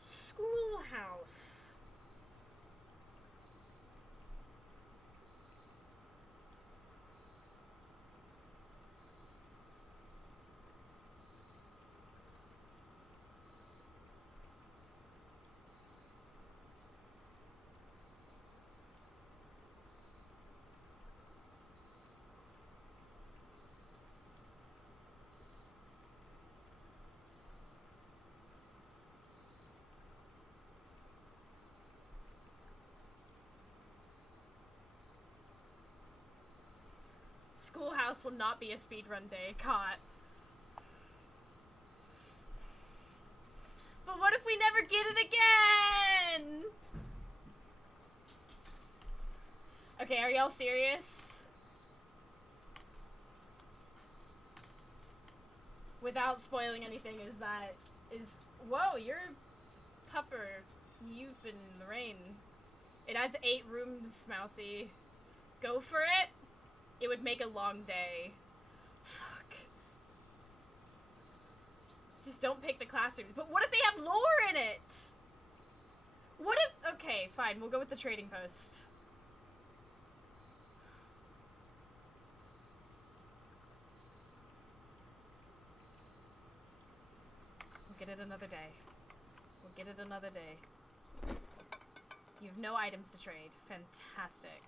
Schoolhouse. Schoolhouse will not be a speedrun day. Caught. But what if we never get it again? Okay, are y'all serious? Without spoiling anything, whoa, you're pupper. You've been in the rain. It adds 8 rooms, Mousy. Go for it. It would make a long day. Fuck. Just don't pick the classrooms. But what if they have lore in it? What if... Okay, fine. We'll go with the trading post. We'll get it another day. We'll get it another day. You have no items to trade. Fantastic.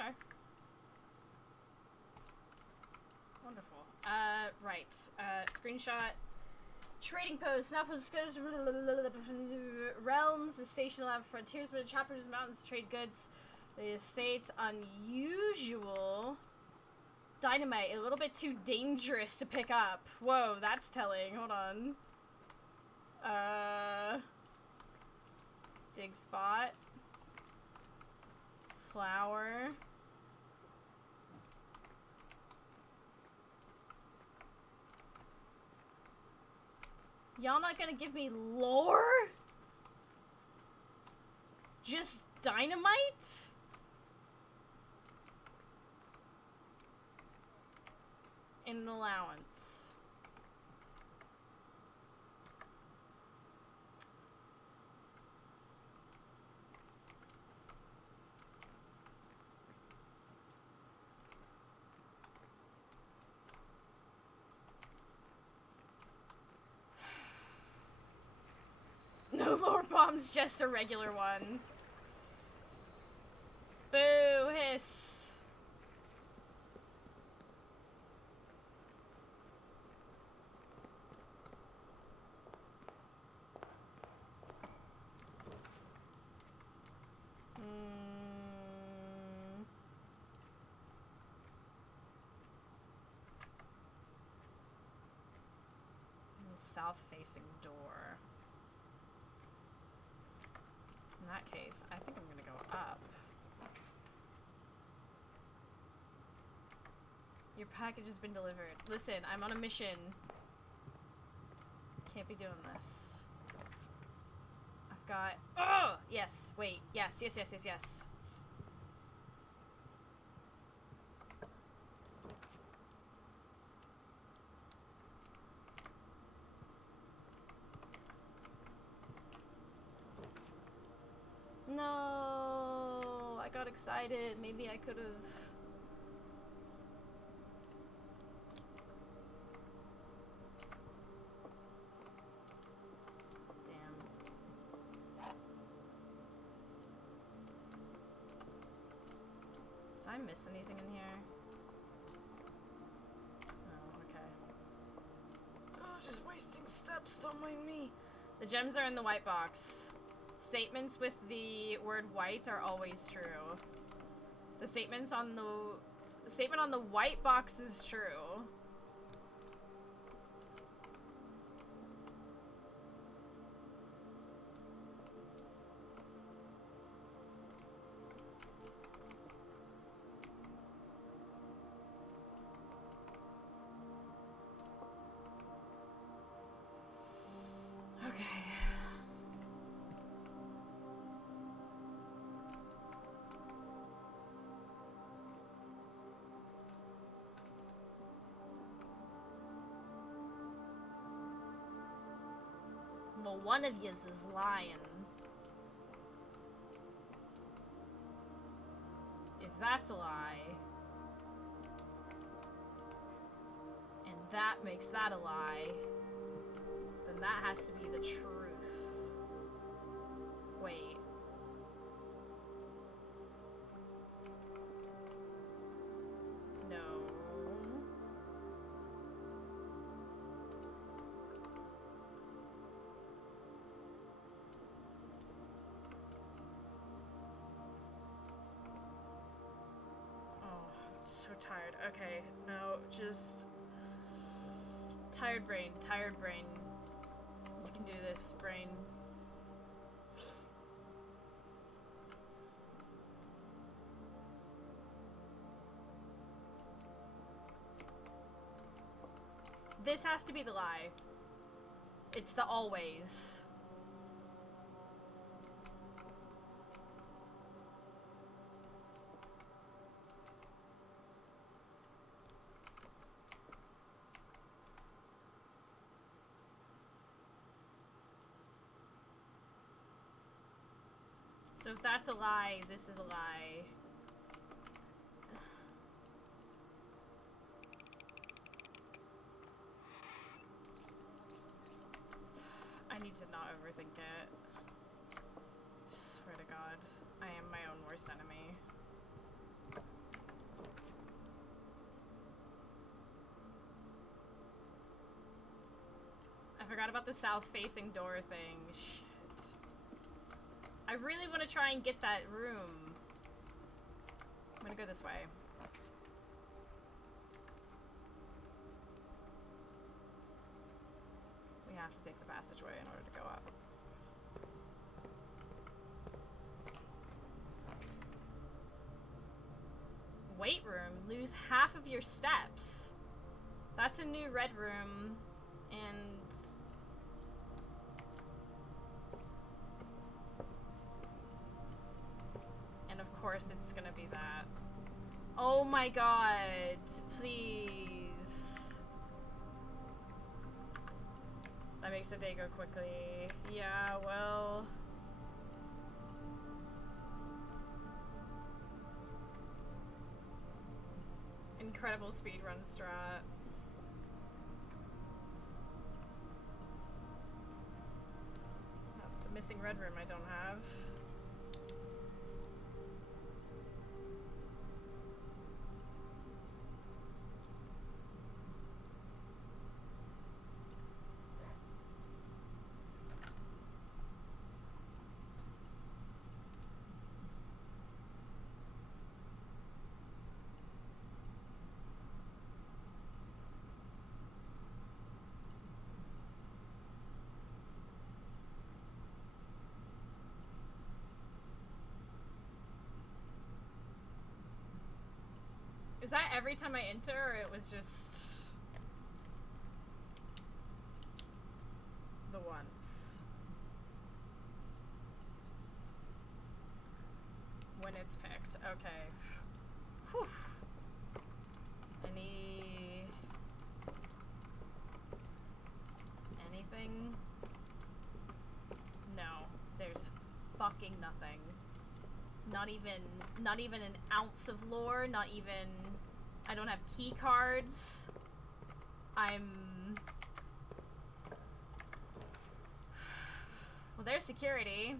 Okay. Wonderful. Right. Screenshot. Trading post. Now post realms. The station allowed frontiersmen, choppers, mountains to trade goods. The estate's unusual. Dynamite. A little bit too dangerous to pick up. Whoa, that's telling. Hold on. Dig spot. Flower. Y'all not gonna give me lore? Just dynamite? And an allowance. No lore bomb's just a regular one. Boo hiss. South-facing door. In that case, I think I'm gonna go up. Your package has been delivered. Listen, I'm on a mission. Can't be doing this. I've got... Oh! Yes, wait. Yes, yes, yes, yes, yes. No, I got excited. Maybe I could have. Damn. Did I miss anything in here? Oh, okay. Oh, just wasting steps. Don't mind me. The gems are in the white box. Statements with the word white are always true. The statement on the white box is true. Okay. Well, one of yous is lying. If that's a lie, and that makes that a lie, then that has to be the truth. Wait. No. So tired. Okay, no, just tired brain, tired brain. You can do this, brain. This has to be the lie. It's the always. So if that's a lie, this is a lie. I need to not overthink it. Swear to God, I am my own worst enemy. I forgot about the south-facing door thing. Shit. I really want to try and get that room. I'm gonna go this way. We have to take the passageway in order to go up. Weight room? Lose half of your steps. That's a new red room, and... of course it's gonna be that. Oh my god, please. That makes the day go quickly. Yeah, well... Incredible speedrun strat. That's the missing red room I don't have. Is that every time I enter, or it was just... once. When it's picked. Okay. Whew. Anything? No. There's fucking nothing. Not even an ounce of lore, not even... I don't have key cards. Well, there's security.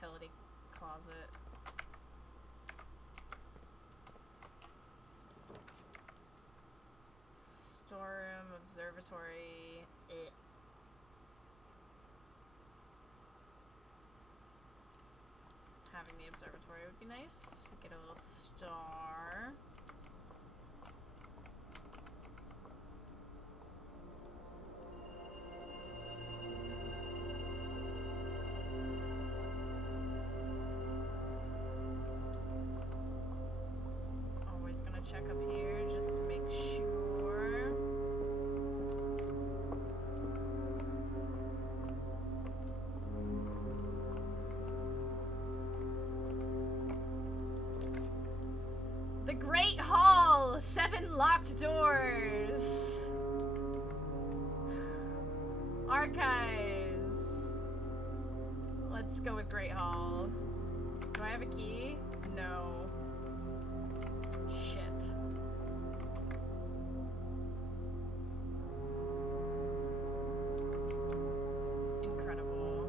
Utility closet. Storeroom, observatory. Having the observatory would be nice. We get a little star. Check up here just to make sure. The Great Hall! 7 locked doors! Archives! Let's go with Great Hall. Do I have a key? No. Shit. Incredible.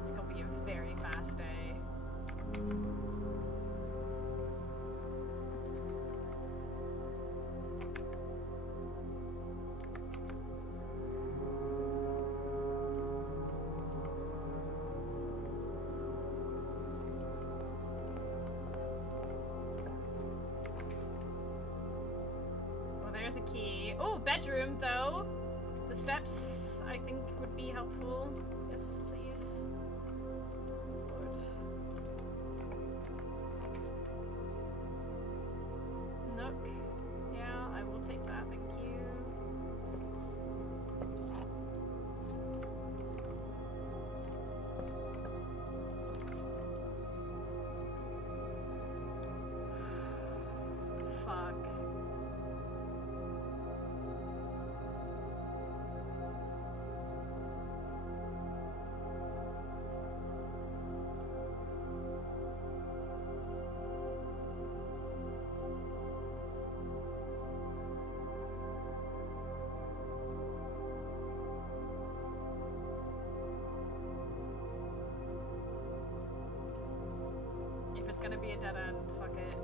It's gonna be a very fast day. There's a key. Oh, bedroom, though. The steps, I think, would be helpful. Yes, please. Please, Lord. Nook. Yeah, I will take that, thank you. Fuck. If it's gonna be a dead end, fuck it.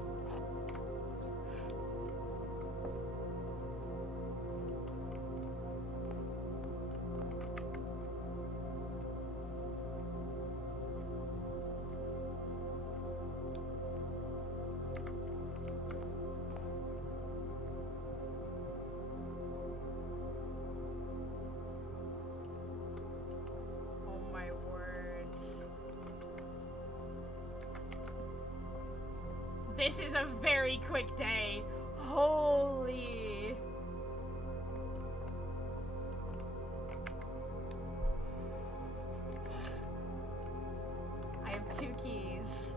Oh my words. This is a very quick day. Holy. I have 2 keys.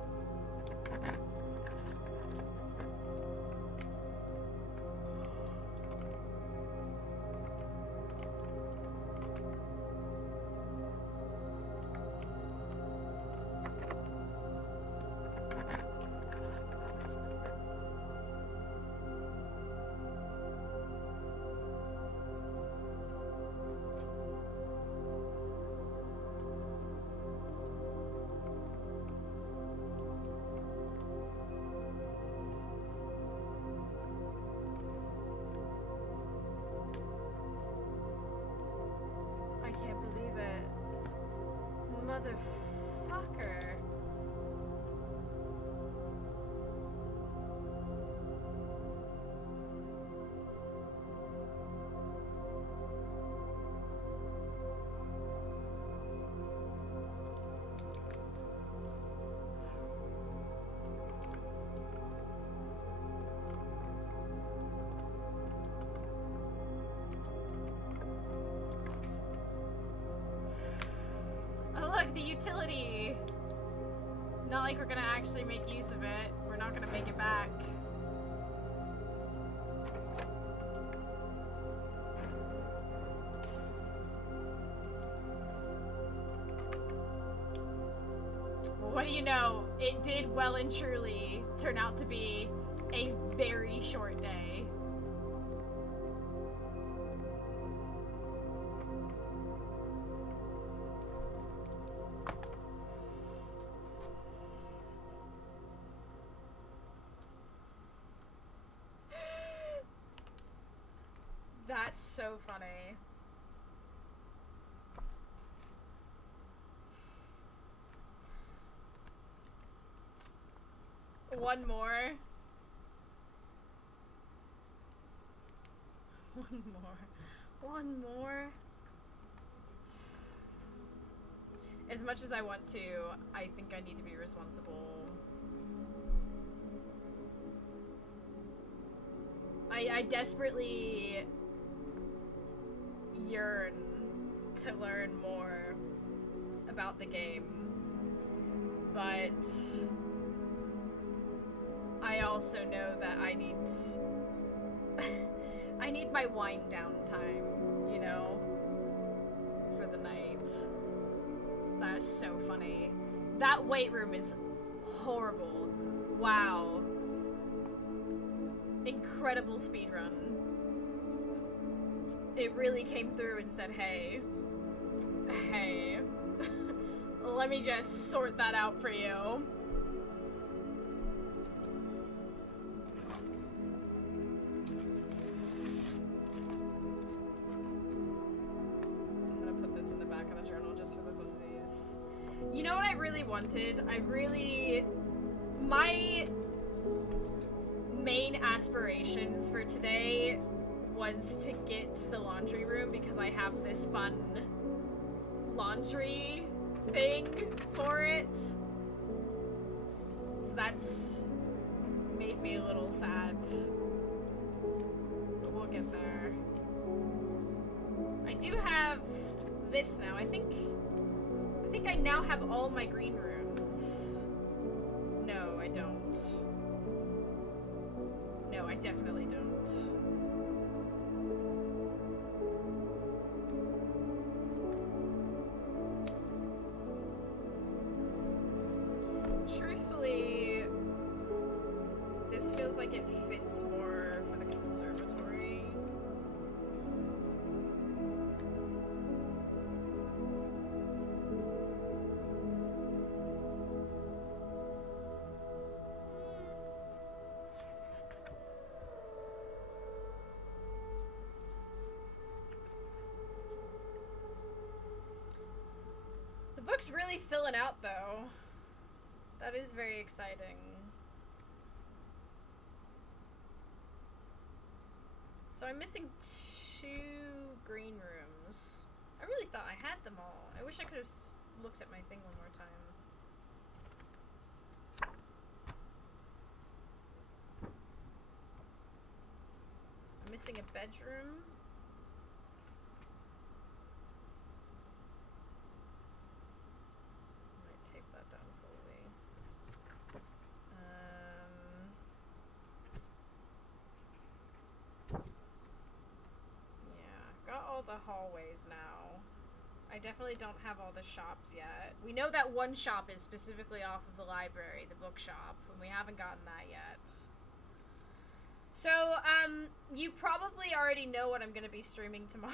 I can't believe it. Motherfucker. the utility. Not like we're gonna actually make use of it. We're not gonna make it back. Well, what do you know? It did well and truly turn out to be a very short day. That's so funny. One more. One more. One more. As much as I want to, I think I need to be responsible. I desperately yearn to learn more about the game, but I also know that I need I need my wind down time, you know, for the night. That is so funny. That weight room is horrible. Wow. Incredible speedrun. It really came through and said, hey, let me just sort that out for you. I'm gonna put this in the back of the journal just for the funsies. You know what I really wanted? My main aspirations for today was to get to the laundry room because I have this fun laundry thing for it. So that's made me a little sad. But we'll get there. I do have this now. I think I now have all my green rooms. No, I don't. No, I definitely don't. Truthfully, this feels like it fits more for the conservatory. The book's really filling out, though. That is very exciting. So I'm missing 2 green rooms. I really thought I had them all. I wish I could have looked at my thing one more time. I'm missing a bedroom. The hallways now. I definitely don't have all the shops yet. We know that one shop is specifically off of the library, the bookshop, and we haven't gotten that yet. So, you probably already know what I'm gonna be streaming tomorrow.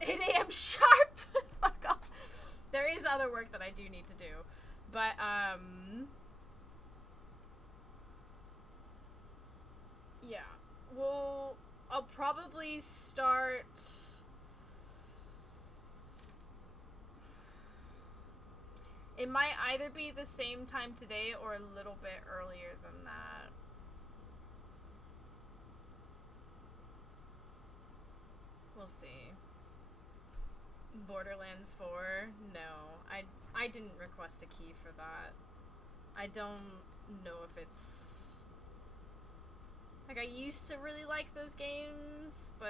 8 a.m. sharp! Fuck off. There is other work that I do need to do. But, yeah. I'll probably start... It might either be the same time today or a little bit earlier than that. We'll see. Borderlands 4? No. I didn't request a key for that. I don't know if it's... Like, I used to really like those games, but...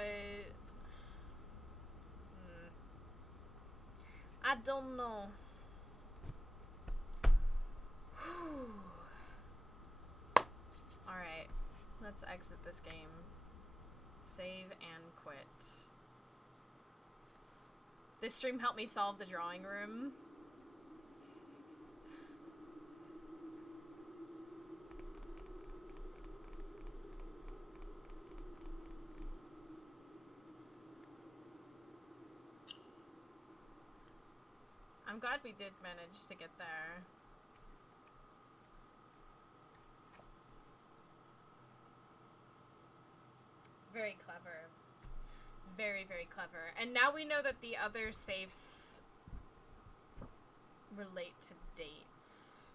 I don't know. Alright, let's exit this game. Save and quit. This stream helped me solve the drawing room. I'm glad we did manage to get there. Very clever. Very, very clever. And now we know that the other safes relate to dates.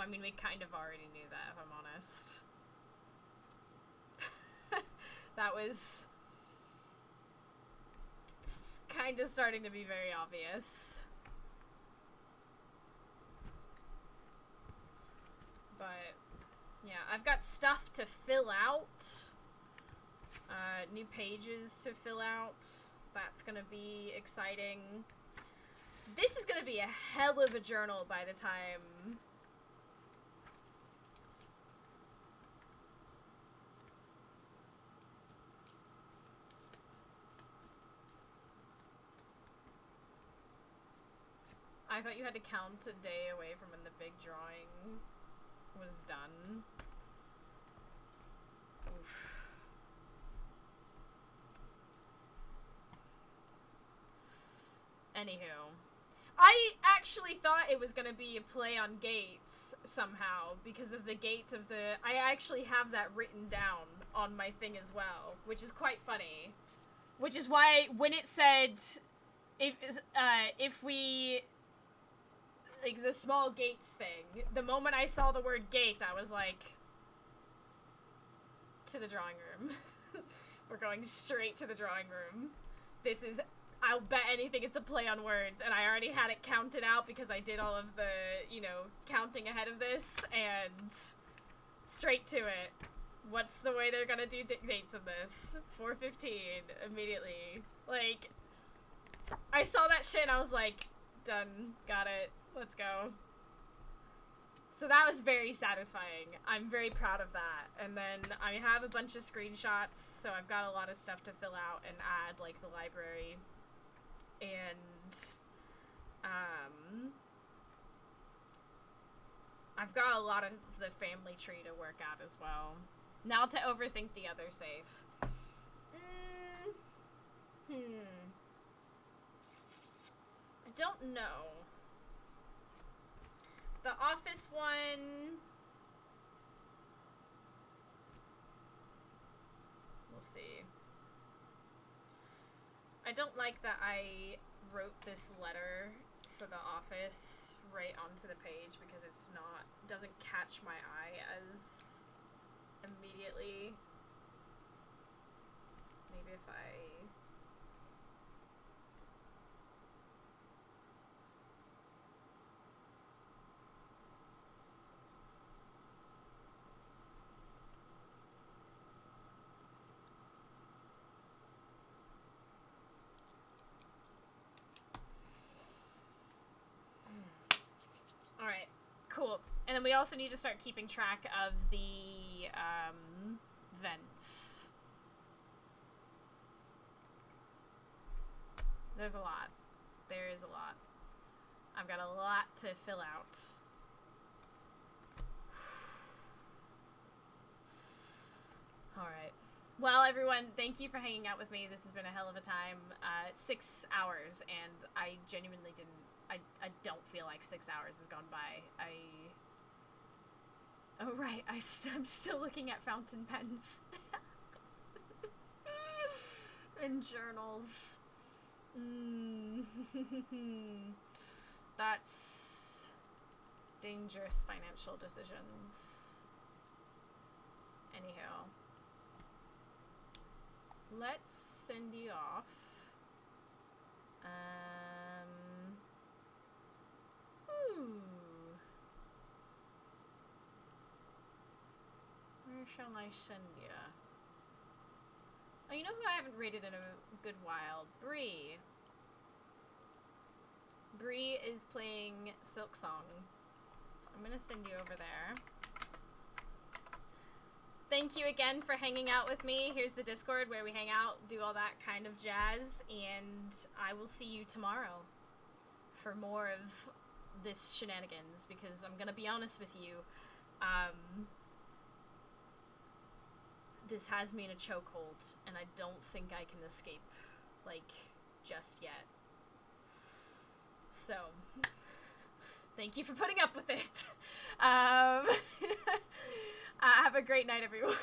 I mean, we kind of already knew that, if I'm honest. That was kind of starting to be very obvious. But, yeah, I've got stuff to fill out. New pages to fill out. That's gonna be exciting. This is gonna be a hell of a journal by the time... I thought you had to count a day away from when the big drawing was done. Oof. Anywho, I actually thought it was gonna be a play on Gates somehow because of the Gates of the... I actually have that written down on my thing as well, which is quite funny. Which is why when it said if we... like the small gates thing, the moment I saw the word gate, I was like, to the drawing room. We're going straight to the drawing room. This is, I'll bet anything it's a play on words, and I already had it counted out because I did all of the, you know, counting ahead of this, and straight to it. What's the way they're gonna do dates in this? 4:15, immediately. Like, I saw that shit and I was like, done, got it. Let's go. So that was very satisfying. I'm very proud of that. And then I have a bunch of screenshots, so I've got a lot of stuff to fill out and add, like the library. And, I've got a lot of the family tree to work out as well. Now to overthink the other safe. I don't know. The office one... we'll see. I don't like that I wrote this letter for the office right onto the page because it's not... doesn't catch my eye as immediately. Maybe if I... Alright, cool. And then we also need to start keeping track of the, vents. There's a lot. There is a lot. I've got a lot to fill out. Alright. Well, everyone, thank you for hanging out with me. This has been a hell of a time. 6 hours, and I genuinely didn't... I don't feel like 6 hours has gone by. Oh, right. I'm still looking at fountain pens. And journals. That's dangerous financial decisions. Anyhow. Let's send you off. Ooh. Where Where shall I send ya? Oh, you know who I haven't raided in a good while? Bree. Bree is playing Silk Song. So I'm gonna send you over there. Thank you again for hanging out with me. Here's the Discord where we hang out, do all that kind of jazz, and I will see you tomorrow for more of this shenanigans, because I'm gonna be honest with you, this has me in a chokehold, and I don't think I can escape, like, just yet. So, thank you for putting up with it. Have a great night, everyone.